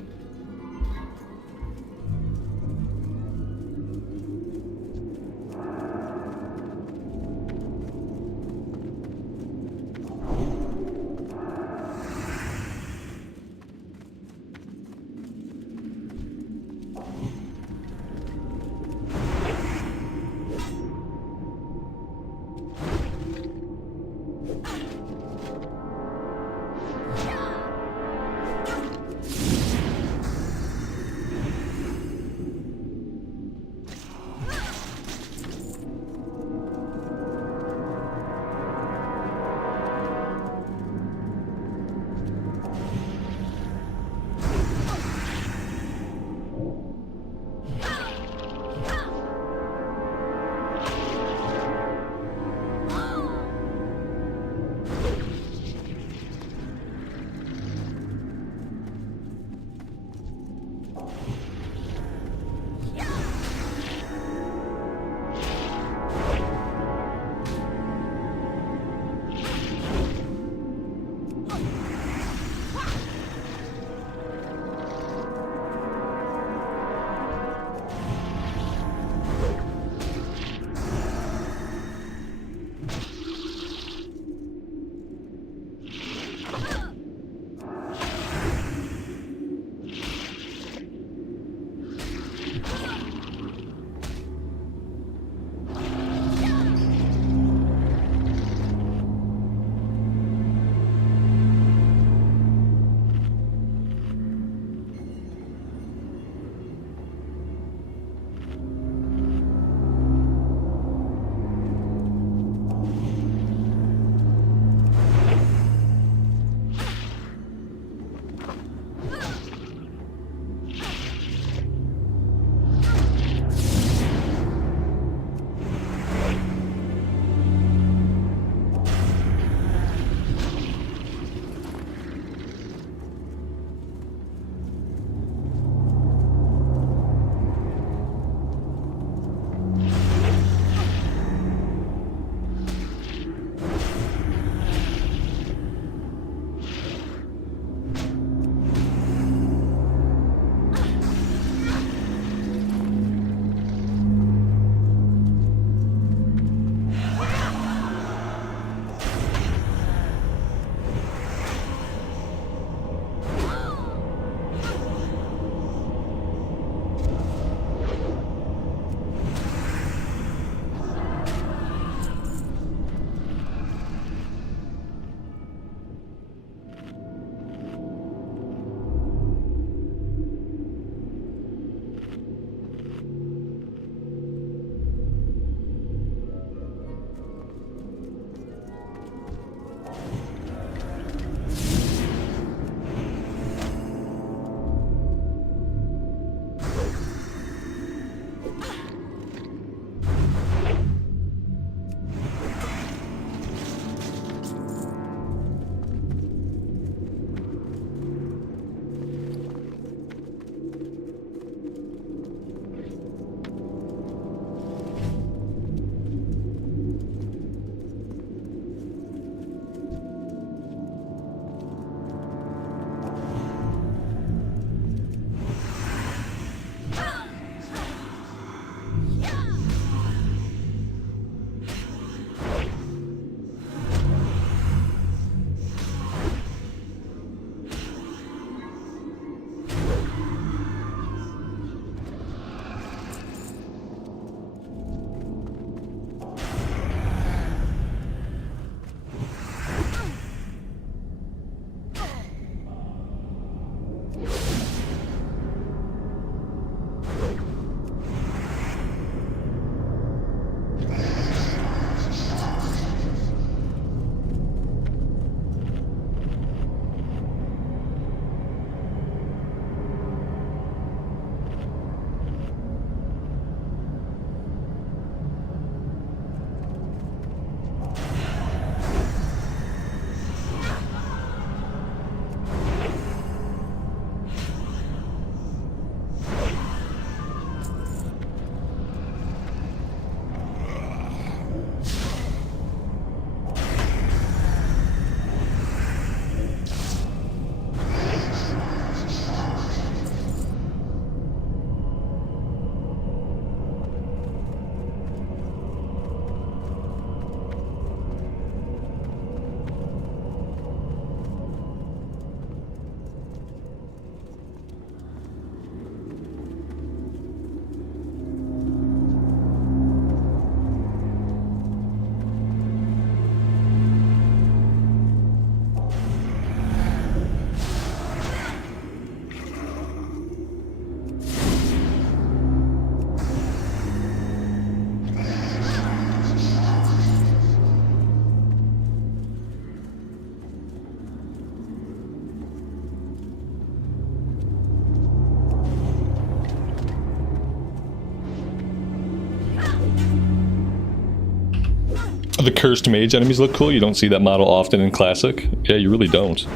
The Cursed Mage enemies look cool. You don't see that model often in Classic. Yeah, you really don't.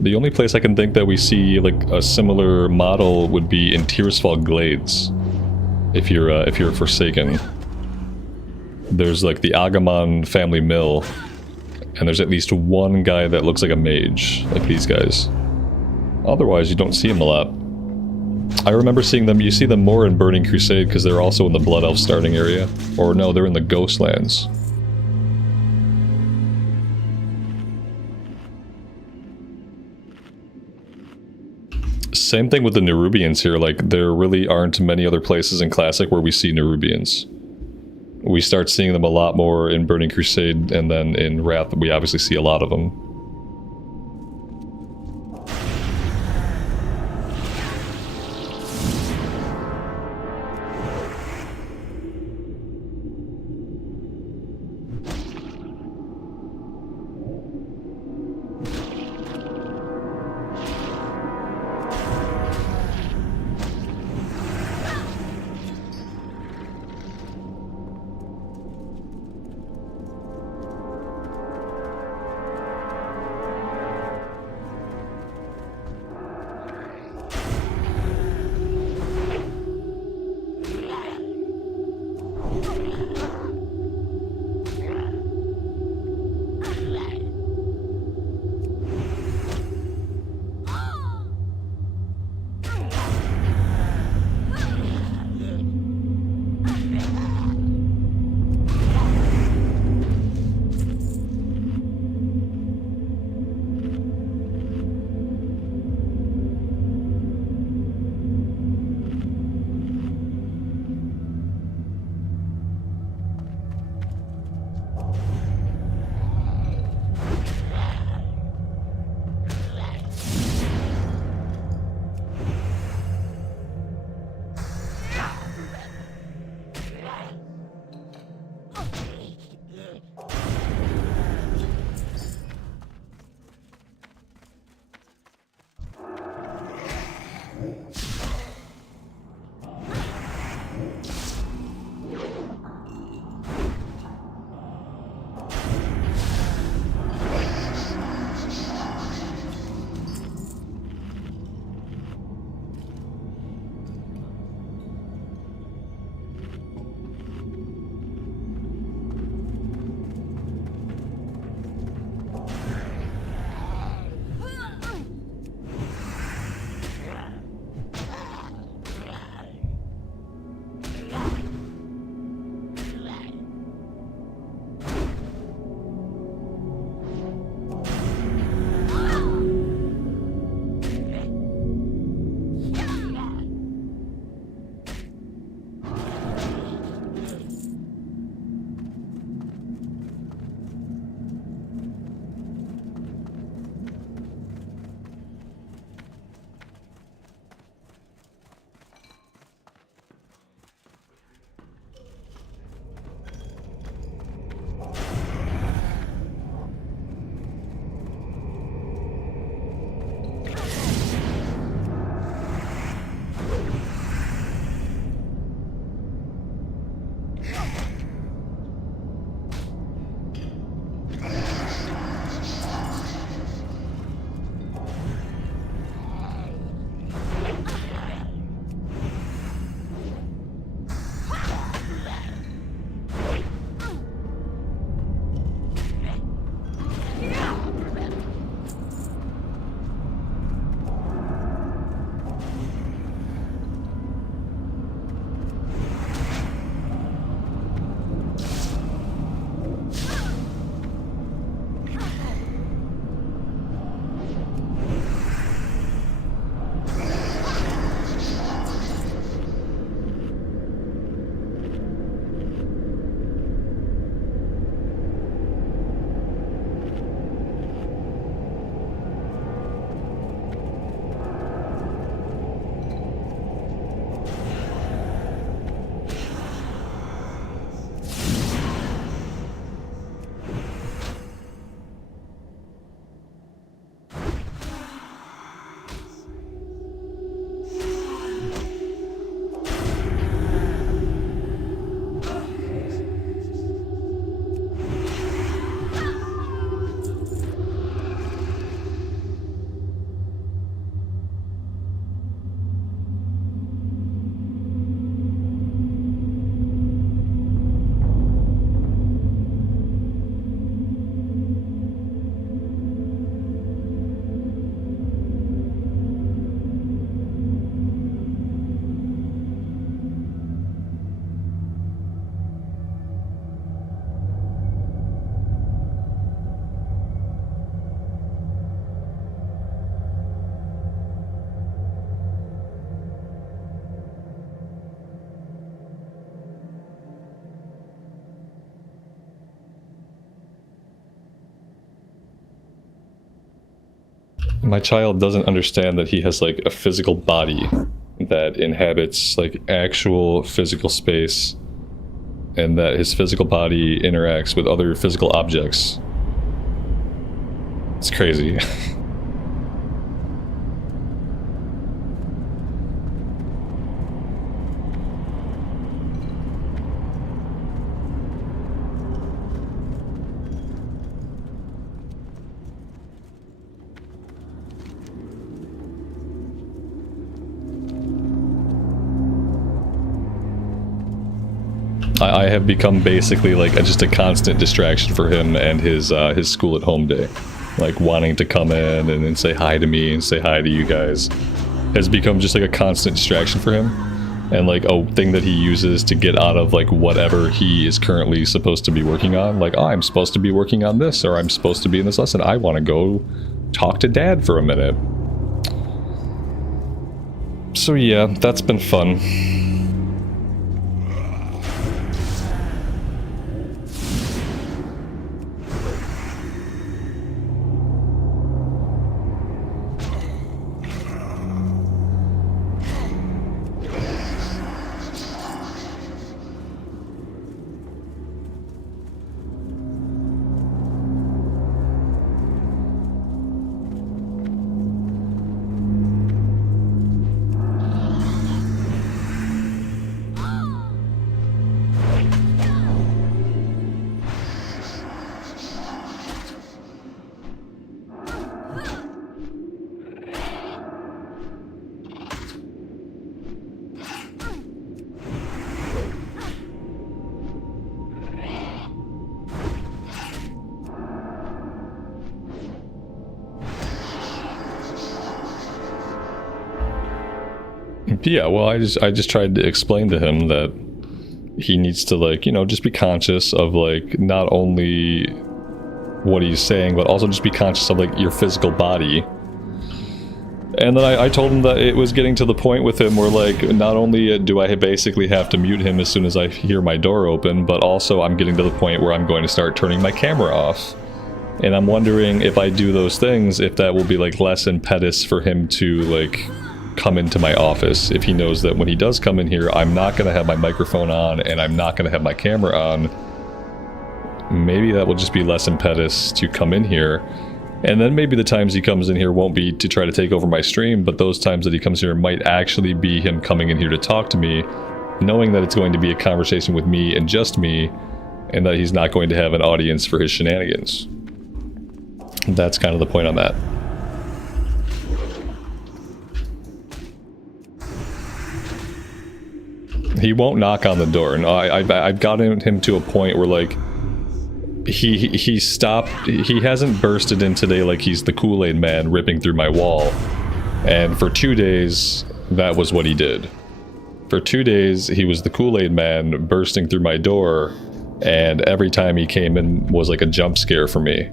The only place I can think that we see like a similar model would be in Tearsfall Glades. If you're Forsaken. There's like the Agumon family mill, and there's at least one guy that looks like a mage, like these guys. Otherwise, you don't see them a lot. I remember seeing them, you see them more in Burning Crusade because they're also in the Blood Elf starting area. Or no, they're in the Ghostlands. Same thing with the Nerubians here, like there really aren't many other places in Classic where we see Nerubians. We start seeing them a lot more in Burning Crusade, and then in Wrath we obviously see a lot of them. My child doesn't understand that he has like a physical body that inhabits like actual physical space, and that his physical body interacts with other physical objects. It's crazy. I have become basically like just a constant distraction for him and his school at home day. Like wanting to come in and then say hi to me and say hi to you guys has become just like a constant distraction for him. And like a thing that he uses to get out of like whatever he is currently supposed to be working on. Like, oh, I'm supposed to be working on this, or I'm supposed to be in this lesson. I want to go talk to Dad for a minute. So yeah, that's been fun. Yeah, well, I just tried to explain to him that he needs to, like, you know, just be conscious of, like, not only what he's saying, but also just be conscious of, like, your physical body. And then I told him that it was getting to the point with him where, like, not only do I basically have to mute him as soon as I hear my door open, but also I'm getting to the point where I'm going to start turning my camera off. And I'm wondering if I do those things, if that will be, like, less impetus for him to, like, come into my office, if he knows that when he does come in here, I'm not going to have my microphone on and I'm not going to have my camera on. Maybe that will just be less impetus to come in here. And then maybe the times he comes in here won't be to try to take over my stream, but those times that he comes here might actually be him coming in here to talk to me, knowing that it's going to be a conversation with me and just me, and that he's not going to have an audience for his shenanigans. That's kind of the point on that. He won't knock on the door. No, I've gotten him to a point where, like, he stopped. He hasn't bursted in today like he's the Kool-Aid man ripping through my wall. And for 2 days, that was what he did. For 2 days, he was the Kool-Aid man bursting through my door, and every time he came in was like a jump scare for me.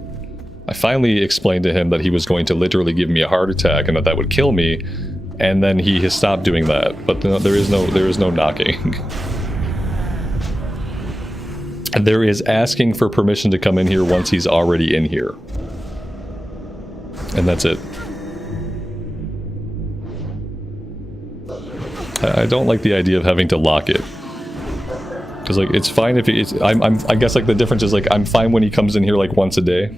I finally explained to him that he was going to literally give me a heart attack and that would kill me. And then he has stopped doing that, but there is no knocking. There is asking for permission to come in here once he's already in here. And that's it. I don't like the idea of having to lock it. Because, like, it's fine if it's... I guess, like, the difference is, like, I'm fine when he comes in here, like, once a day.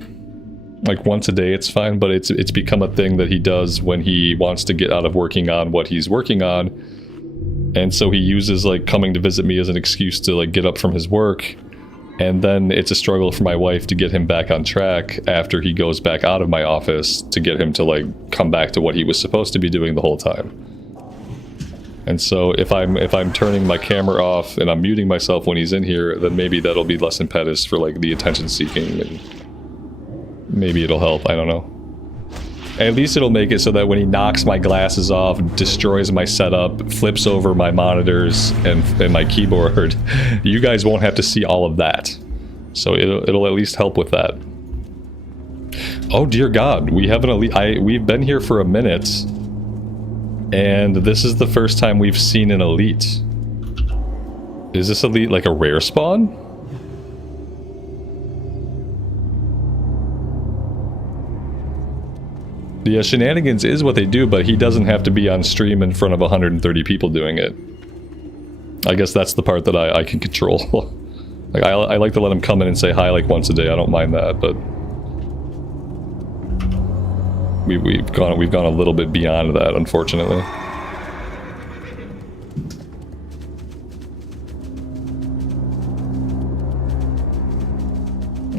Like, once a day it's fine, but it's become a thing that he does when he wants to get out of working on what he's working on. And so he uses, like, coming to visit me as an excuse to, like, get up from his work. And then it's a struggle for my wife to get him back on track after he goes back out of my office to get him to, like, come back to what he was supposed to be doing the whole time. And so if I'm turning my camera off and I'm muting myself when he's in here, then maybe that'll be less impetus for, like, the attention seeking, and maybe it'll help, I don't know. At least it'll make it so that when he knocks my glasses off, destroys my setup, flips over my monitors and my keyboard, you guys won't have to see all of that. So it'll at least help with that. Oh dear God, we have an elite. We've been here for a minute, and this is the first time we've seen an elite. Is this elite like a rare spawn? Yeah, shenanigans is what they do, but he doesn't have to be on stream in front of 130 people doing it. I guess that's the part that I can control. Like, I like to let him come in and say hi like once a day. I don't mind that, but we've gone a little bit beyond that, unfortunately.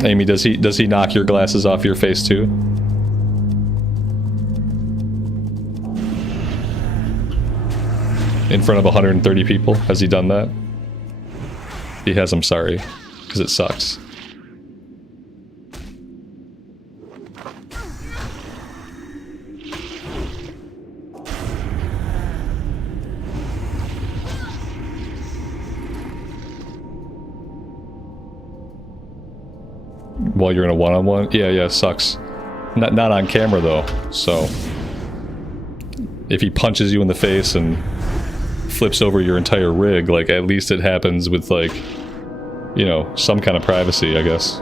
Amy, does he knock your glasses off your face too? In front of 130 people? Has he done that? He has, I'm sorry. Because it sucks. While you're in a one-on-one? Yeah, sucks. Not on camera though, so... If he punches you in the face and flips over your entire rig, like, at least it happens with, like, you know, some kind of privacy, I guess.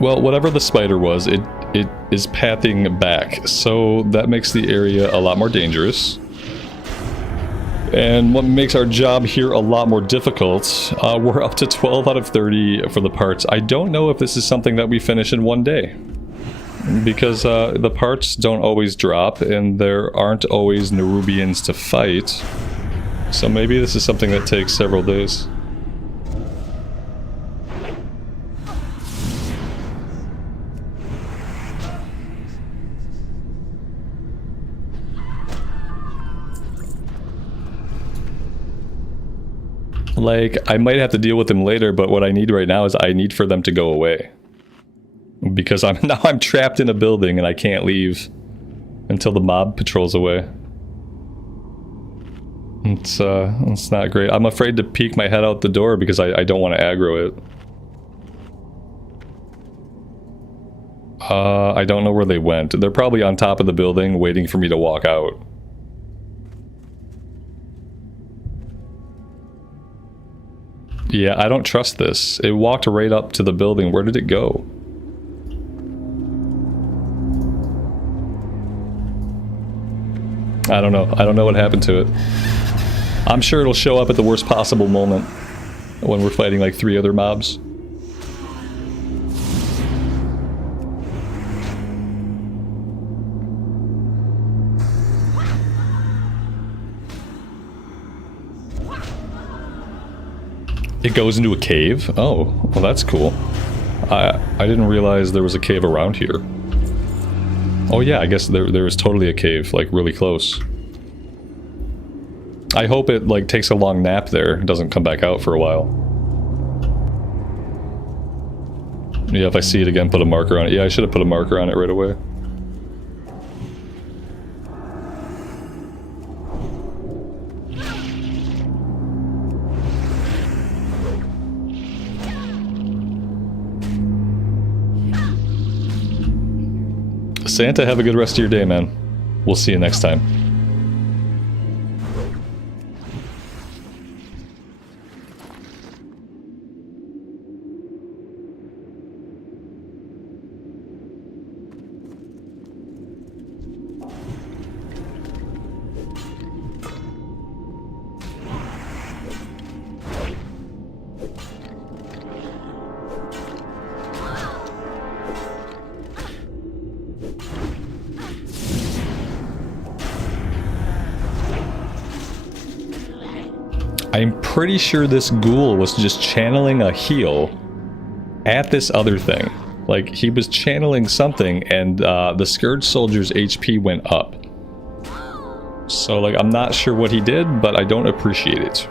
Well, whatever the spider was, it is pathing back, so that makes the area a lot more dangerous. And what makes our job here a lot more difficult, we're up to 12 out of 30 for the parts. I don't know if this is something that we finish in one day, because the parts don't always drop, and there aren't always Nerubians to fight. So maybe this is something that takes several days. Like, I might have to deal with them later, but what I need right now is I need for them to go away. Because now I'm trapped in a building and I can't leave until the mob patrols away. It's not great. I'm afraid to peek my head out the door because I don't want to aggro it. I don't know where they went. They're probably on top of the building waiting for me to walk out. Yeah, I don't trust this. It walked right up to the building. Where did it go? I don't know. I don't know what happened to it. I'm sure it'll show up at the worst possible moment when we're fighting like 3 other mobs. It goes into a cave? Oh, well that's cool. I didn't realize there was a cave around here. Oh yeah, I guess there is totally a cave, like really close. I hope it like takes a long nap there, doesn't come back out for a while. Yeah, if I see it again, put a marker on it. Yeah, I should have put a marker on it right away. Santa, have a good rest of your day, man. We'll see you next time. I'm pretty sure this ghoul was just channeling a heal at this other thing. Like, he was channeling something and the Scourge Soldier's HP went up. So, like, I'm not sure what he did, but I don't appreciate it.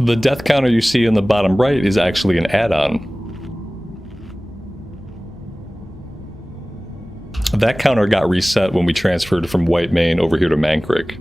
The death counter you see in the bottom right is actually an add-on. That counter got reset when we transferred from Whitemane over here to Mankrik.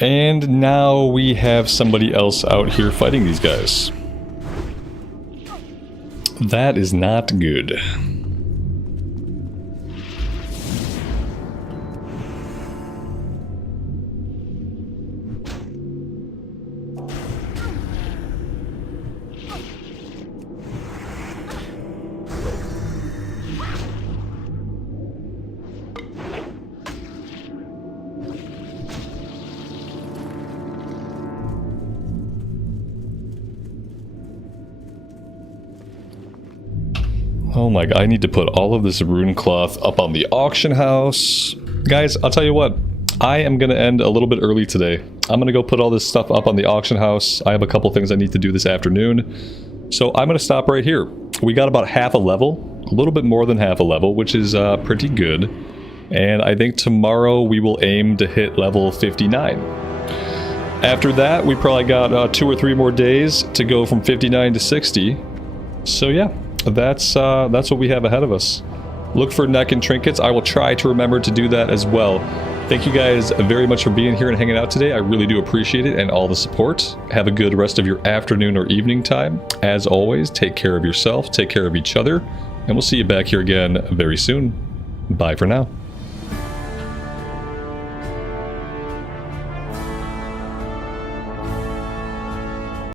And now we have somebody else out here fighting these guys. That is not good. Oh my god, I need to put all of this rune cloth up on the auction house. Guys, I'll tell you what. I am going to end a little bit early today. I'm going to go put all this stuff up on the auction house. I have a couple things I need to do this afternoon. So I'm going to stop right here. We got about half a level. A little bit more than half a level, which is pretty good. And I think tomorrow we will aim to hit level 59. After that, we probably got 2 or 3 more days to go from 59 to 60. So yeah, that's what we have ahead of us. Look for neck and trinkets. I will try to remember to do that as well. Thank you guys very much for being here and hanging out today. I really do appreciate it and all the support. Have a good rest of your afternoon or evening time. As always, take care of yourself, take care of each other, and we'll see you back here again very soon. Bye for now.